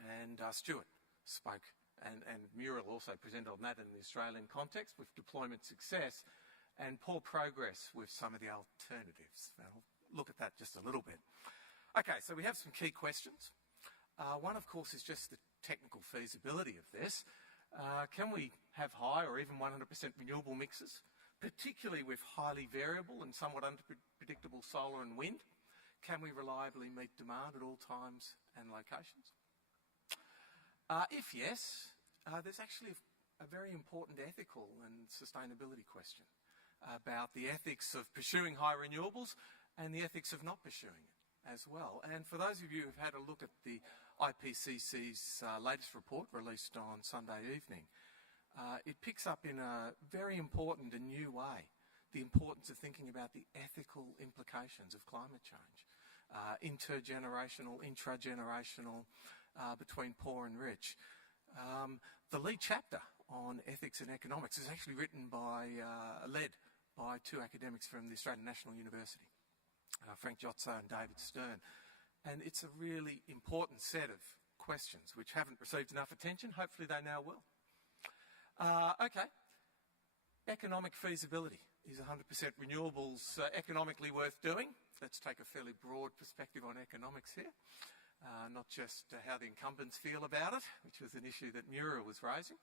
and Stuart spoke, and Muriel also presented on that in the Australian context with deployment success, and poor progress with some of the alternatives. I'll look at that just a little bit. Okay, so we have some key questions. One, of course, is just the technical feasibility of this. Can we have high or even 100% renewable mixes, particularly with highly variable and somewhat unpredictable solar and wind? Can we reliably meet demand at all times and locations? If yes, there's actually a very important ethical and sustainability question about the ethics of pursuing high renewables and the ethics of not pursuing it as well. And for those of you who've had a look at the IPCC's latest report released on Sunday evening, it picks up in a very important and new way the importance of thinking about the ethical implications of climate change, intergenerational, intragenerational, between poor and rich. The lead chapter on ethics and economics is actually led by two academics from the Australian National University, Frank Jotzo and David Stern. And it's a really important set of questions which haven't received enough attention. Hopefully they now will. Okay. Economic feasibility. Is 100% renewables economically worth doing? Let's take a fairly broad perspective on economics here. Not just how the incumbents feel about it, which was an issue that Muriel was raising.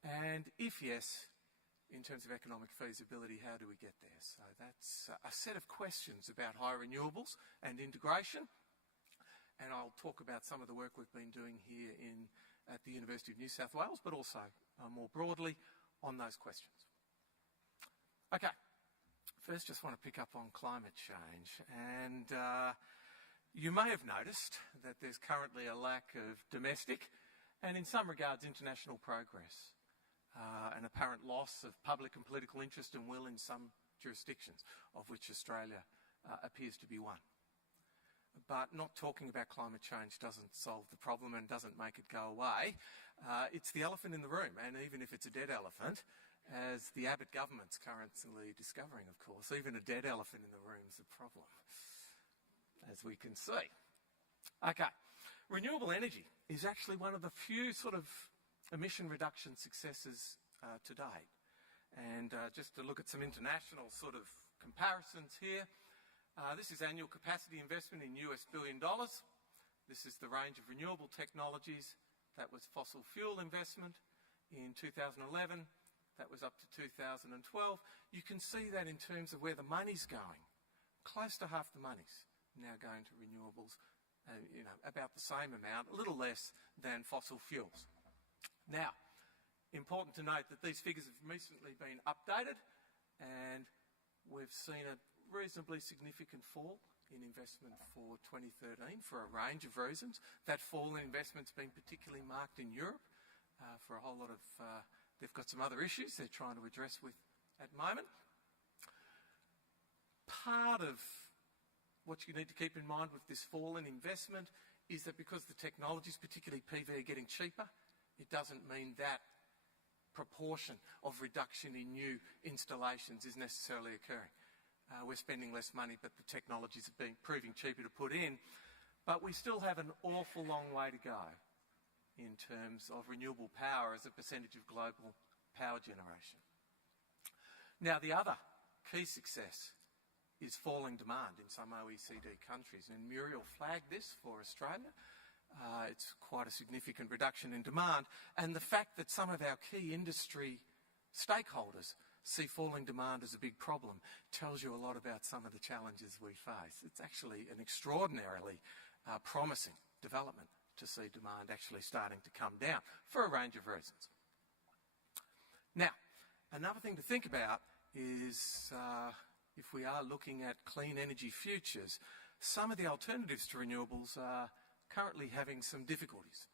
And if yes, in terms of economic feasibility, how do we get there? So that's a set of questions about high renewables and integration. And I'll talk about some of the work we've been doing here at the University of New South Wales, but also more broadly on those questions. Okay, first just want to pick up on climate change. And you may have noticed that there's currently a lack of domestic and in some regards international progress, an apparent loss of public and political interest and will in some jurisdictions, of which Australia appears to be one. But not talking about climate change doesn't solve the problem and doesn't make it go away. It's the elephant in the room, and even if it's a dead elephant, as the Abbott government's currently discovering, of course, even a dead elephant in the room is a problem, as we can see. Okay, renewable energy is actually one of the few sort of emission reduction successes to date. And just to look at some international sort of comparisons here, this is annual capacity investment in US $1 billion. This is the range of renewable technologies. That was fossil fuel investment in 2011. That was up to 2012. You can see that in terms of where the money's going. Close to half the money's now going to renewables, about the same amount, a little less than fossil fuels. Now, important to note that these figures have recently been updated, and we've seen a reasonably significant fall in investment for 2013 for a range of reasons. That fall in investment's been particularly marked in Europe for a whole lot of... they've got some other issues they're trying to address with at the moment. Part of what you need to keep in mind with this fall in investment is that because the technologies, particularly PV, are getting cheaper, it doesn't mean that proportion of reduction in new installations is necessarily occurring. We're spending less money, but the technologies are proving cheaper to put in. But we still have an awful long way to go in terms of renewable power as a percentage of global power generation. Now, the other key success is falling demand in some OECD countries, and Muriel flagged this for Australia. It's quite a significant reduction in demand, and the fact that some of our key industry stakeholders see falling demand as a big problem tells you a lot about some of the challenges we face. It's actually an extraordinarily promising development to see demand actually starting to come down for a range of reasons. Now, another thing to think about is if we are looking at clean energy futures, some of the alternatives to renewables are currently having some difficulties.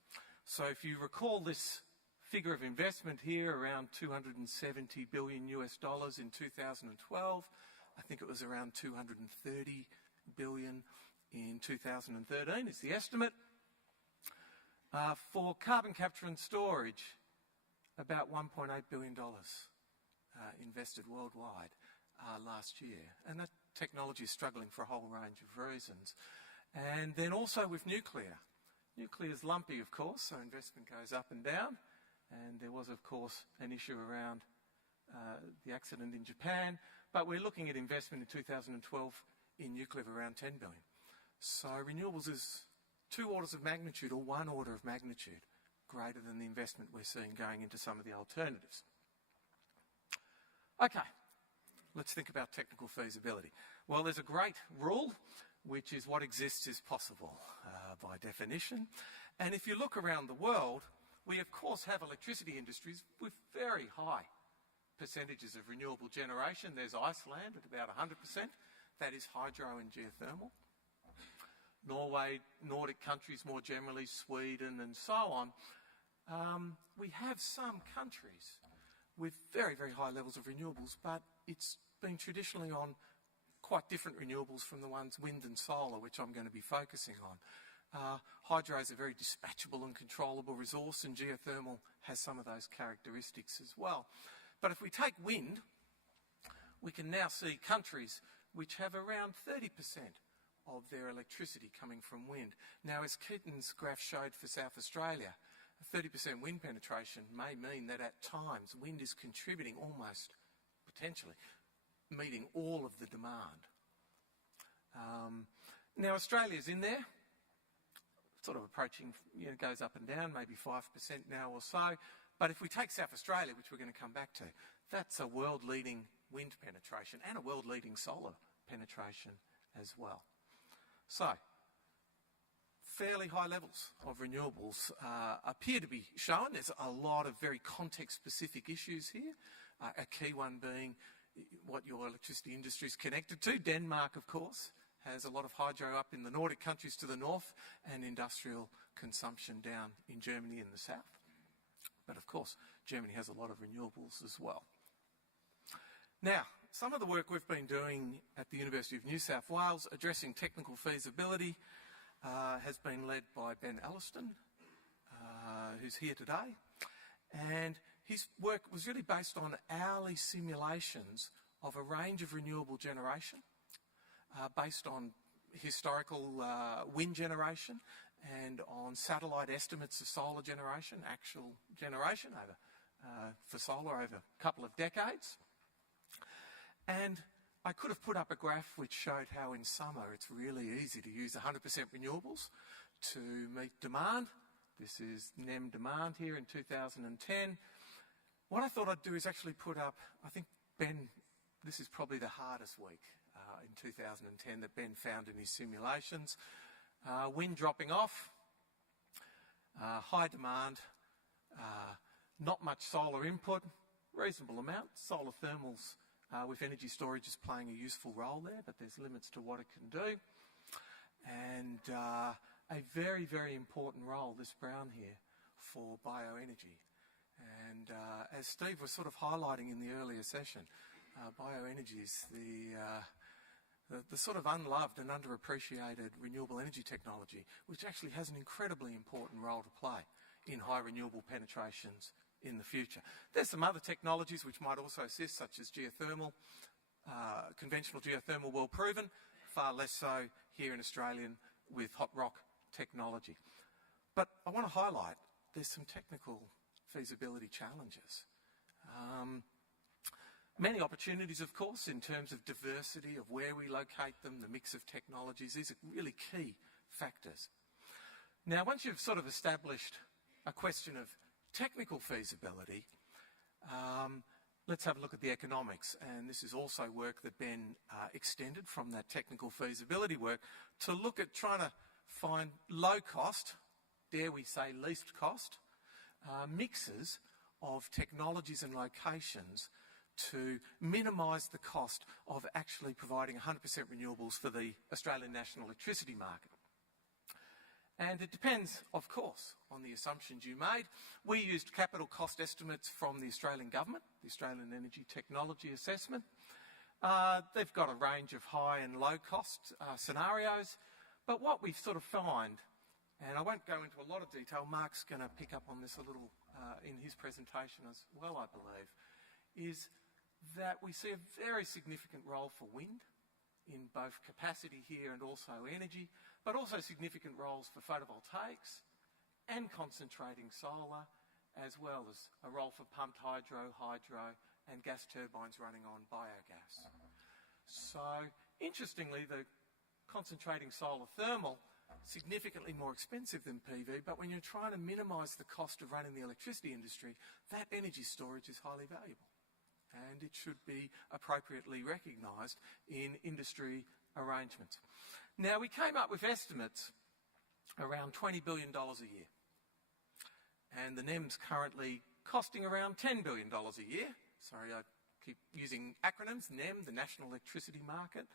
So if you recall this figure of investment here, around $270 billion US in 2012. I think it was around $230 billion in 2013 is the estimate. For carbon capture and storage, about $1.8 billion invested worldwide last year. And that technology is struggling for a whole range of reasons. And then also with nuclear. Nuclear is lumpy, of course, so investment goes up and down. And there was, of course, an issue around the accident in Japan. But we're looking at investment in 2012 in nuclear of around $10 billion. So renewables is 2 orders of magnitude or 1 order of magnitude greater than the investment we're seeing going into some of the alternatives. Okay, let's think about technical feasibility. Well, there's a great rule, which is what exists is possible by definition. And if you look around the world, we of course have electricity industries with very high percentages of renewable generation. There's Iceland at about 100%. That is hydro and geothermal. Norway, Nordic countries more generally, Sweden and so on. We have some countries with very, very high levels of renewables, but it's been traditionally on quite different renewables from the ones wind and solar, which I'm going to be focusing on. Hydro is a very dispatchable and controllable resource, and geothermal has some of those characteristics as well. But if we take wind, we can now see countries which have around 30% of their electricity coming from wind. Now, as Keaton's graph showed for South Australia, 30% wind penetration may mean that at times wind is contributing almost, potentially, meeting all of the demand. Now, Australia's in there, sort of approaching, goes up and down, maybe 5% now or so. But if we take South Australia, which we're going to come back to, that's a world-leading wind penetration and a world-leading solar penetration as well. So, fairly high levels of renewables appear to be shown. There's a lot of very context-specific issues here, a key one being what your electricity industry is connected to. Denmark, of course, has a lot of hydro up in the Nordic countries to the north and industrial consumption down in Germany in the south. But of course, Germany has a lot of renewables as well. Now, some of the work we've been doing at the University of New South Wales addressing technical feasibility has been led by Ben Elliston, who's here today. And his work was really based on hourly simulations of a range of renewable generation, based on historical wind generation and on satellite estimates of solar generation, actual generation for solar over a couple of decades. And I could have put up a graph which showed how in summer it's really easy to use 100% renewables to meet demand. This is NEM demand here in 2010. What I thought I'd do is actually put up, I think Ben, this is probably the hardest week in 2010 that Ben found in his simulations. Wind dropping off, high demand, not much solar input, reasonable amount. Solar thermals with energy storage is playing a useful role there, but there's limits to what it can do. And a very, very important role, this brown here, for bioenergy. And as Steve was sort of highlighting in the earlier session, bioenergy is the sort of unloved and underappreciated renewable energy technology, which actually has an incredibly important role to play in high renewable penetrations in the future. There's some other technologies which might also assist, such as geothermal, conventional geothermal, well proven, far less so here in Australia with hot rock technology. But I want to highlight there's some technical feasibility challenges. Many opportunities, of course, in terms of diversity of where we locate them, the mix of technologies. These are really key factors. Now, once you've sort of established a question of technical feasibility, let's have a look at the economics. And this is also work that Ben extended from that technical feasibility work to look at trying to find low cost, dare we say least cost, mixes of technologies and locations to minimise the cost of actually providing 100% renewables for the Australian national electricity market. And it depends, of course, on the assumptions you made. We used capital cost estimates from the Australian government, the Australian Energy Technology Assessment. They've got a range of high and low cost scenarios, but what we sort of find, and I won't go into a lot of detail, Mark's going to pick up on this a little in his presentation as well, I believe, is that we see a very significant role for wind in both capacity here and also energy, but also significant roles for photovoltaics and concentrating solar, as well as a role for pumped hydro, and gas turbines running on biogas. So, interestingly, the concentrating solar thermal, significantly more expensive than PV, but when you're trying to minimise the cost of running the electricity industry, that energy storage is highly valuable. And it should be appropriately recognised in industry arrangements. Now, we came up with estimates around $20 billion a year. And the NEM's currently costing around $10 billion a year. Sorry, I keep using acronyms. NEM, the National Electricity Market.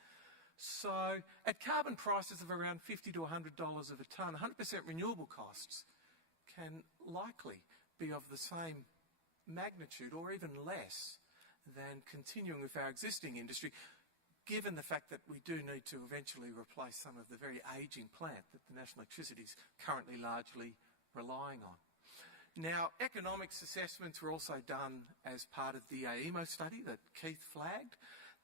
So, at carbon prices of around $50 to $100 of a tonne, 100% renewable costs can likely be of the same magnitude or even less than continuing with our existing industry, given the fact that we do need to eventually replace some of the very ageing plant that the national electricity is currently largely relying on. Now, economics assessments were also done as part of the AEMO study that Keith flagged.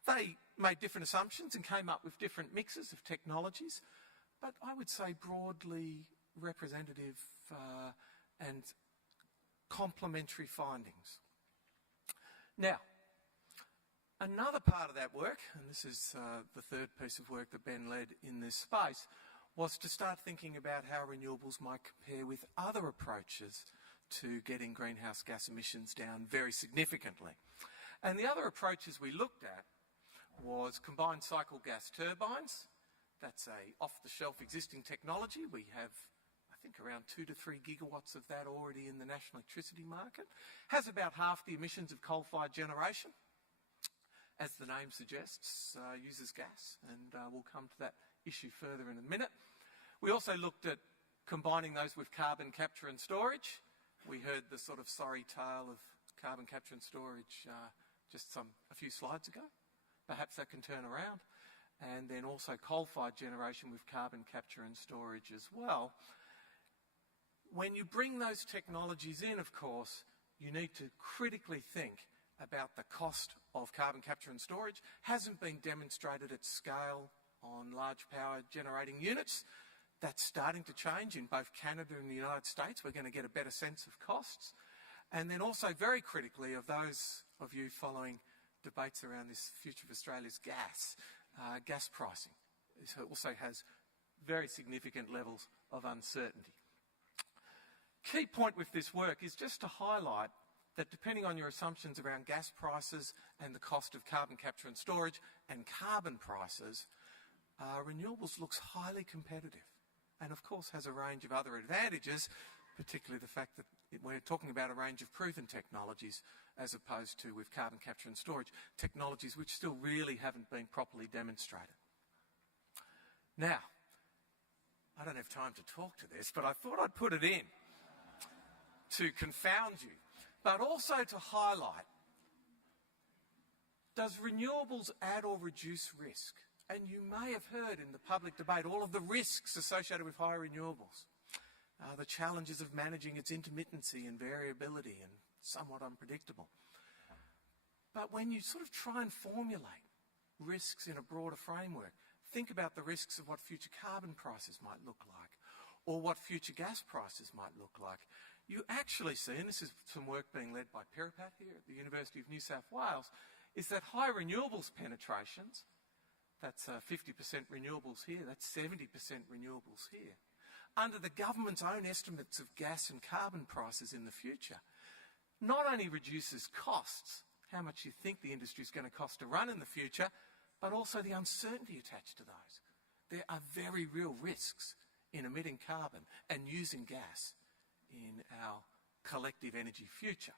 They made different assumptions and came up with different mixes of technologies, but I would say broadly representative and complementary findings. Now, another part of that work, and this is the third piece of work that Ben led in this space, was to start thinking about how renewables might compare with other approaches to getting greenhouse gas emissions down very significantly. And the other approaches we looked at was combined cycle gas turbines. That's a off-the-shelf existing technology. We have, I think, around 2 to 3 gigawatts of that already in the national electricity market. Has about half the emissions of coal-fired generation. As the name suggests, uses gas, and we'll come to that issue further in a minute. We also looked at combining those with carbon capture and storage. We heard the sort of sorry tale of carbon capture and storage just a few slides ago. Perhaps that can turn around. And then also coal-fired generation with carbon capture and storage as well. When you bring those technologies in, of course, you need to critically think about the cost of carbon capture and storage. Hasn't been demonstrated at scale on large power generating units. That's starting to change in both Canada and the United States. We're going to get a better sense of costs. And then also very critically, of those of you following debates around this future of Australia's gas pricing. It also has very significant levels of uncertainty. Key point with this work is just to highlight that depending on your assumptions around gas prices and the cost of carbon capture and storage and carbon prices, renewables looks highly competitive and of course has a range of other advantages, particularly the fact that we're talking about a range of proven technologies as opposed to with carbon capture and storage, technologies which still really haven't been properly demonstrated. Now, I don't have time to talk to this, but I thought I'd put it in to confound you, but also to highlight, does renewables add or reduce risk? And you may have heard in the public debate all of the risks associated with high renewables. The challenges of managing its intermittency and variability and somewhat unpredictable. But when you sort of try and formulate risks in a broader framework, think about the risks of what future carbon prices might look like or what future gas prices might look like. You actually see, and this is some work being led by Piripat here at the University of New South Wales, is that high renewables penetrations, that's 50% renewables here, that's 70% renewables here, under the government's own estimates of gas and carbon prices in the future, not only reduces costs how much you think the industry is going to cost to run in the future, but also the uncertainty attached to those. There are very real risks in emitting carbon and using gas in our collective energy future.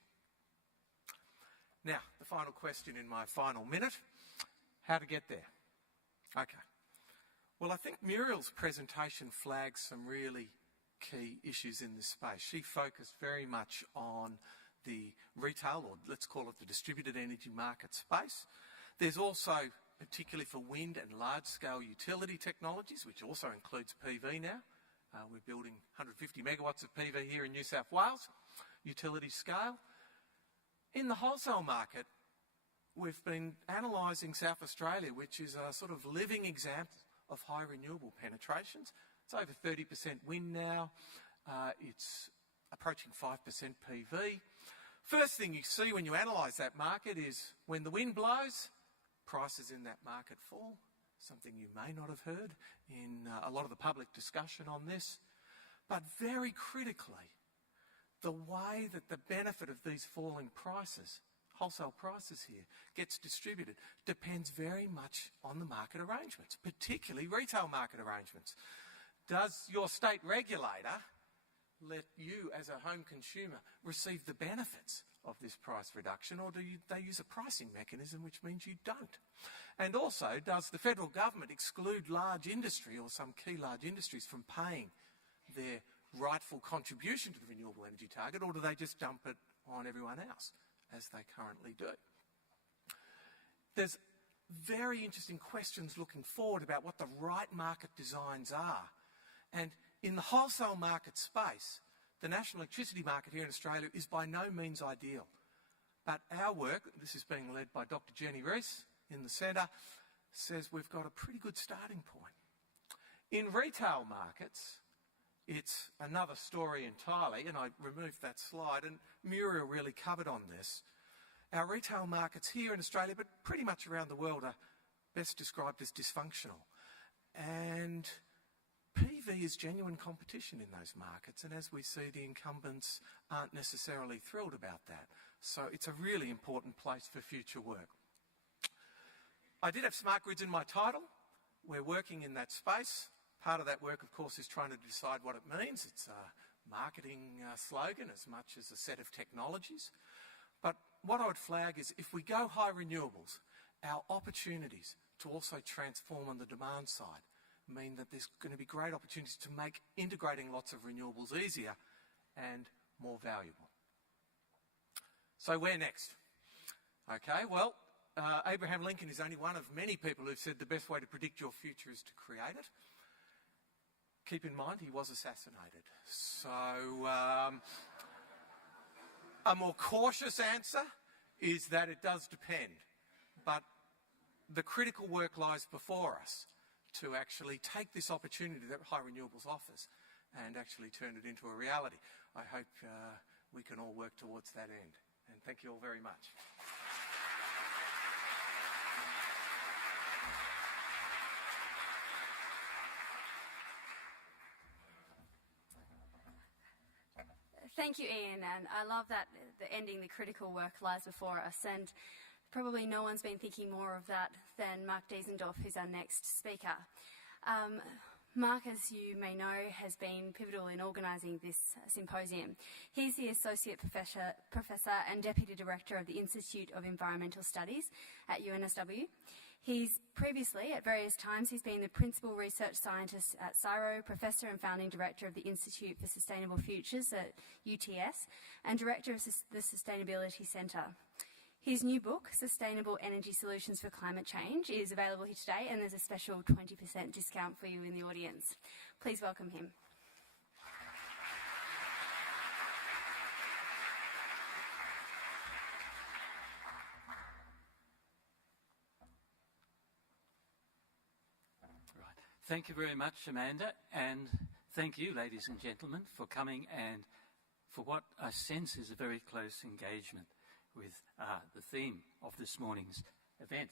Now, the final question in my final minute, how to get there? Okay. Well, I think Muriel's presentation flags some really key issues in this space. She focused very much on the retail, or let's call it the distributed energy market space. There's also, particularly for wind and large-scale utility technologies, which also includes PV now. We're building 150 megawatts of PV here in New South Wales, utility scale. In the wholesale market, we've been analysing South Australia, which is a sort of living example of high renewable penetrations. It's over 30% wind now. It's approaching 5% PV. First thing you see when you analyse that market is when the wind blows, prices in that market fall, something you may not have heard in a lot of the public discussion on this. But very critically, the way that the benefit of these falling prices, wholesale prices here, gets distributed depends very much on the market arrangements, particularly retail market arrangements. Does your state regulator let you, as a home consumer, receive the benefits of this price reduction, or do they use a pricing mechanism, which means you don't? And also, does the federal government exclude large industry or some key large industries from paying their rightful contribution to the renewable energy target, or do they just dump it on everyone else, as they currently do? There's very interesting questions looking forward about what the right market designs are. And in the wholesale market space, the national electricity market here in Australia is by no means ideal. But our work, this is being led by Dr. Jenny Rees in the centre, says we've got a pretty good starting point. In retail markets, it's another story entirely, and I removed that slide, and Muriel really covered on this. Our retail markets here in Australia, but pretty much around the world, are best described as dysfunctional. And PV is genuine competition in those markets, and as we see, the incumbents aren't necessarily thrilled about that. So it's a really important place for future work. I did have smart grids in my title. We're working in that space. Part of that work, of course, is trying to decide what it means. It's a marketing slogan as much as a set of technologies. But what I would flag is if we go high renewables, our opportunities to also transform on the demand side mean that there's going to be great opportunities to make integrating lots of renewables easier and more valuable. So where next? Okay, well, Abraham Lincoln is only one of many people who've said the best way to predict your future is to create it. Keep in mind, he was assassinated. So a more cautious answer is that it does depend. But the critical work lies before us to actually take this opportunity that high renewables offers and actually turn it into a reality. I hope we can all work towards that end. And thank you all very much. Thank you, Ian, and I love that the ending, the critical work lies before us, and probably no one's been thinking more of that than Mark Diesendorf, who's our next speaker. Mark, as you may know, has been pivotal in organising this symposium. He's the Associate Professor and Deputy Director of the Institute of Environmental Studies at UNSW. He's previously, at various times, he's been the Principal Research Scientist at CSIRO, Professor and Founding Director of the Institute for Sustainable Futures at UTS, and Director of the Sustainability Centre. His new book, Sustainable Energy Solutions for Climate Change, is available here today, and there's a special 20% discount for you in the audience. Please welcome him. Thank you very much, Amanda, and thank you, ladies and gentlemen, for coming and for what I sense is a very close engagement with the theme of this morning's event.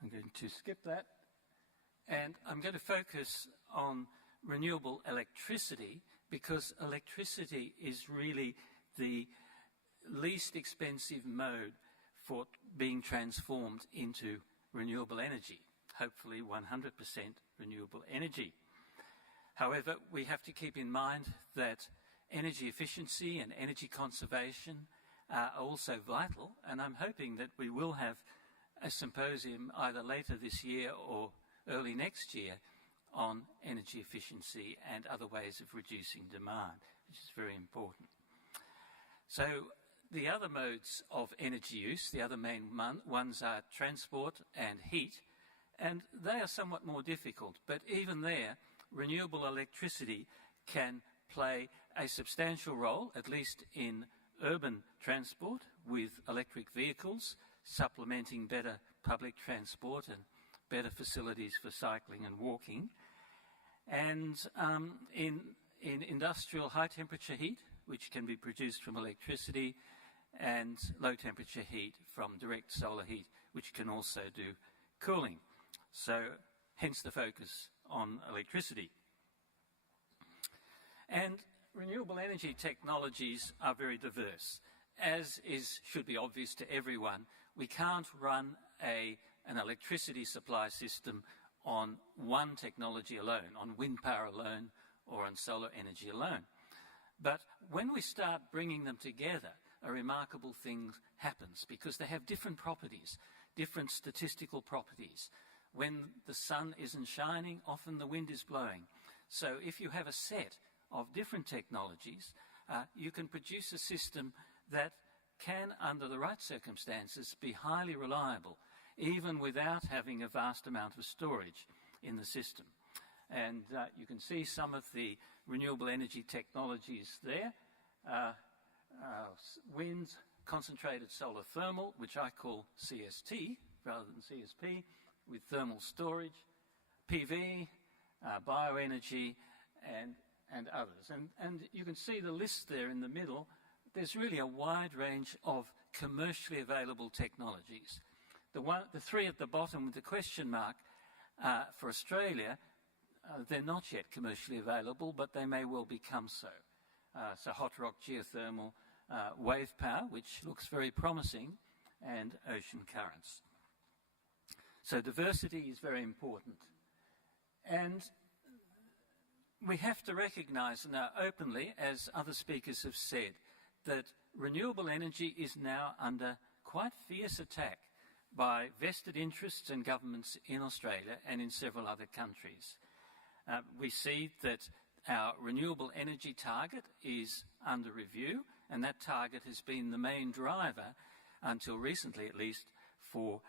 I'm going to skip that, and I'm going to focus on renewable electricity because electricity is really the least expensive mode for being transformed into renewable energy, hopefully 100% renewable energy. However, we have to keep in mind that energy efficiency and energy conservation are also vital, and I'm hoping that we will have a symposium either later this year or early next year on energy efficiency and other ways of reducing demand, which is very important. So the other modes of energy use, the other main ones are transport and heat, and they are somewhat more difficult, but even there, renewable electricity can play a substantial role, at least in urban transport, with electric vehicles supplementing better public transport and better facilities for cycling and walking. And in industrial high-temperature heat, which can be produced from electricity, and low-temperature heat from direct solar heat, which can also do cooling. So hence the focus on electricity. And renewable energy technologies are very diverse. As should be obvious to everyone, we can't run an electricity supply system on one technology alone, on wind power alone, or on solar energy alone. But when we start bringing them together, a remarkable thing happens because they have different properties, different statistical properties. When the sun isn't shining, often the wind is blowing. So if you have a set of different technologies, you can produce a system that can, under the right circumstances, be highly reliable, even without having a vast amount of storage in the system. And you can see some of the renewable energy technologies there. Wind, concentrated solar thermal, which I call CST rather than CSP, with thermal storage, PV, bioenergy, and others. And you can see the list there in the middle. There's really a wide range of commercially available technologies. The three at the bottom with the question mark for Australia, they're not yet commercially available, but they may well become so. So hot rock geothermal, wave power, which looks very promising, and ocean currents. So diversity is very important. And we have to recognise now openly, as other speakers have said, that renewable energy is now under quite fierce attack by vested interests and governments in Australia and in several other countries. We see that our renewable energy target is under review, and that target has been the main driver, until recently at least, for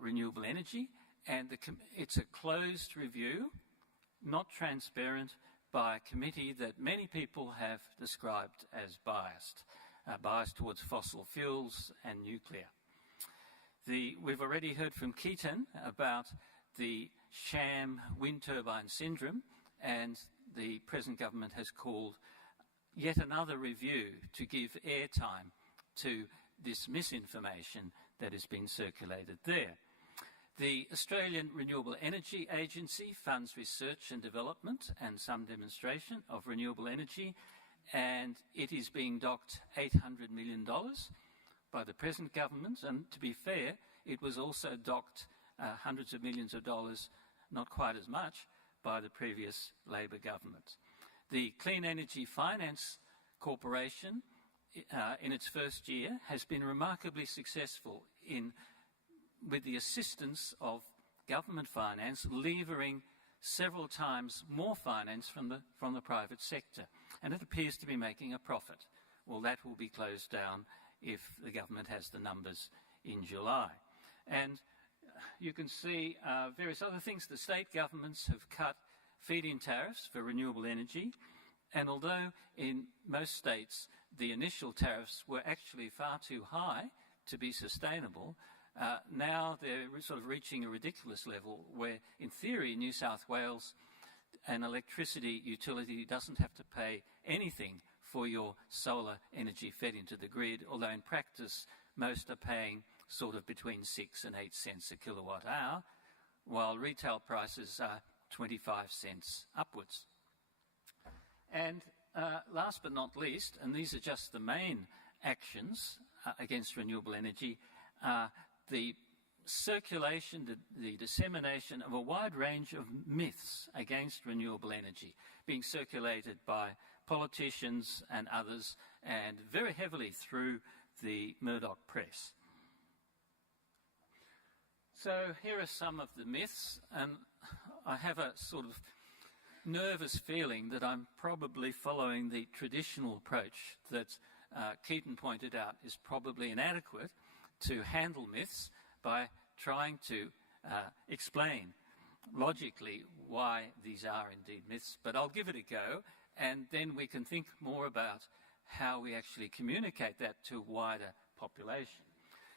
renewable energy. And it's a closed review, not transparent, by a committee that many people have described as biased towards fossil fuels and nuclear. We've already heard from Keaton about the sham wind turbine syndrome, and the present government has called yet another review to give airtime to this misinformation that has been circulated there. The Australian Renewable Energy Agency funds research and development and some demonstration of renewable energy, and it is being docked $800 million by the present government, and to be fair, it was also docked hundreds of millions of dollars, not quite as much, by the previous Labor government. The Clean Energy Finance Corporation, in its first year, has been remarkably successful with the assistance of government finance, levering several times more finance from the private sector, and it appears to be making a profit. Well, that will be closed down if the government has the numbers in July. And you can see various other things. The state governments have cut feed-in tariffs for renewable energy, and although in most states the initial tariffs were actually far too high to be sustainable, now they're sort of reaching a ridiculous level where, in theory, New South Wales, an electricity utility doesn't have to pay anything for your solar energy fed into the grid, although in practice most are paying sort of between 6 and 8 cents a kilowatt hour, while retail prices are 25 cents upwards. And last but not least, and these are just the main actions against renewable energy are the circulation, the dissemination of a wide range of myths against renewable energy being circulated by politicians and others, and very heavily through the Murdoch press. So here are some of the myths, and I have a sort of nervous feeling that I'm probably following the traditional approach that Keaton pointed out is probably inadequate to handle myths by trying to explain logically why these are indeed myths. But I'll give it a go, and then we can think more about how we actually communicate that to a wider population.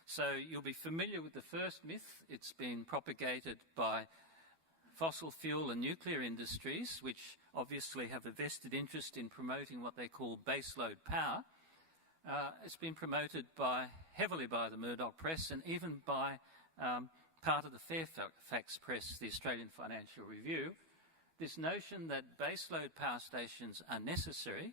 So you'll be familiar with the first myth. It's been propagated by fossil fuel and nuclear industries, which obviously have a vested interest in promoting what they call baseload power. It's been promoted heavily by the Murdoch press, and even by part of the Fairfax press, the Australian Financial Review. This notion that baseload power stations are necessary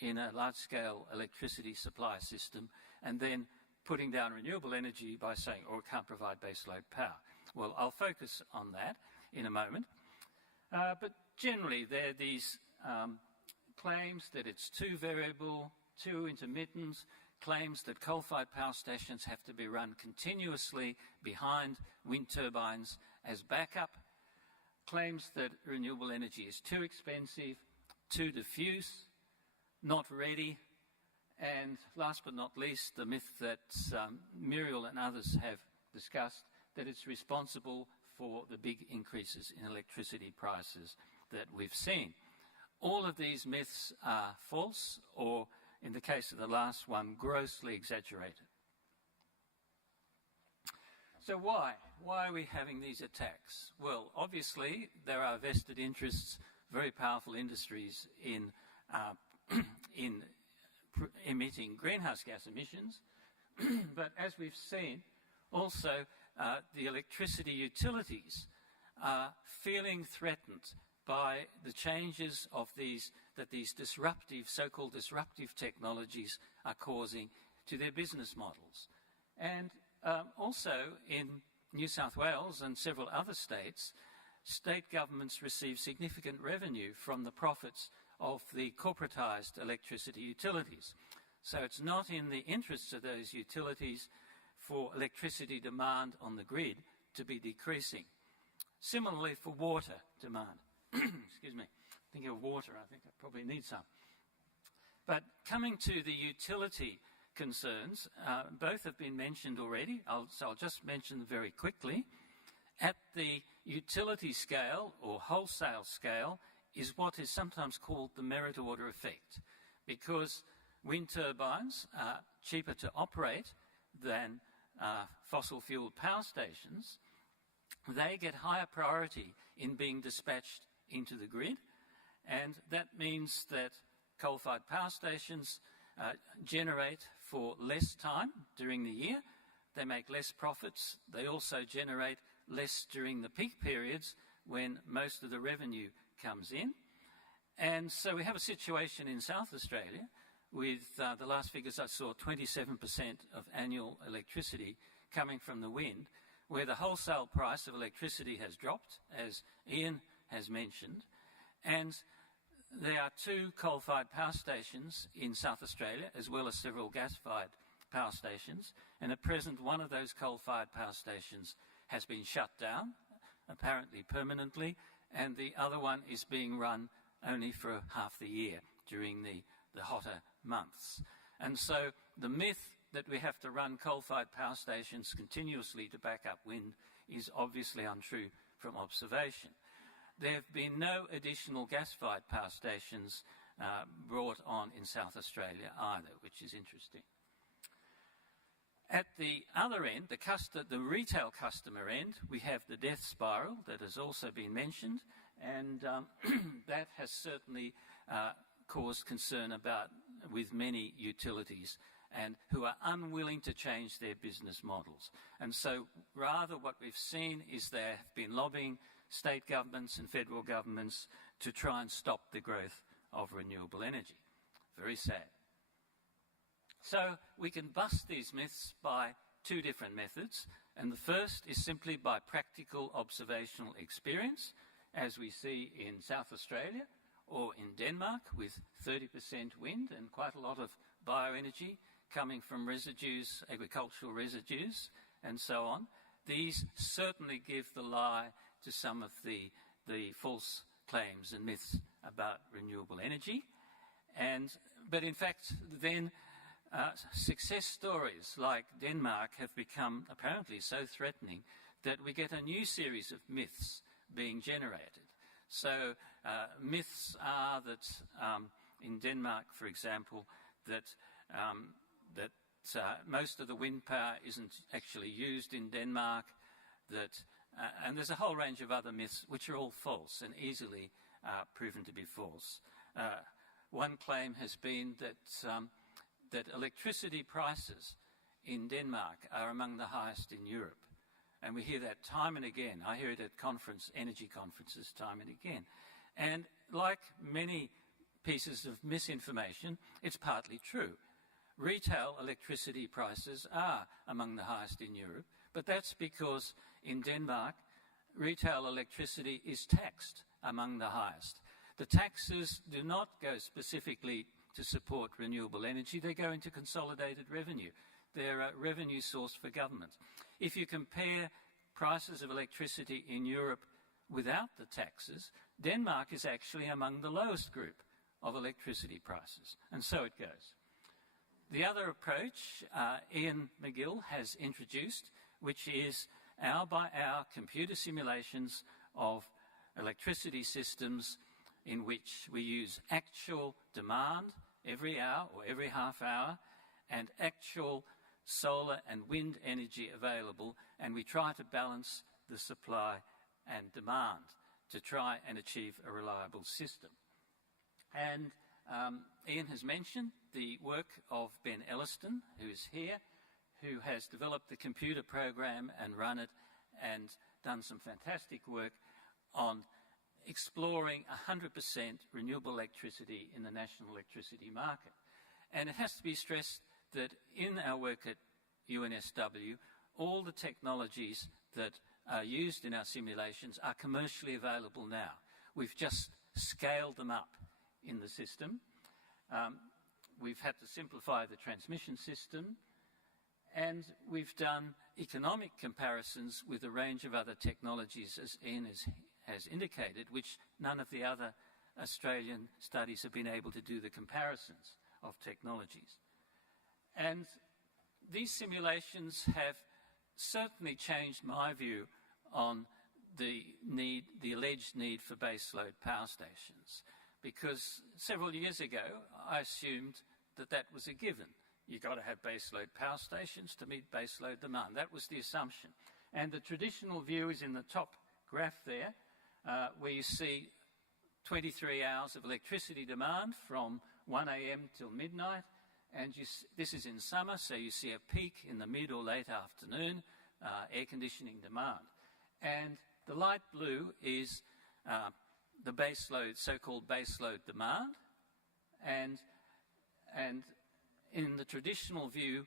in a large-scale electricity supply system, and then putting down renewable energy by saying, oh, it can't provide baseload power. Well, I'll focus on that in a moment. But generally, there are these claims that it's too variable, too intermittent, claims that coal-fired power stations have to be run continuously behind wind turbines as backup, claims that renewable energy is too expensive, too diffuse, not ready, and last but not least, the myth that Muriel and others have discussed, that it's responsible for the big increases in electricity prices that we've seen. All of these myths are false, or in the case of the last one, grossly exaggerated. So why? Why are we having these attacks? Well, obviously, there are vested interests, very powerful industries in emitting greenhouse gas emissions, but as we've seen, also the electricity utilities are feeling threatened by the changes of these disruptive, so-called disruptive technologies are causing to their business models. And also in New South Wales and several other states, state governments receive significant revenue from the profits of the corporatised electricity utilities. So it's not in the interests of those utilities for electricity demand on the grid to be decreasing. Similarly for water demand. Excuse me. Thinking of water, I think I probably need some. But coming to the utility concerns, both have been mentioned already, so I'll just mention them very quickly. At the utility scale or wholesale scale is what is sometimes called the merit order effect, because wind turbines are cheaper to operate than fossil fuel power stations. They get higher priority in being dispatched into the grid, and that means that coal-fired power stations generate for less time during the year. They make less profits. They also generate less during the peak periods when most of the revenue comes in. And so we have a situation in South Australia with the last figures I saw, 27% of annual electricity coming from the wind, where the wholesale price of electricity has dropped, as Ian has mentioned, and there are 2 coal-fired power stations in South Australia, as well as several gas-fired power stations, and at present one of those coal-fired power stations has been shut down, apparently permanently, and the other one is being run only for half the year during the hotter months. And so the myth that we have to run coal-fired power stations continuously to back up wind is obviously untrue from observation. There have been no additional gas-fired power stations brought on in South Australia either, which is interesting. At the other end, the retail customer end, we have the death spiral that has also been mentioned, and that has certainly caused concern with many utilities and who are unwilling to change their business models. And so rather what we've seen is there have been lobbying state governments and federal governments to try and stop the growth of renewable energy. Very sad. So we can bust these myths by two different methods, and the first is simply by practical observational experience, as we see in South Australia or in Denmark with 30% wind and quite a lot of bioenergy coming from residues, agricultural residues, and so on. These certainly give the lie to some of the false claims and myths about renewable energy. But in fact, then success stories like Denmark have become apparently so threatening that we get a new series of myths being generated. So myths are that in Denmark, for example, that most of the wind power isn't actually used in Denmark, and there's a whole range of other myths which are all false and easily proven to be false. One claim has been that electricity prices in Denmark are among the highest in Europe. And we hear that time and again. I hear it at energy conferences time and again. And like many pieces of misinformation, it's partly true. Retail electricity prices are among the highest in Europe, but that's because in Denmark, retail electricity is taxed among the highest. The taxes do not go specifically to support renewable energy, they go into consolidated revenue. They're a revenue source for government. If you compare prices of electricity in Europe without the taxes, Denmark is actually among the lowest group of electricity prices, and so it goes. The other approach Ian McGill has introduced, which is hour-by-hour computer simulations of electricity systems in which we use actual demand every hour or every half hour and actual solar and wind energy available, and we try to balance the supply and demand to try and achieve a reliable system. And Ian has mentioned the work of Ben Elliston, who is here, who has developed the computer program and run it and done some fantastic work on exploring 100% renewable electricity in the national electricity market. And it has to be stressed that in our work at UNSW, all the technologies that are used in our simulations are commercially available now. We've just scaled them up in the system. We've had to simplify the transmission system, and we've done economic comparisons with a range of other technologies, as Ian has indicated, which none of the other Australian studies have been able to do the comparisons of technologies. And these simulations have certainly changed my view on the alleged need for baseload power stations, because several years ago I assumed that was a given. You've got to have baseload power stations to meet baseload demand. That was the assumption. And the traditional view is in the top graph there, where you see 23 hours of electricity demand from 1 a.m. till midnight. And this is in summer, so you see a peak in the mid or late afternoon, air conditioning demand. And the light blue is the baseload, so-called baseload demand. And in the traditional view,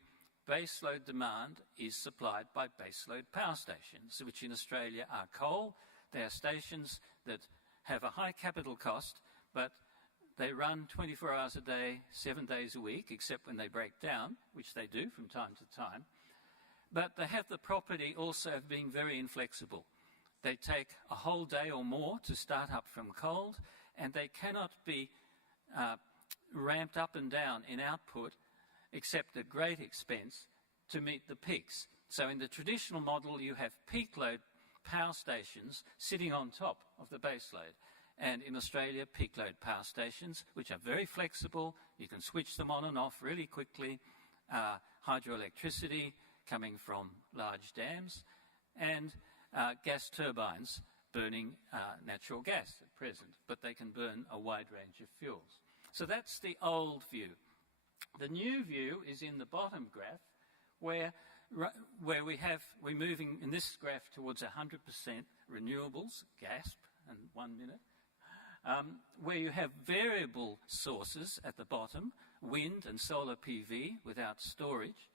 baseload demand is supplied by baseload power stations, which in Australia are coal. They are stations that have a high capital cost, but they run 24 hours a day, 7 days a week, except when they break down, which they do from time to time. But they have the property also of being very inflexible. They take a whole day or more to start up from cold, and they cannot be ramped up and down in output, except at great expense, to meet the peaks. So in the traditional model, you have peak load power stations sitting on top of the base load. And in Australia, peak load power stations, which are very flexible, you can switch them on and off really quickly, hydroelectricity coming from large dams, and gas turbines burning natural gas at present, but they can burn a wide range of fuels. So that's the old view. The new view is in the bottom graph, where we're moving in this graph towards 100% renewables, gasp, and 1 minute, where you have variable sources at the bottom, wind and solar PV without storage.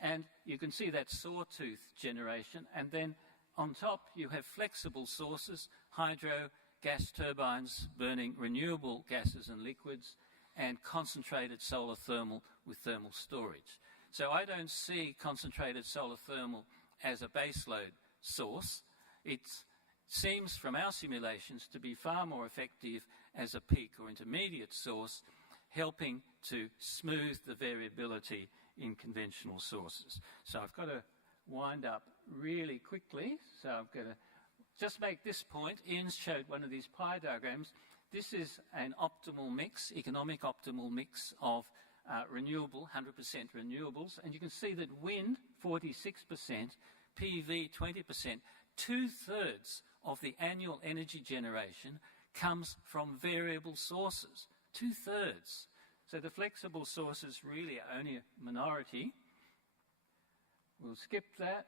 And you can see that sawtooth generation. And then on top, you have flexible sources, hydro, gas turbines burning renewable gases and liquids, and concentrated solar thermal with thermal storage. So I don't see concentrated solar thermal as a baseload source. It seems from our simulations to be far more effective as a peak or intermediate source, helping to smooth the variability in conventional sources. So I've got to wind up really quickly. So I'm going to just make this point. Ian showed one of these pie diagrams. This is an optimal mix, economic optimal mix of renewable, 100% renewables. And you can see that wind, 46%, PV, 20%, 2/3 of the annual energy generation comes from variable sources. 2/3. So the flexible sources really are only a minority. We'll skip that.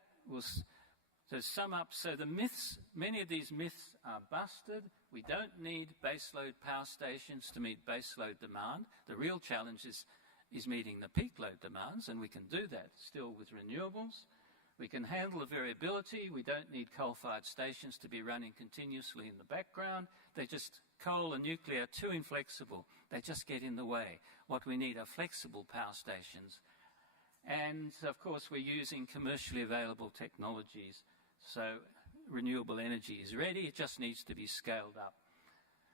So sum up, so the myths, many of these myths are busted. We don't need baseload power stations to meet baseload demand. The real challenge is meeting the peak load demands, and we can do that still with renewables. We can handle the variability. We don't need coal-fired stations to be running continuously in the background. Coal and nuclear are too inflexible. They just get in the way. What we need are flexible power stations. And, of course, we're using commercially available technologies. So renewable energy is ready. It just needs to be scaled up.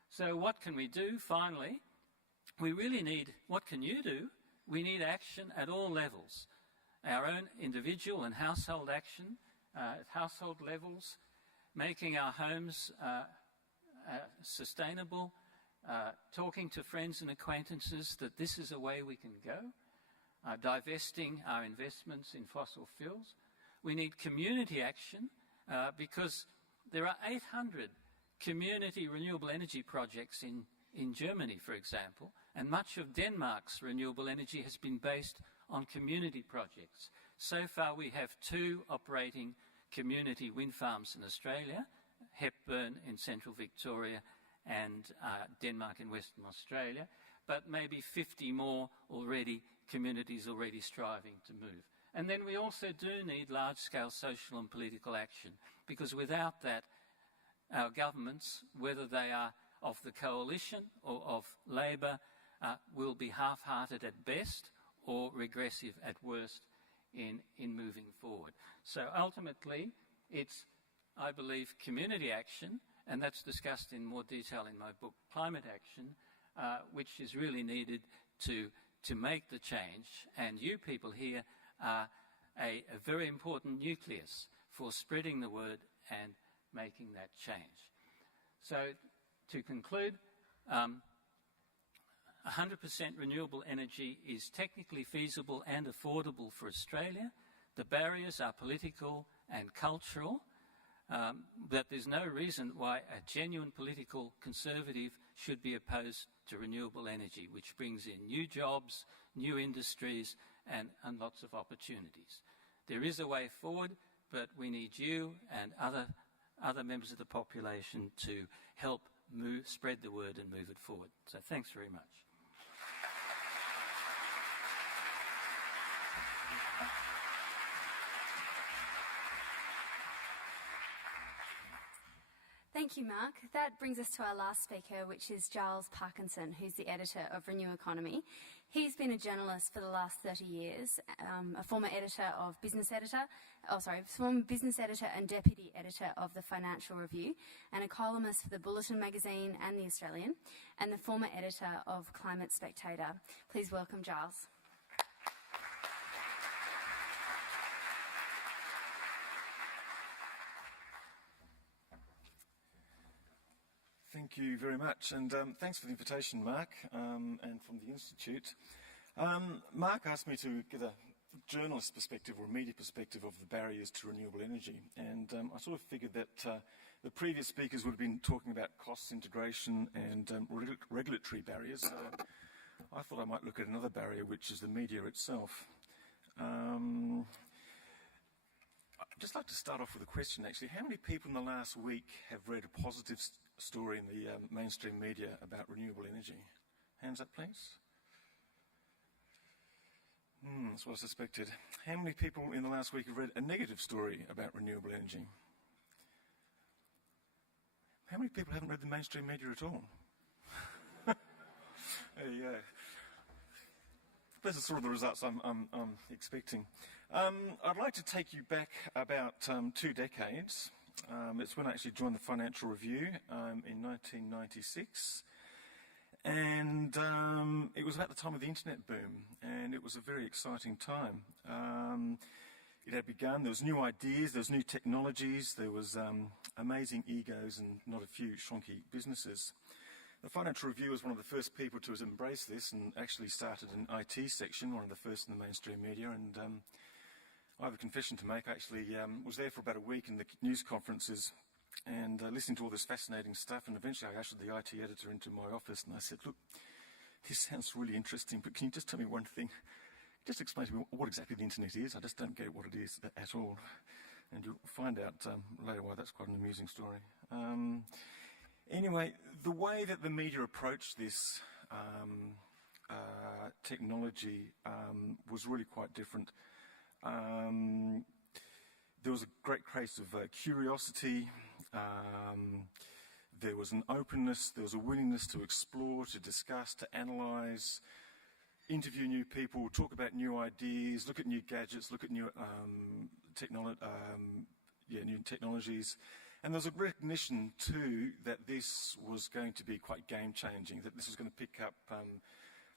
So what can we do? Finally, we really need, what can you do? We need action at all levels. Our own individual and household action at household levels, making our homes sustainable, talking to friends and acquaintances that this is a way we can go, divesting our investments in fossil fuels. We need community action because there are 800 community renewable energy projects in Germany, for example, and much of Denmark's renewable energy has been based on community projects. So far we have 2 operating community wind farms in Australia, Hepburn in central Victoria and Denmark in Western Australia, but maybe 50 more already, communities already striving to move. And then we also do need large-scale social and political action, because without that, our governments, whether they are of the coalition or of Labor, will be half-hearted at best or regressive at worst in moving forward. So ultimately, it's, I believe, community action, and that's discussed in more detail in my book, Climate Action, which is really needed to make the change. And you people here are a very important nucleus for spreading the word and making that change. So to conclude, 100% renewable energy is technically feasible and affordable for Australia. The barriers are political and cultural, but there's no reason why a genuine political conservative should be opposed to renewable energy, which brings in new jobs, new industries, and lots of opportunities. There is a way forward, but we need you and other members of the population to help spread the word and move it forward. So thanks very much. Thank you, Mark. That brings us to our last speaker, which is Giles Parkinson, who's the editor of Renew Economy. He's been a journalist for the last 30 years, a former business editor and deputy editor of the Financial Review, and a columnist for the Bulletin magazine and the Australian, and the former editor of Climate Spectator. Please welcome Giles. Thank you very much, and thanks for the invitation, Mark, and from the Institute. Mark asked me to get a journalist perspective or a media perspective of the barriers to renewable energy, and I sort of figured that the previous speakers would have been talking about cost integration and regulatory barriers, so I thought I might look at another barrier, which is the media itself. I'd just like to start off with a question, actually. How many people in the last week have read a positive story in the mainstream media about renewable energy? Hands up, please. That's what I suspected. How many people in the last week have read a negative story about renewable energy? How many people haven't read the mainstream media at all? There you go. Those are sort of the results I'm expecting. I'd like to take you back about 2 decades. It's when I actually joined the Financial Review in 1996. And it was about the time of the internet boom, and it was a very exciting time. It had begun, there was new ideas, there was new technologies, there was amazing egos and not a few shonky businesses. The Financial Review was one of the first people to embrace this and actually started an IT section, one of the first in the mainstream media, and I have a confession to make. I actually was there for about a week in the news conferences and listening to all this fascinating stuff, and eventually I ushered the IT editor into my office and I said, look, this sounds really interesting, but can you just tell me one thing? Just explain to me what exactly the internet is. I just don't get what it is at all. And you'll find out later why that's quite an amusing story. Anyway, the way that the media approached this technology was really quite different. There was a great case of curiosity. There was an openness. There was a willingness to explore, to discuss, to analyse, interview new people, talk about new ideas, look at new gadgets, look at new new technologies. And there's a recognition too that this was going to be quite game-changing, that this was going to pick up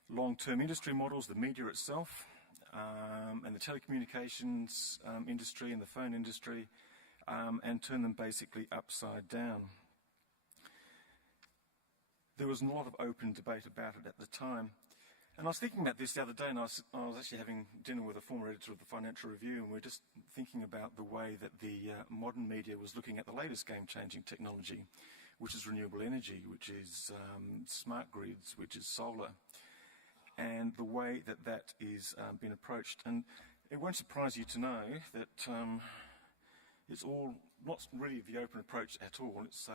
long-term industry models, the media itself, and the telecommunications industry and the phone industry, and turn them basically upside down. There was a lot of open debate about it at the time. And I was thinking about this the other day, and I was actually having dinner with a former editor of the Financial Review, and we were just thinking about the way that the modern media was looking at the latest game-changing technology, which is renewable energy, which is smart grids, which is solar, and the way that that is being approached. And it won't surprise you to know that it's all not really the open approach at all. It's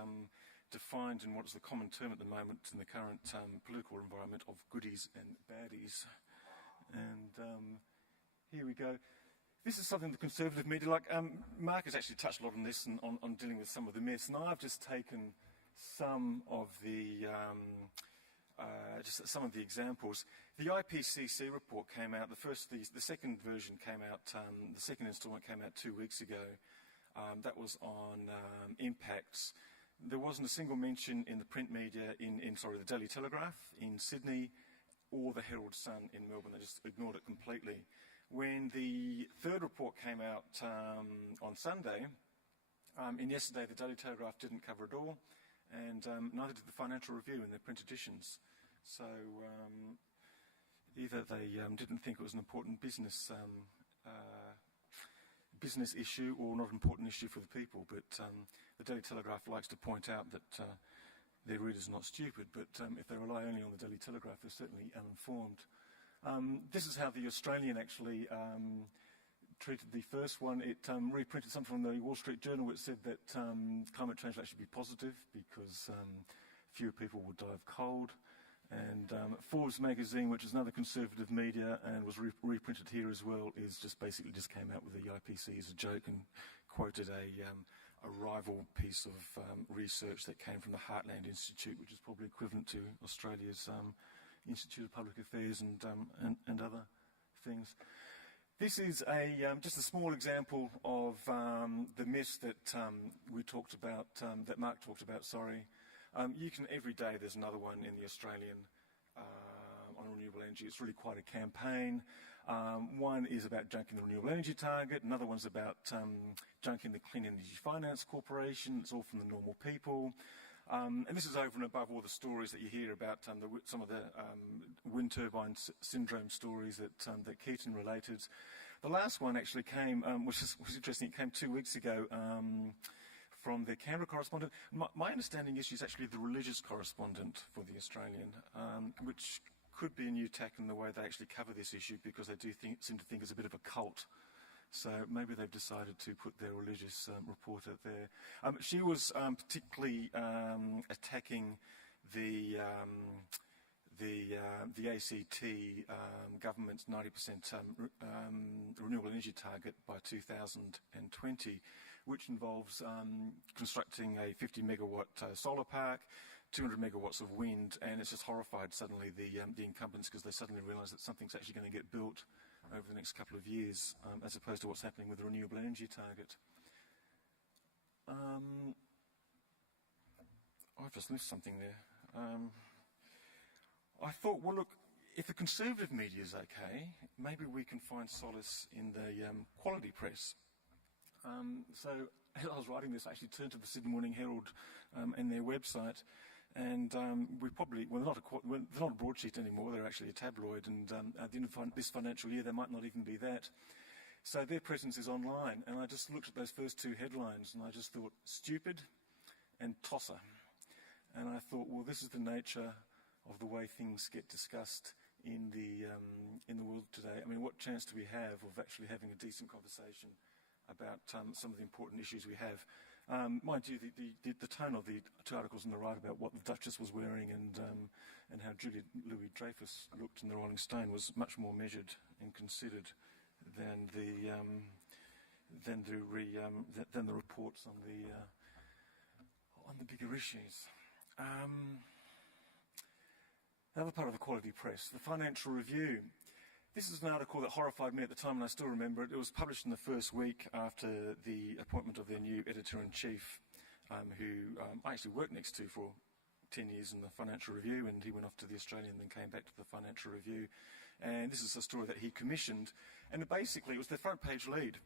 defined in what is the common term at the moment in the current political environment of goodies and baddies. And here we go. This is something the conservative media like. Mark has actually touched a lot on this and on dealing with some of the myths, and I've just taken some of the examples. The IPCC report came out. The second version came out. The second instalment came out 2 weeks ago. That was on impacts. There wasn't a single mention in the print media, the Daily Telegraph in Sydney or the Herald Sun in Melbourne. They just ignored it completely. When the third report came out on Sunday, in yesterday the Daily Telegraph didn't cover it all, and neither did the Financial Review in their print editions. So either they didn't think it was an important business issue or not an important issue for the people, but the Daily Telegraph likes to point out that their readers are not stupid, but if they rely only on the Daily Telegraph, they're certainly uninformed. This is how the Australian actually treated the first one. It reprinted something from the Wall Street Journal which said that climate change will actually be positive because fewer people will die of cold. And Forbes magazine, which is another conservative media and was reprinted here as well, basically came out with the IPC as a joke and quoted a rival piece of research that came from the Heartland Institute, which is probably equivalent to Australia's Institute of Public Affairs and other things. This is just a small example of the myths that we talked about, that Mark talked about. Every day there's another one in the Australian on renewable energy. It's really quite a campaign. One is about junking the renewable energy target. Another one's about junking the Clean Energy Finance Corporation. It's all from the normal people. And this is over and above all the stories that you hear about some of the wind turbine syndrome stories that Keaton related. The last one actually came, which was interesting, it came 2 weeks ago from the Canberra correspondent. My understanding is she's actually the religious correspondent for the Australian, which could be a new tack in the way they actually cover this issue, because they do seem to think it's a bit of a cult. So maybe they've decided to put their religious reporter there. She was particularly attacking the the ACT government's 90% renewable energy target by 2020, which involves constructing a 50 megawatt solar park, 200 megawatts of wind, and it's just horrified suddenly the incumbents, because they suddenly realise that something's actually going to get built over the next couple of years, as opposed to what's happening with the renewable energy target. I've just missed something there. I thought, well, look, if the conservative media is okay, maybe we can find solace in the quality press. So as I was writing this, I actually turned to the Sydney Morning Herald and their website, and we probably, well, they're not a broadsheet anymore, they're actually a tabloid, and at the end of this financial year, they might not even be that. So their presence is online, and I just looked at those first two headlines, and I just thought, stupid and tosser. And I thought, well, this is the nature of the way things get discussed in the world today. I mean, what chance do we have of actually having a decent conversation about some of the important issues we have? Mind you, the tone of the two articles on the right about what the Duchess was wearing and how Julia Louis-Dreyfus looked in the Rolling Stone was much more measured and considered than the reports on the bigger issues. Another part of the quality press, the Financial Review. This is an article that horrified me at the time, and I still remember it. It was published in the first week after the appointment of their new editor-in-chief, who I actually worked next to for 10 years in the Financial Review, and he went off to the Australian and then came back to the Financial Review. And this is a story that he commissioned, and basically it was their front page lead.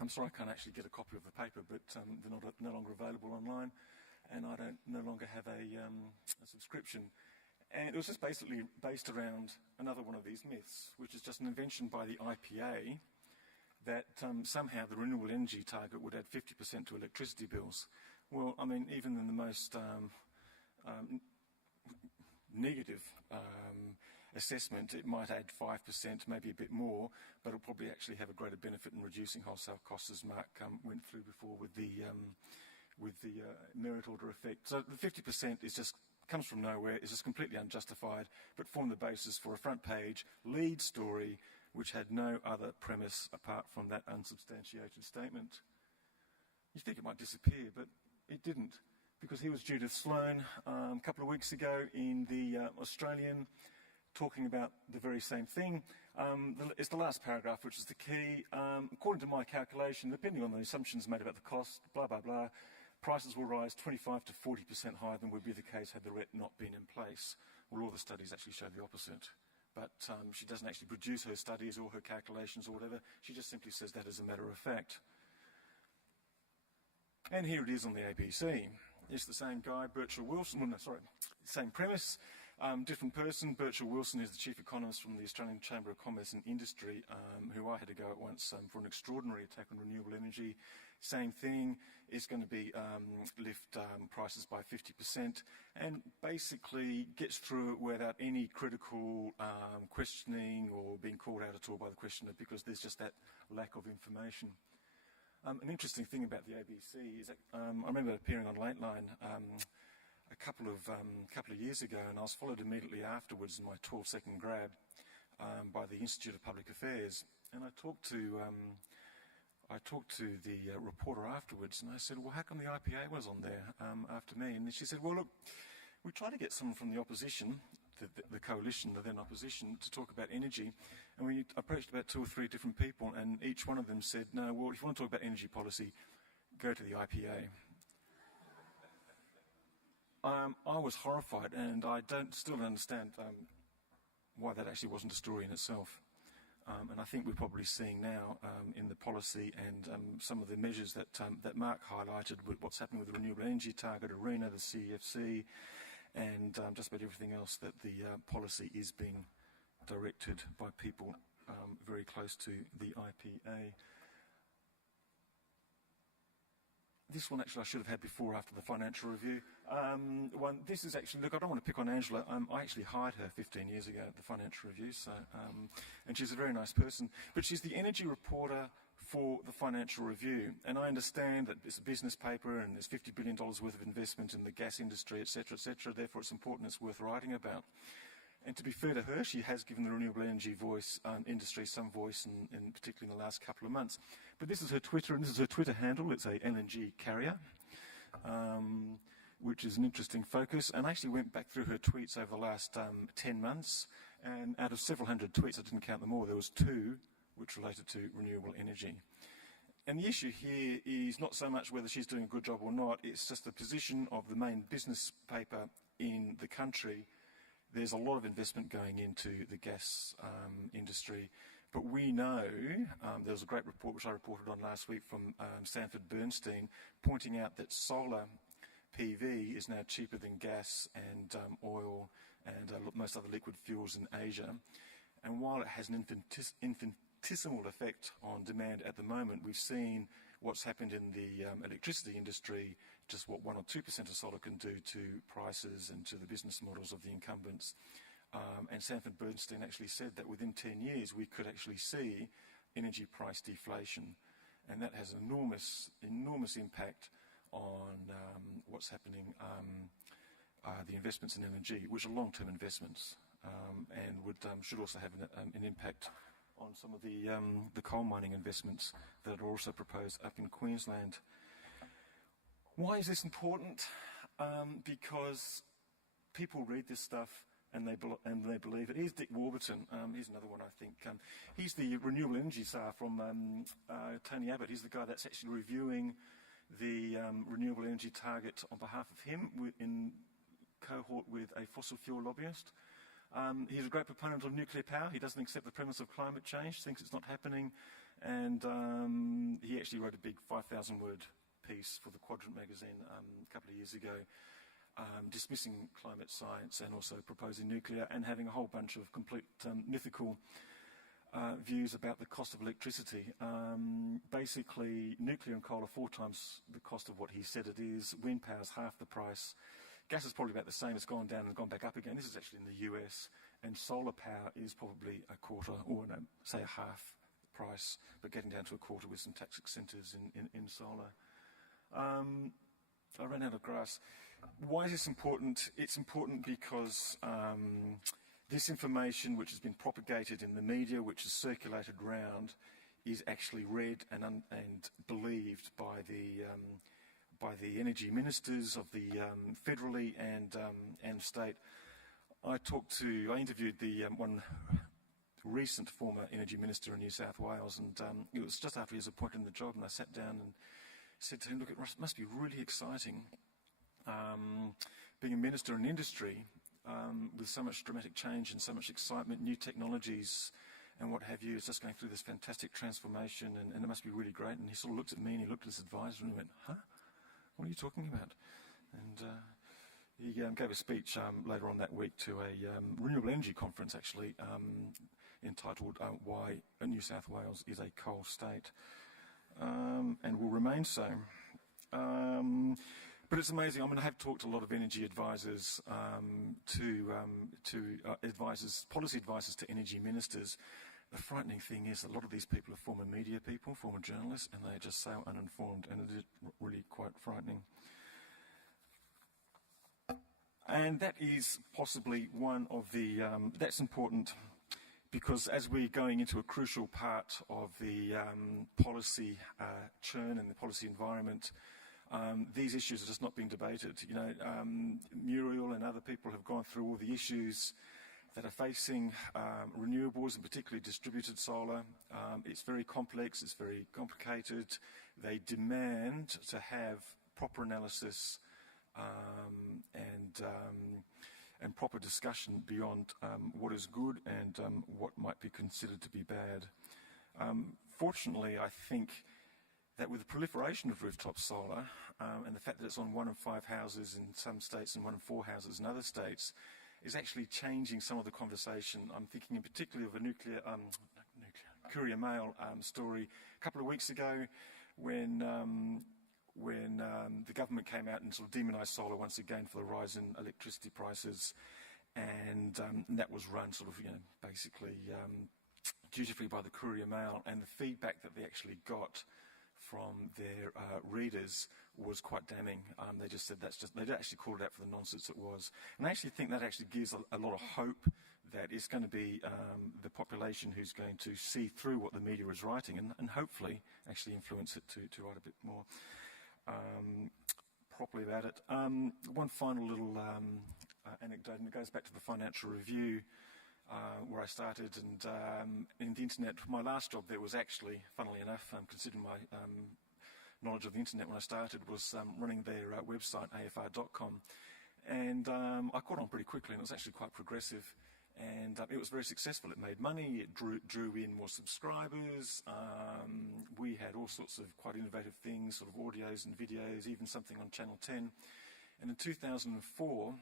I'm sorry I can't actually get a copy of the paper, but they're no longer available online, and I no longer have a subscription. And it was just basically based around another one of these myths, which is just an invention by the IPA that somehow the renewable energy target would add 50% to electricity bills. Well, I mean, even in the most negative assessment, it might add 5%, maybe a bit more, but it'll probably actually have a greater benefit in reducing wholesale costs, as Mark went through before with the merit order effect. So the 50% comes from nowhere, is just completely unjustified, but formed the basis for a front page lead story which had no other premise apart from that unsubstantiated statement. You think it might disappear, but it didn't, because here was Judith Sloan a couple of weeks ago in the Australian, talking about the very same thing. It's the last paragraph which is the key. According to my calculation, depending on the assumptions made about the cost, blah, blah, blah, prices will rise 25 to 40% higher than would be the case had the RET not been in place. Well, all the studies actually show the opposite. But she doesn't actually produce her studies or her calculations or whatever. She just simply says that as a matter of fact. And here it is on the ABC. It's the same guy, Birchall Wilson. Well, no, sorry, same premise. Different person. Birchall Wilson is the chief economist from the Australian Chamber of Commerce and Industry, who I had to go at once for an extraordinary attack on renewable energy. Same thing, is going to be lift prices by 50%, and basically gets through it without any critical questioning or being called out at all by the questioner, because there's just that lack of information. An interesting thing about the ABC is that I remember appearing on Lateline a couple of years ago, and I was followed immediately afterwards in my 12-second grab by the Institute of Public Affairs, and I talked to the reporter afterwards, and I said, well, how come the IPA was on there after me? And she said, well, look, we tried to get someone from the opposition, the coalition, the then opposition, to talk about energy, and we approached about 2 or 3 different people, and each one of them said, no, well, if you want to talk about energy policy, go to the IPA. I was horrified, and I still don't understand why that actually wasn't a story in itself. And I think we're probably seeing now in the policy and some of the measures that Mark highlighted, with what's happening with the renewable energy target arena, the CEFC, and just about everything else, that the policy is being directed by people very close to the IPA. This one actually I should have had before, after the Financial Review. This is actually, look, I don't want to pick on Angela. I actually hired her 15 years ago at the Financial Review, so, and she's a very nice person. But she's the energy reporter for the Financial Review, and I understand that it's a business paper and there's $50 billion worth of investment in the gas industry, etc., therefore it's important, it's worth writing about. And to be fair to her, she has given the renewable energy industry some voice, in particularly in the last couple of months. But this is her Twitter, and this is her Twitter handle. It's a LNG carrier, which is an interesting focus. And I actually went back through her tweets over the last 10 months, and out of several hundred tweets, I didn't count them all, there was 2 which related to renewable energy. And the issue here is not so much whether she's doing a good job or not, it's just the position of the main business paper in the country. There's a lot of investment going into the gas industry, but we know, there was a great report which I reported on last week from Sanford Bernstein, pointing out that solar PV is now cheaper than gas and oil and most other liquid fuels in Asia. And while it has an infinitesimal effect on demand at the moment, we've seen what's happened in the electricity industry, just what 1 or 2% of solar can do to prices and to the business models of the incumbents. And Sanford Bernstein actually said that within 10 years we could actually see energy price deflation, and that has enormous impact on what's happening, the investments in LNG, which are long-term investments, and should also have an impact on some of the coal mining investments that are also proposed up in Queensland. Why is this important? Because people read this stuff and they believe it. Here's Dick Warburton. Here's another one, I think. He's the renewable energy czar from Tony Abbott. He's the guy that's actually reviewing the renewable energy target on behalf of him in cohort with a fossil fuel lobbyist. He's a great proponent of nuclear power. He doesn't accept the premise of climate change, thinks it's not happening, and he actually wrote a big 5,000-word piece for the Quadrant magazine a couple of years ago, dismissing climate science and also proposing nuclear and having a whole bunch of complete mythical views about the cost of electricity. Basically, nuclear and coal are 4 times the cost of what he said it is. Wind power is half the price. Gas is probably about the same. It's gone down and gone back up again. This is actually in the US. And solar power is probably a quarter, or no, say a half price, but getting down to a quarter with some tax incentives in solar. I ran out of grass. Why is this important? It's important because this information, which has been propagated in the media, which is circulated around, is actually read and believed by the energy ministers of the federally and state. I interviewed the one recent former energy minister in New South Wales, and it was just after he was appointed in the job, and I sat down and said to him, look, it must be really exciting being a minister in industry with so much dramatic change and so much excitement, new technologies and what have you. It's just going through this fantastic transformation, and it must be really great. And he sort of looked at me and he looked at his advisor and he went, huh? What are you talking about? And he gave a speech later on that week to a renewable energy conference, actually, entitled Why New South Wales is a Coal State, and will remain so. But it's amazing. I mean, I have talked to a lot of energy advisors, policy advisors to energy ministers. The frightening thing is that a lot of these people are former media people, former journalists, and they're just so uninformed, and it is really quite frightening. And that is possibly one of the, that's important because as we're going into a crucial part of the policy churn and the policy environment, these issues are just not being debated. You know, Muriel and other people have gone through all the issues that are facing renewables, and particularly distributed solar. It's very complex, it's very complicated. They demand to have proper analysis and proper discussion beyond what is good and what might be considered to be bad. Fortunately, I think that with the proliferation of rooftop solar and the fact that it's on 1 in 5 houses in some states and 1 in 4 houses in other states, is actually changing some of the conversation. I'm thinking in particular of a Courier Mail story a couple of weeks ago when the government came out and sort of demonised solar once again for the rise in electricity prices, and that was run sort of, basically dutifully by the Courier Mail, and the feedback that they actually got from their readers was quite damning. They just said they actually called it out for the nonsense it was. And I actually think that actually gives a lot of hope that it's going to be the population who's going to see through what the media is writing and hopefully actually influence it to write a bit more properly about it. One final little anecdote, and it goes back to the Financial Review where I started, and in the internet, my last job there was actually, funnily enough, considering my knowledge of the internet when I started, was running their website, afr.com. And I caught on pretty quickly, and it was actually quite progressive. And it was very successful. It made money, it drew in more subscribers. We had all sorts of quite innovative things, sort of audios and videos, even something on Channel 10. And in 2004,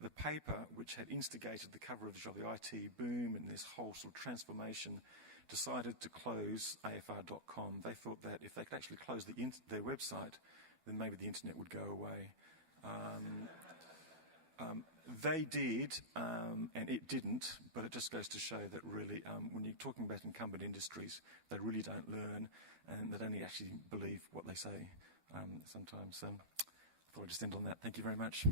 the paper, which had instigated the coverage of the IT boom and this whole sort of transformation, decided to close afr.com. They thought that if they could actually close their website, then maybe the internet would go away. They did, and it didn't, but it just goes to show that really, when you're talking about incumbent industries, they really don't learn, and they don't actually believe what they say sometimes. I thought I'd just end on that. Thank you very much.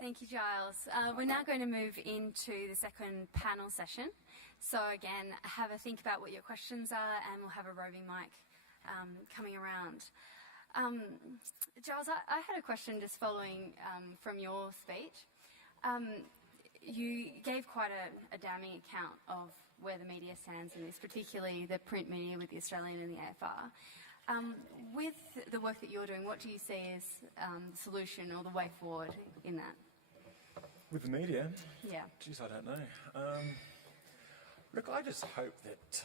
Thank you, Giles. We're now going to move into the second panel session. So again, have a think about what your questions are, and we'll have a roving mic coming around. Giles, I had a question just following from your speech. You gave quite a damning account of where the media stands in this, particularly the print media with the Australian and the AFR. With the work that you're doing, what do you see as the solution or the way forward in that? With the media? Yeah. Geez, I don't know. Look, I just hope that...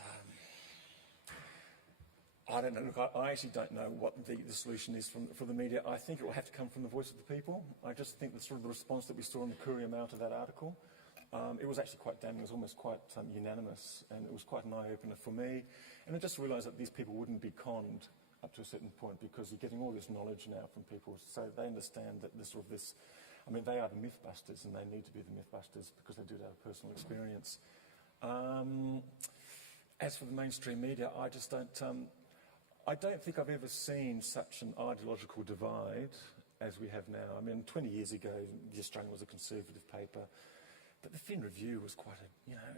I don't know. Look, I actually don't know what the solution is for the media. I think it will have to come from the voice of the people. I just think the sort of the response that we saw in the Courier Mail to that article, it was actually quite damning. It was almost quite unanimous, and it was quite an eye-opener for me. And I just realised that these people wouldn't be conned up to a certain point, because you're getting all this knowledge now from people, so they understand that this sort of this... I mean, they are the mythbusters, and they need to be the mythbusters because they do have a personal experience. As for the mainstream media, I just don't... I don't think I've ever seen such an ideological divide as we have now. I mean, 20 years ago, The Australian was a conservative paper, but the Fin Review was quite a,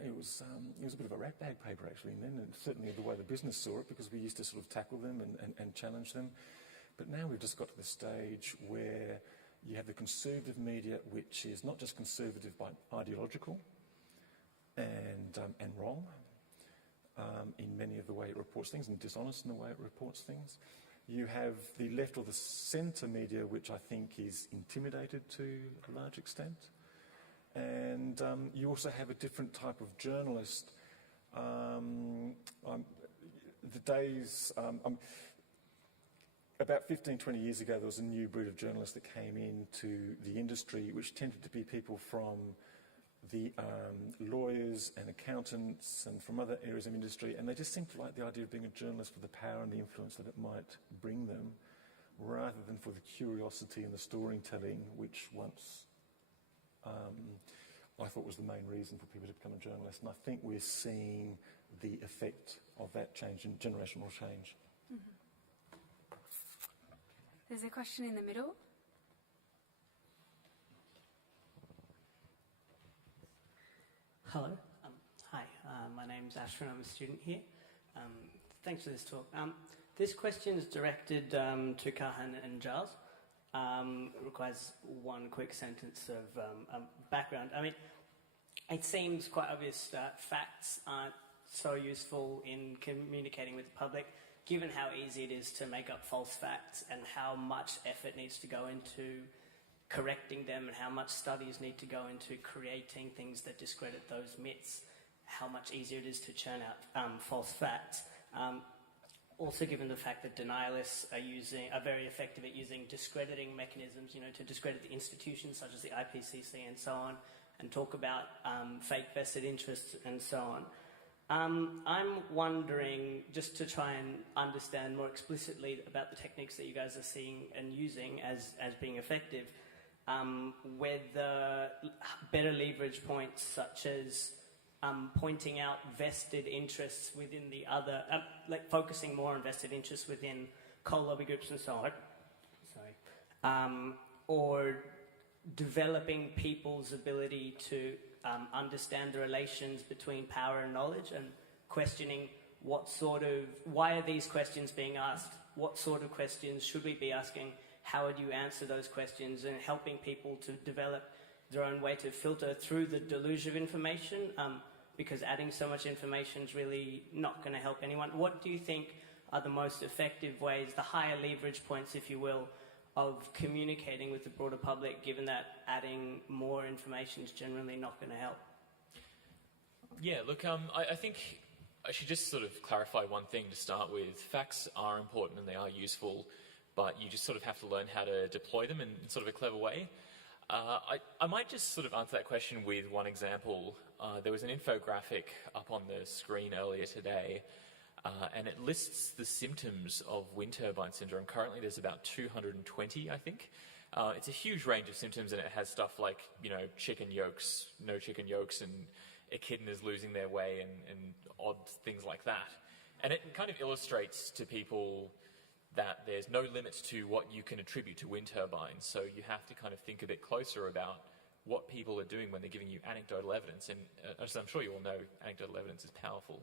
it was a bit of a ratbag paper actually, and then certainly the way the business saw it, because we used to sort of tackle them and challenge them. But now we've just got to the stage where you have the conservative media, which is not just conservative but ideological and wrong. In many of the way it reports things, and dishonest in the way it reports things. You have the left or the centre media, which I think is intimidated to a large extent. And you also have a different type of journalist. About 15, 20 years ago, there was a new breed of journalists that came into the industry, which tended to be people from the lawyers and accountants and from other areas of industry, and they just seemed to like the idea of being a journalist for the power and the influence that it might bring them, rather than for the curiosity and the storytelling, which once I thought was the main reason for people to become a journalist. And I think we're seeing the effect of that change, and generational change. Mm-hmm. There's a question in the middle. Hello. Hi, my name's Ashwin. I'm a student here. Thanks for this talk. This question is directed to Kahan and Giles. It requires one quick sentence of background. I mean, it seems quite obvious that facts aren't so useful in communicating with the public, given how easy it is to make up false facts and how much effort needs to go into correcting them, and how much studies need to go into creating things that discredit those myths, how much easier it is to churn out false facts. Also, given the fact that denialists are very effective at using discrediting mechanisms, to discredit the institutions such as the IPCC and so on, and talk about fake vested interests and so on. I'm wondering, just to try and understand more explicitly about the techniques that you guys are seeing and using as being effective, whether better leverage points such as pointing out vested interests within the other, like focusing more on vested interests within coal lobby groups and so on. Or developing people's ability to understand the relations between power and knowledge, and questioning why are these questions being asked? What sort of questions should we be asking? How would you answer those questions? And helping people to develop their own way to filter through the deluge of information, because adding so much information is really not going to help anyone. What do you think are the most effective ways, the higher leverage points, if you will, of communicating with the broader public, given that adding more information is generally not going to help? Yeah, look, I think I should just sort of clarify one thing to start with. Facts are important and they are useful, but you just sort of have to learn how to deploy them in sort of a clever way. I might just sort of answer that question with one example. There was an infographic up on the screen earlier today, and it lists the symptoms of wind turbine syndrome. Currently there's about 220, I think. It's a huge range of symptoms, and it has stuff like, chicken yolks, no chicken yolks, and echidnas is losing their way, and odd things like that. And it kind of illustrates to people that there's no limits to what you can attribute to wind turbines. So you have to kind of think a bit closer about what people are doing when they're giving you anecdotal evidence. And as I'm sure you all know, anecdotal evidence is powerful.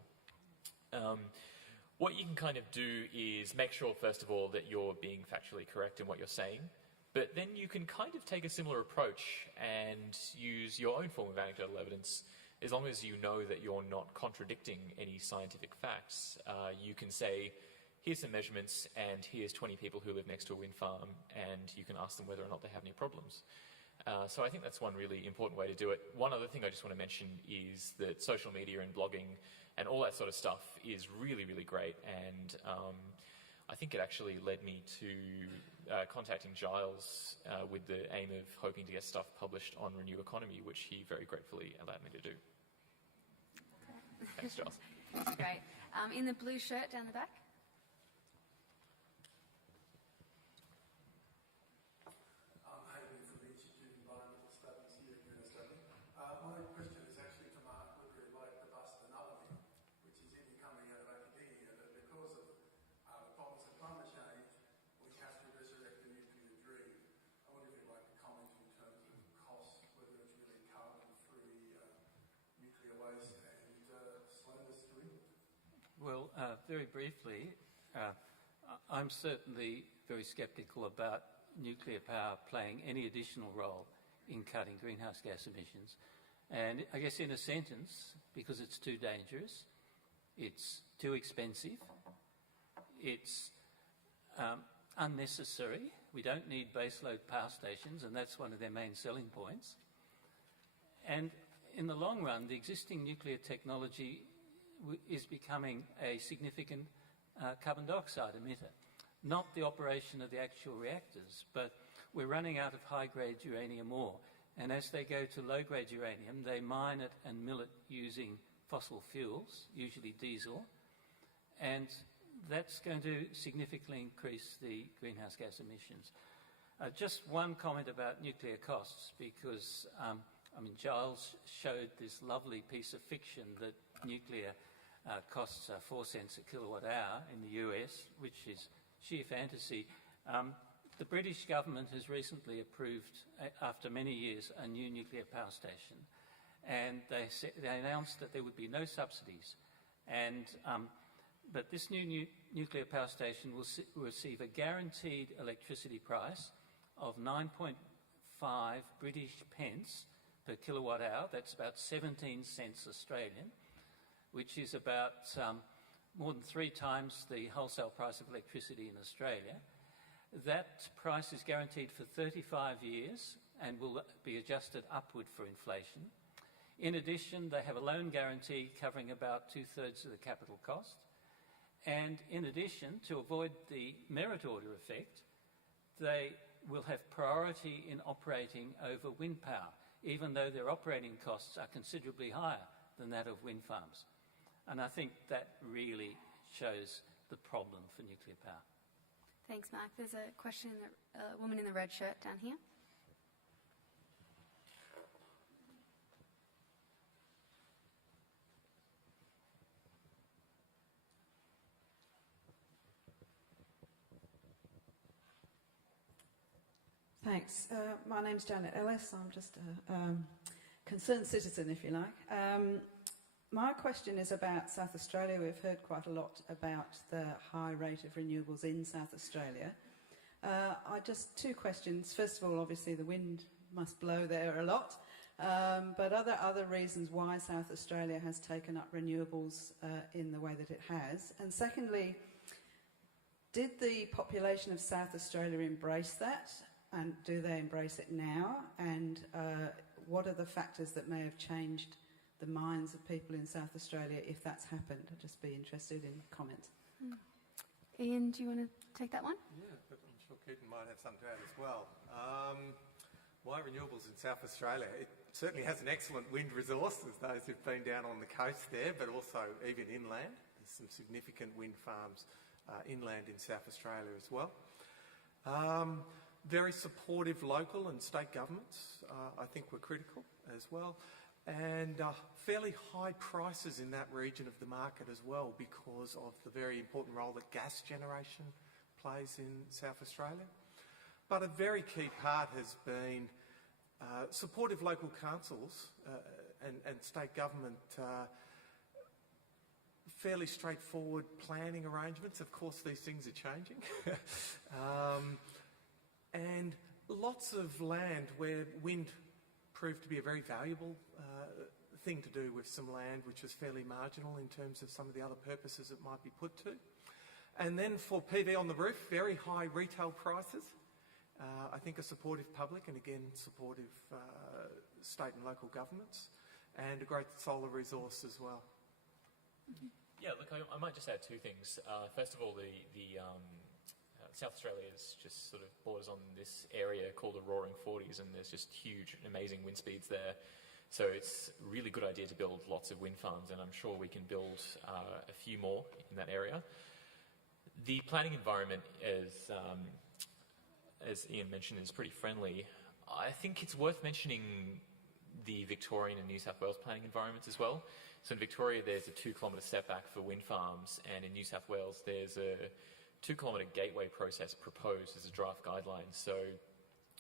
What you can kind of do is make sure, first of all, that you're being factually correct in what you're saying. But then you can kind of take a similar approach and use your own form of anecdotal evidence. As long as you know that you're not contradicting any scientific facts, you can say, here's some measurements, and here's 20 people who live next to a wind farm, and you can ask them whether or not they have any problems. So I think that's one really important way to do it. One other thing I just want to mention is that social media and blogging and all that sort of stuff is really, really great, and I think it actually led me to contacting Giles with the aim of hoping to get stuff published on Renew Economy, which he very gratefully allowed me to do. Thanks, Giles. Great. In the blue shirt down the back. My question is actually to Mark, would really like to bust another myth, which is in coming out of academia, that because of the problems of climate change, we have to resurrect the nuclear dream. I wonder if you'd like to comment in terms of cost, whether it's really carbon-free nuclear waste and slowness to it? Well, very briefly, I'm certainly very sceptical about nuclear power playing any additional role in cutting greenhouse gas emissions. And I guess in a sentence, because it's too dangerous, it's too expensive, it's unnecessary. We don't need baseload power stations, and that's one of their main selling points. And in the long run, the existing nuclear technology is becoming a significant carbon dioxide emitter. Not the operation of the actual reactors, but we're running out of high-grade uranium ore. And as they go to low-grade uranium, they mine it and mill it using fossil fuels, usually diesel, and that's going to significantly increase the greenhouse gas emissions. Just one comment about nuclear costs, because Giles showed this lovely piece of fiction that nuclear costs are 4 cents a kilowatt hour in the US, which is sheer fantasy. The British government has recently approved, after many years, a new nuclear power station, and they announced that there would be no subsidies. But this new nuclear power station will receive a guaranteed electricity price of 9.5 British pence per kilowatt hour. That's about 17 cents Australian, which is about more than 3 times the wholesale price of electricity in Australia. That price is guaranteed for 35 years and will be adjusted upward for inflation. In addition, they have a loan guarantee covering about 2/3 of the capital cost. And in addition, to avoid the merit order effect, they will have priority in operating over wind power, even though their operating costs are considerably higher than that of wind farms. And I think that really shows the problem for nuclear power. Thanks, Mark. There's a question in the woman in the red shirt down here. Thanks. My name's Janet Ellis. I'm just a concerned citizen, if you like. My question is about South Australia. We've heard quite a lot about the high rate of renewables in South Australia. Just two questions. First of all, obviously the wind must blow there a lot, but other reasons why South Australia has taken up renewables in the way that it has. And secondly, did the population of South Australia embrace that? And do they embrace it now? And what are the factors that may have changed the minds of people in South Australia if that's happened? I'd just be interested in comments. Ian, do you want to take that one? Yeah, but I'm sure Keaton might have something to add as well. Why renewables in South Australia? It certainly has an excellent wind resource, as those who've been down on the coast there, but also even inland. There's some significant wind farms inland in South Australia as well. Very supportive local and state governments, I think, were critical as well. And fairly high prices in that region of the market as well because of the very important role that gas generation plays in South Australia. But a very key part has been supportive local councils and state government, fairly straightforward planning arrangements. Of course, these things are changing. And lots of land where wind proved to be a very valuable thing to do with some land which was fairly marginal in terms of some of the other purposes it might be put to. And then for PV on the roof, very high retail prices. I think a supportive public and again supportive state and local governments, and a great solar resource as well. Yeah, look, I might just add two things. First of all, South Australia is just sort of borders on this area called the Roaring Forties, and there's just huge, amazing wind speeds there. So it's a really good idea to build lots of wind farms, and I'm sure we can build a few more in that area. The planning environment, as Ian mentioned, is pretty friendly. I think it's worth mentioning the Victorian and New South Wales planning environments as well. So in Victoria, there's a 2-kilometre setback for wind farms, and in New South Wales, there's a 2-kilometre gateway process proposed as a draft guideline. So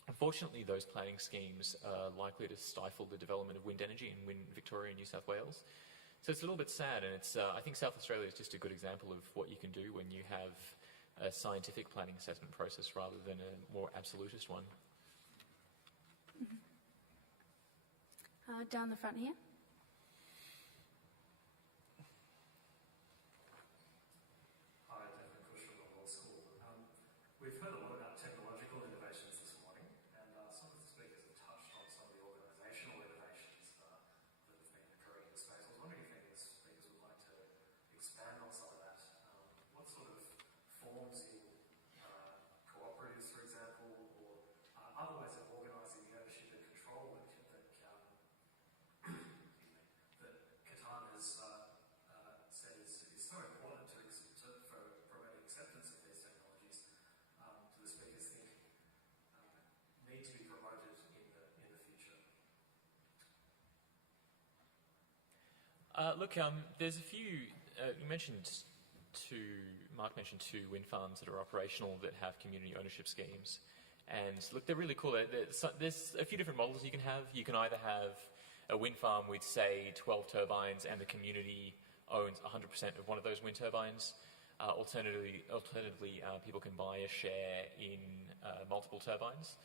unfortunately, those planning schemes are likely to stifle the development of wind energy in Victoria and New South Wales. So it's a little bit sad, and I think South Australia is just a good example of what you can do when you have a scientific planning assessment process rather than a more absolutist one. Down the front here. We've heard a lot about technological innovations this morning, and some of the speakers have touched on some of the organisational innovations that have been occurring in the space. I was wondering if any of the speakers would like to expand on some of that. What sort of forms in cooperatives, for example, or other ways of organising the ownership and control that Catan has said is so important for promoting acceptance of these technologies. Do the speakers think need to be promoted in the future? Look, there's a few. Mark mentioned two wind farms that are operational that have community ownership schemes, and look, they're really cool. There's a few different models you can have. You can either have a wind farm with, say, 12 turbines, and the community owns 100% of one of those wind turbines. Alternatively, people can buy a share in multiple turbines.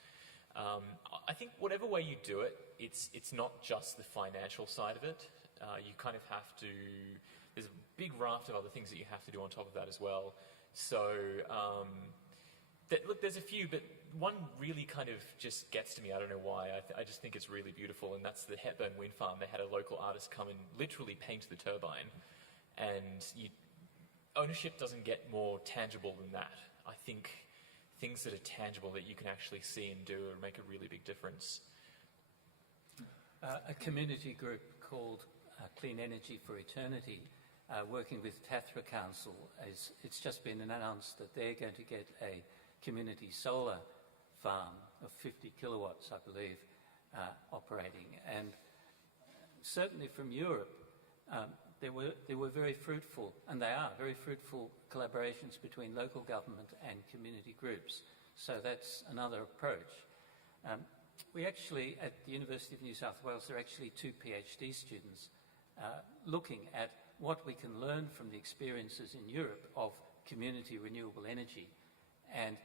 I think whatever way you do it, it's not just the financial side of it. You kind of have to. There's a big raft of other things that you have to do on top of that as well. So, look, there's a few, but one really kind of just gets to me. I don't know why. I just think it's really beautiful, and that's the Hepburn Wind Farm. They had a local artist come and literally paint the turbine, and ownership doesn't get more tangible than that. I think things that are tangible that you can actually see and do make a really big difference. A community group called Clean Energy for Eternity, working with Tathra Council, it's just been announced that they're going to get a community solar farm of 50 kilowatts, I believe, operating. And certainly from Europe, there were very fruitful, and they are very fruitful collaborations between local government and community groups. So that's another approach. We actually, at the University of New South Wales, there are actually 2 PhD students looking at what we can learn from the experiences in Europe of community renewable energy and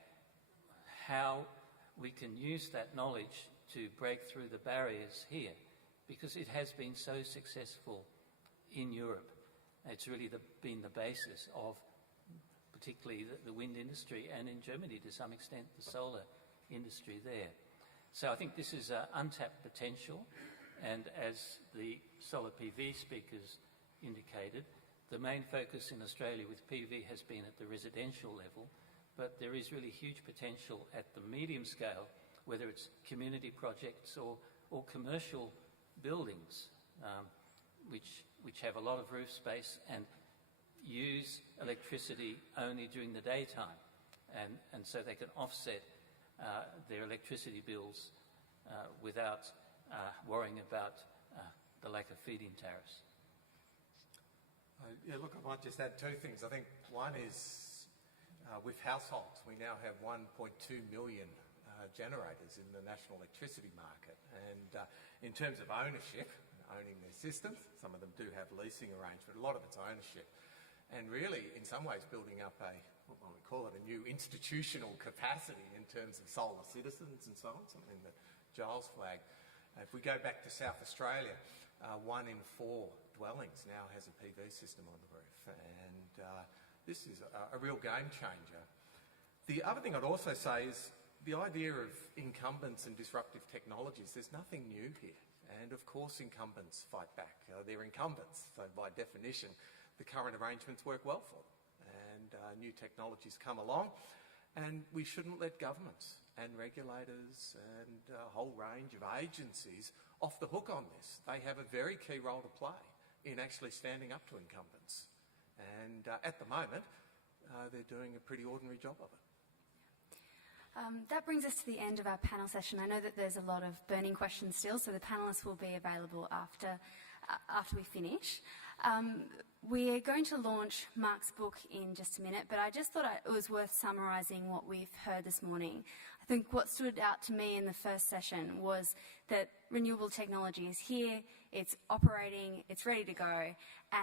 how we can use that knowledge to break through the barriers here, because it has been so successful in Europe. It's really been the basis of particularly the wind industry, and in Germany to some extent the solar industry there. So I think this is untapped potential, and as the solar PV speakers indicated, the main focus in Australia with PV has been at the residential level, but there is really huge potential at the medium scale, whether it's community projects or commercial buildings, which have a lot of roof space and use electricity only during the daytime, and so they can offset their electricity bills without worrying about the lack of feed-in tariffs. Yeah, look, I might just add 2 things. I think one is with households, we now have 1.2 million generators in the national electricity market. And in terms of ownership, owning their systems, some of them do have leasing arrangement, a lot of it's ownership. And really, in some ways, building up what we call it, a new institutional capacity in terms of solar citizens and so on, something that Giles flagged. If we go back to South Australia, 1 in 4 dwellings now has a PV system on the roof, and this is a real game changer. The other thing I'd also say is the idea of incumbents and disruptive technologies, there's nothing new here, and of course incumbents fight back. They're incumbents, so by definition the current arrangements work well for them, and new technologies come along, and we shouldn't let governments and regulators and a whole range of agencies off the hook on this. They have a very key role to play in actually standing up to incumbents. And at the moment, they're doing a pretty ordinary job of it. That brings us to the end of our panel session. I know that there's a lot of burning questions still, so the panellists will be available after we finish. We're going to launch Mark's book in just a minute, but I just thought it was worth summarising what we've heard this morning. I think what stood out to me in the first session was that renewable technology is here, it's operating, it's ready to go,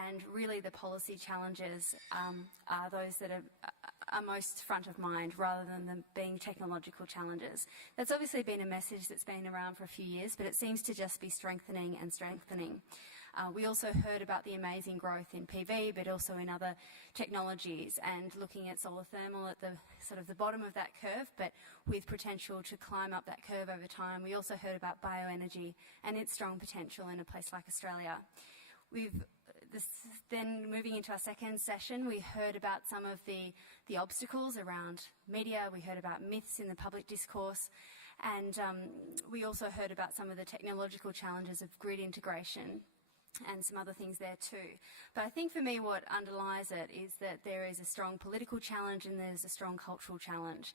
and really the policy challenges are those that are most front of mind rather than them being technological challenges. That's obviously been a message that's been around for a few years, but it seems to just be strengthening and strengthening. We also heard about the amazing growth in PV, but also in other technologies, and looking at solar thermal at the sort of the bottom of that curve, but with potential to climb up that curve over time. We also heard about bioenergy and its strong potential in a place like Australia. Then moving into our second session, we heard about some of the obstacles around media. We heard about myths in the public discourse, and we also heard about some of the technological challenges of grid integration and some other things there too. But I think for me what underlies it is that there is a strong political challenge and there's a strong cultural challenge.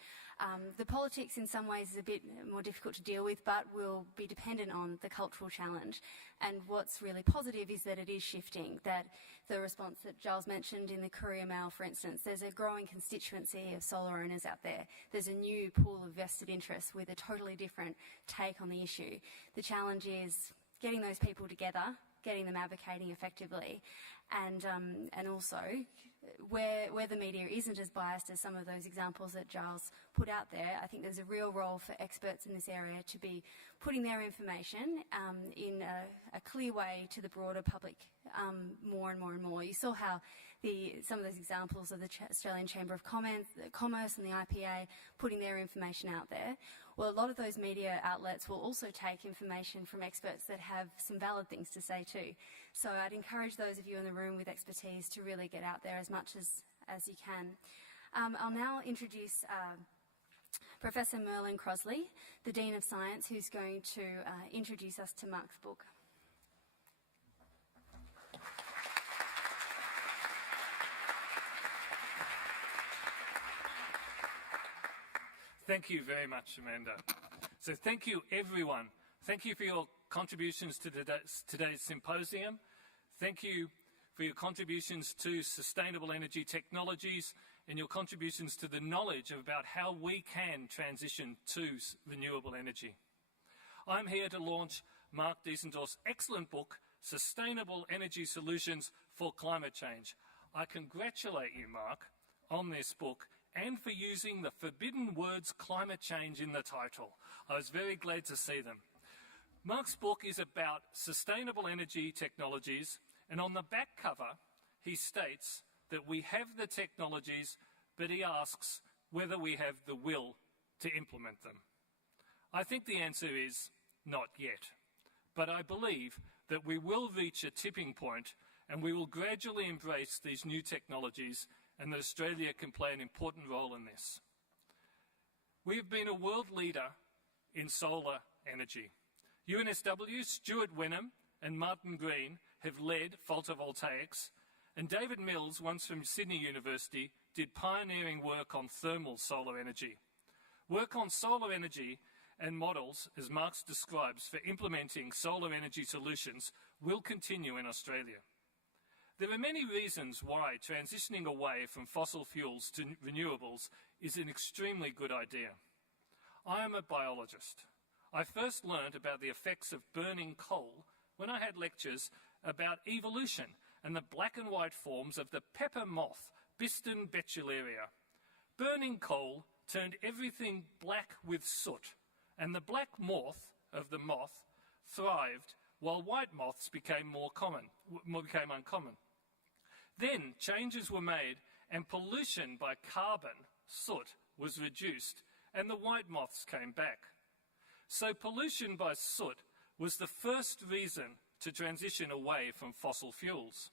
The politics in some ways is a bit more difficult to deal with, but will be dependent on the cultural challenge. And what's really positive is that it is shifting, that the response that Giles mentioned in the Courier Mail, for instance, there's a growing constituency of solar owners out there. There's a new pool of vested interests with a totally different take on the issue. The challenge is getting those people together, getting them advocating effectively, and also where the media isn't as biased as some of those examples that Giles put out there, I think there's a real role for experts in this area to be putting their information in a clear way to the broader public more and more and more. You saw how some of those examples of the Australian Chamber of Commerce and the IPA putting their information out there. Well, a lot of those media outlets will also take information from experts that have some valid things to say too. So I'd encourage those of you in the room with expertise to really get out there as much as you can. I'll now introduce Professor Merlin Crosley, the Dean of Science, who's going to introduce us to Mark's book. Thank you very much, Amanda. So thank you, everyone. Thank you for your contributions to today's symposium. Thank you for your contributions to sustainable energy technologies and your contributions to the knowledge about how we can transition to renewable energy. I'm here to launch Mark Diesendorf's excellent book, Sustainable Energy Solutions for Climate Change. I congratulate you, Mark, on this book and for using the forbidden words climate change in the title. I was very glad to see them. Mark's book is about sustainable energy technologies, and on the back cover, he states that we have the technologies, but he asks whether we have the will to implement them. I think the answer is not yet, but I believe that we will reach a tipping point and we will gradually embrace these new technologies, and that Australia can play an important role in this. We have been a world leader in solar energy. UNSW, Stuart Wenham and Martin Green have led photovoltaics, and David Mills, once from Sydney University, did pioneering work on thermal solar energy. Work on solar energy and models, as Marx describes, for implementing solar energy solutions will continue in Australia. There are many reasons why transitioning away from fossil fuels to renewables is an extremely good idea. I am a biologist. I first learned about the effects of burning coal when I had lectures about evolution and the black and white forms of the pepper moth, Biston betullaria. Burning coal turned everything black with soot, and the black moth of the moth thrived while white moths became uncommon. Then changes were made and pollution by carbon, soot, was reduced and the white moths came back. So pollution by soot was the first reason to transition away from fossil fuels.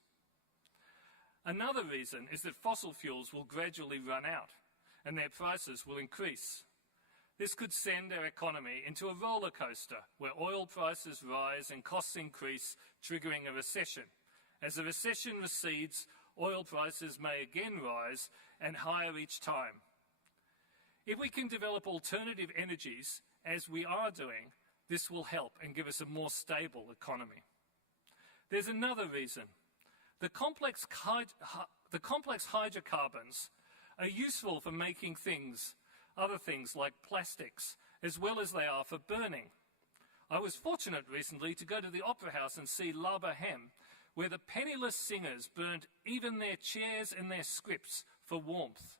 Another reason is that fossil fuels will gradually run out and their prices will increase. This could send our economy into a roller coaster where oil prices rise and costs increase, triggering a recession. As the recession recedes, oil prices may again rise and higher each time. If we can develop alternative energies, as we are doing, this will help and give us a more stable economy. There's another reason. The complex hydrocarbons are useful for making other things like plastics, as well as they are for burning. I was fortunate recently to go to the Opera House and see La Boheme, where the penniless singers burned even their chairs and their scripts for warmth.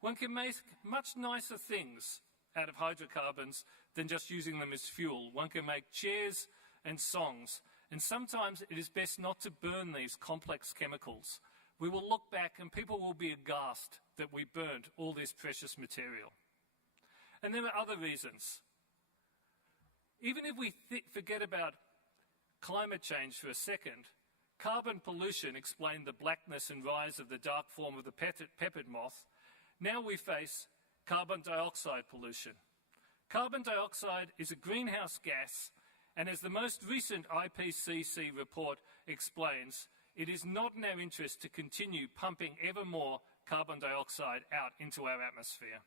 One can make much nicer things out of hydrocarbons than just using them as fuel. One can make chairs and songs, and sometimes it is best not to burn these complex chemicals. We will look back and people will be aghast that we burned all this precious material. And there are other reasons. Even if we forget about climate change for a second, carbon pollution explained the blackness and rise of the dark form of the peppered moth. Now we face carbon dioxide pollution. Carbon dioxide is a greenhouse gas, and as the most recent IPCC report explains, it is not in our interest to continue pumping ever more carbon dioxide out into our atmosphere.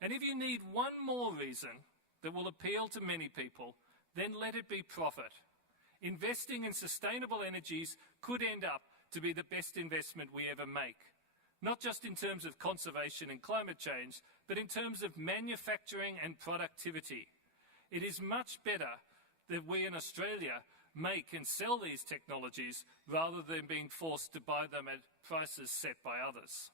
And if you need one more reason that will appeal to many people, then let it be profit. Investing in sustainable energies could end up to be the best investment we ever make, not just in terms of conservation and climate change, but in terms of manufacturing and productivity. It is much better that we in Australia make and sell these technologies rather than being forced to buy them at prices set by others.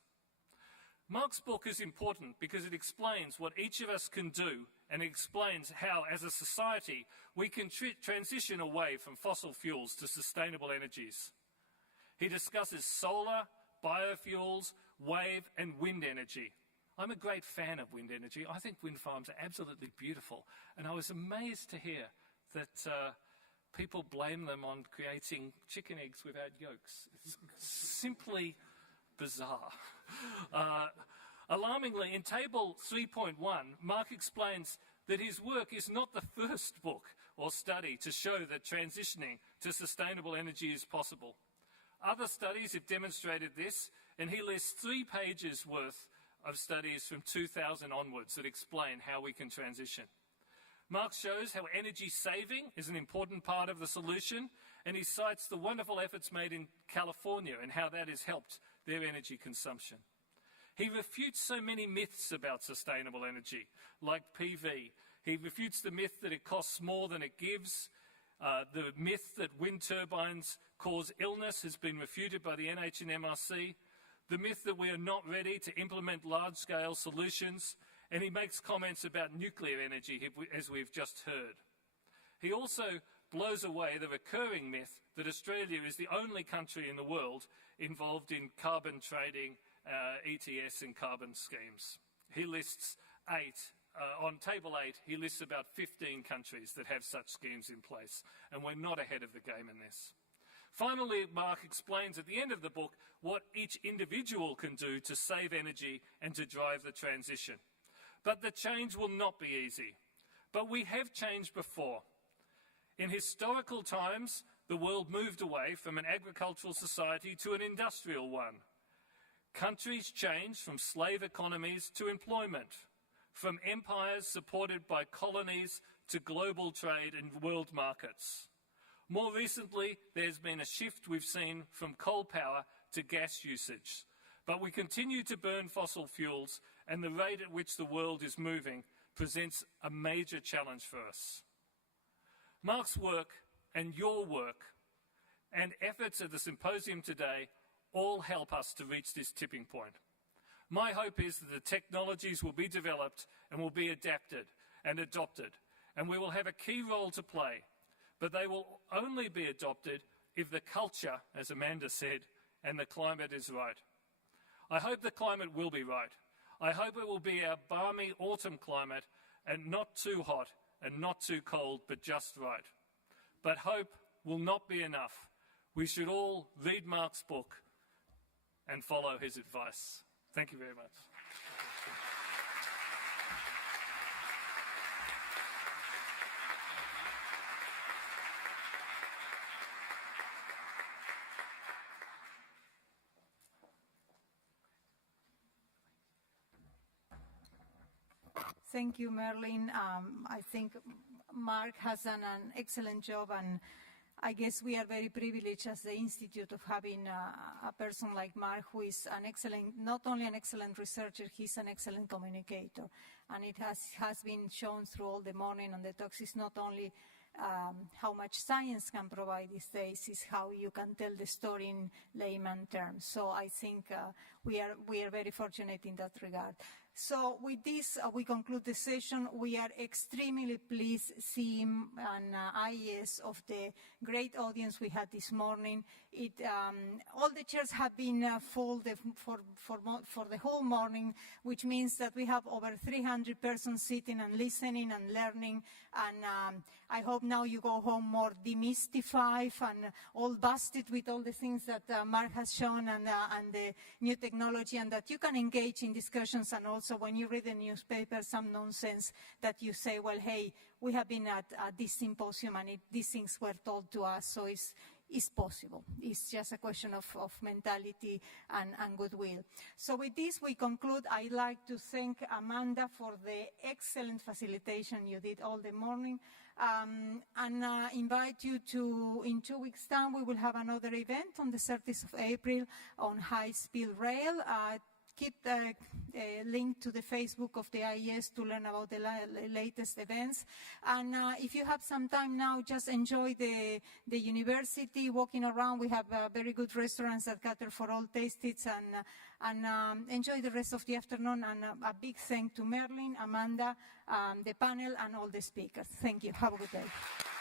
Mark's book is important because it explains what each of us can do, and it explains how, as a society, we can transition away from fossil fuels to sustainable energies. He discusses solar, biofuels, wave and wind energy. I'm a great fan of wind energy. I think wind farms are absolutely beautiful, and I was amazed to hear that people blame them on creating chicken eggs without yolks. It's simply bizarre. Alarmingly, in table 3.1, Mark explains that his work is not the first book or study to show that transitioning to sustainable energy is possible. Other studies have demonstrated this, and he lists 3 pages worth of studies from 2000 onwards that explain how we can transition. Mark shows how energy saving is an important part of the solution, and he cites the wonderful efforts made in California and how that has helped their energy consumption. He refutes so many myths about sustainable energy, like PV. He refutes the myth that it costs more than it gives. The myth that wind turbines cause illness has been refuted by the NH and MRC. The myth that we are not ready to implement large-scale solutions, and he makes comments about nuclear energy, as we've just heard. He also blows away the recurring myth that Australia is the only country in the world involved in carbon trading, ETS and carbon schemes. He lists 8. On table 8, he lists about 15 countries that have such schemes in place, and we're not ahead of the game in this. Finally, Mark explains at the end of the book what each individual can do to save energy and to drive the transition. But the change will not be easy. But we have changed before. In historical times, the world moved away from an agricultural society to an industrial one. Countries changed from slave economies to employment, from empires supported by colonies to global trade and world markets. More recently, there's been a shift we've seen from coal power to gas usage. But we continue to burn fossil fuels, and the rate at which the world is moving presents a major challenge for us. Mark's work and your work and efforts at the symposium today all help us to reach this tipping point. My hope is that the technologies will be developed and will be adapted and adopted, and we will have a key role to play. But they will only be adopted if the culture, as Amanda said, and the climate is right. I hope the climate will be right. I hope it will be our balmy autumn climate, and not too hot and not too cold, but just right. But hope will not be enough. We should all read Mark's book and follow his advice. Thank you very much. Thank you, Merlin. I think Mark has done an excellent job, and I guess we are very privileged as the Institute of having a person like Mark, who is an excellent, not only an excellent researcher, he's an excellent communicator. And it has been shown through all the morning on the talks. It's not only how much science can provide these days, is how you can tell the story in layman terms. So I think we are very fortunate in that regard. So with this, we conclude the session. We are extremely pleased, CEEM and IES, of the great audience we had this morning. All the chairs have been full for the whole morning, which means that we have over 300 persons sitting and listening and learning. And I hope now you go home more demystified and all busted with all the things that Mark has shown and the new technology, and that you can engage in discussions, and also when you read the newspaper, some nonsense that you say, well, hey, we have been at this symposium and these things were told to us, so it's possible. It's just a question of mentality and goodwill. So with this, we conclude. I'd like to thank Amanda for the excellent facilitation you did all the morning, and invite you to, in 2 weeks' time, we will have another event on the 30th of April on high-speed rail. Keep the link to the Facebook of the IES to learn about the latest events. And if you have some time now, just enjoy the university, walking around. We have very good restaurants that cater for all tastes, and enjoy the rest of the afternoon. And a big thank to Merlin, Amanda, the panel, and all the speakers. Thank you. Have a good day.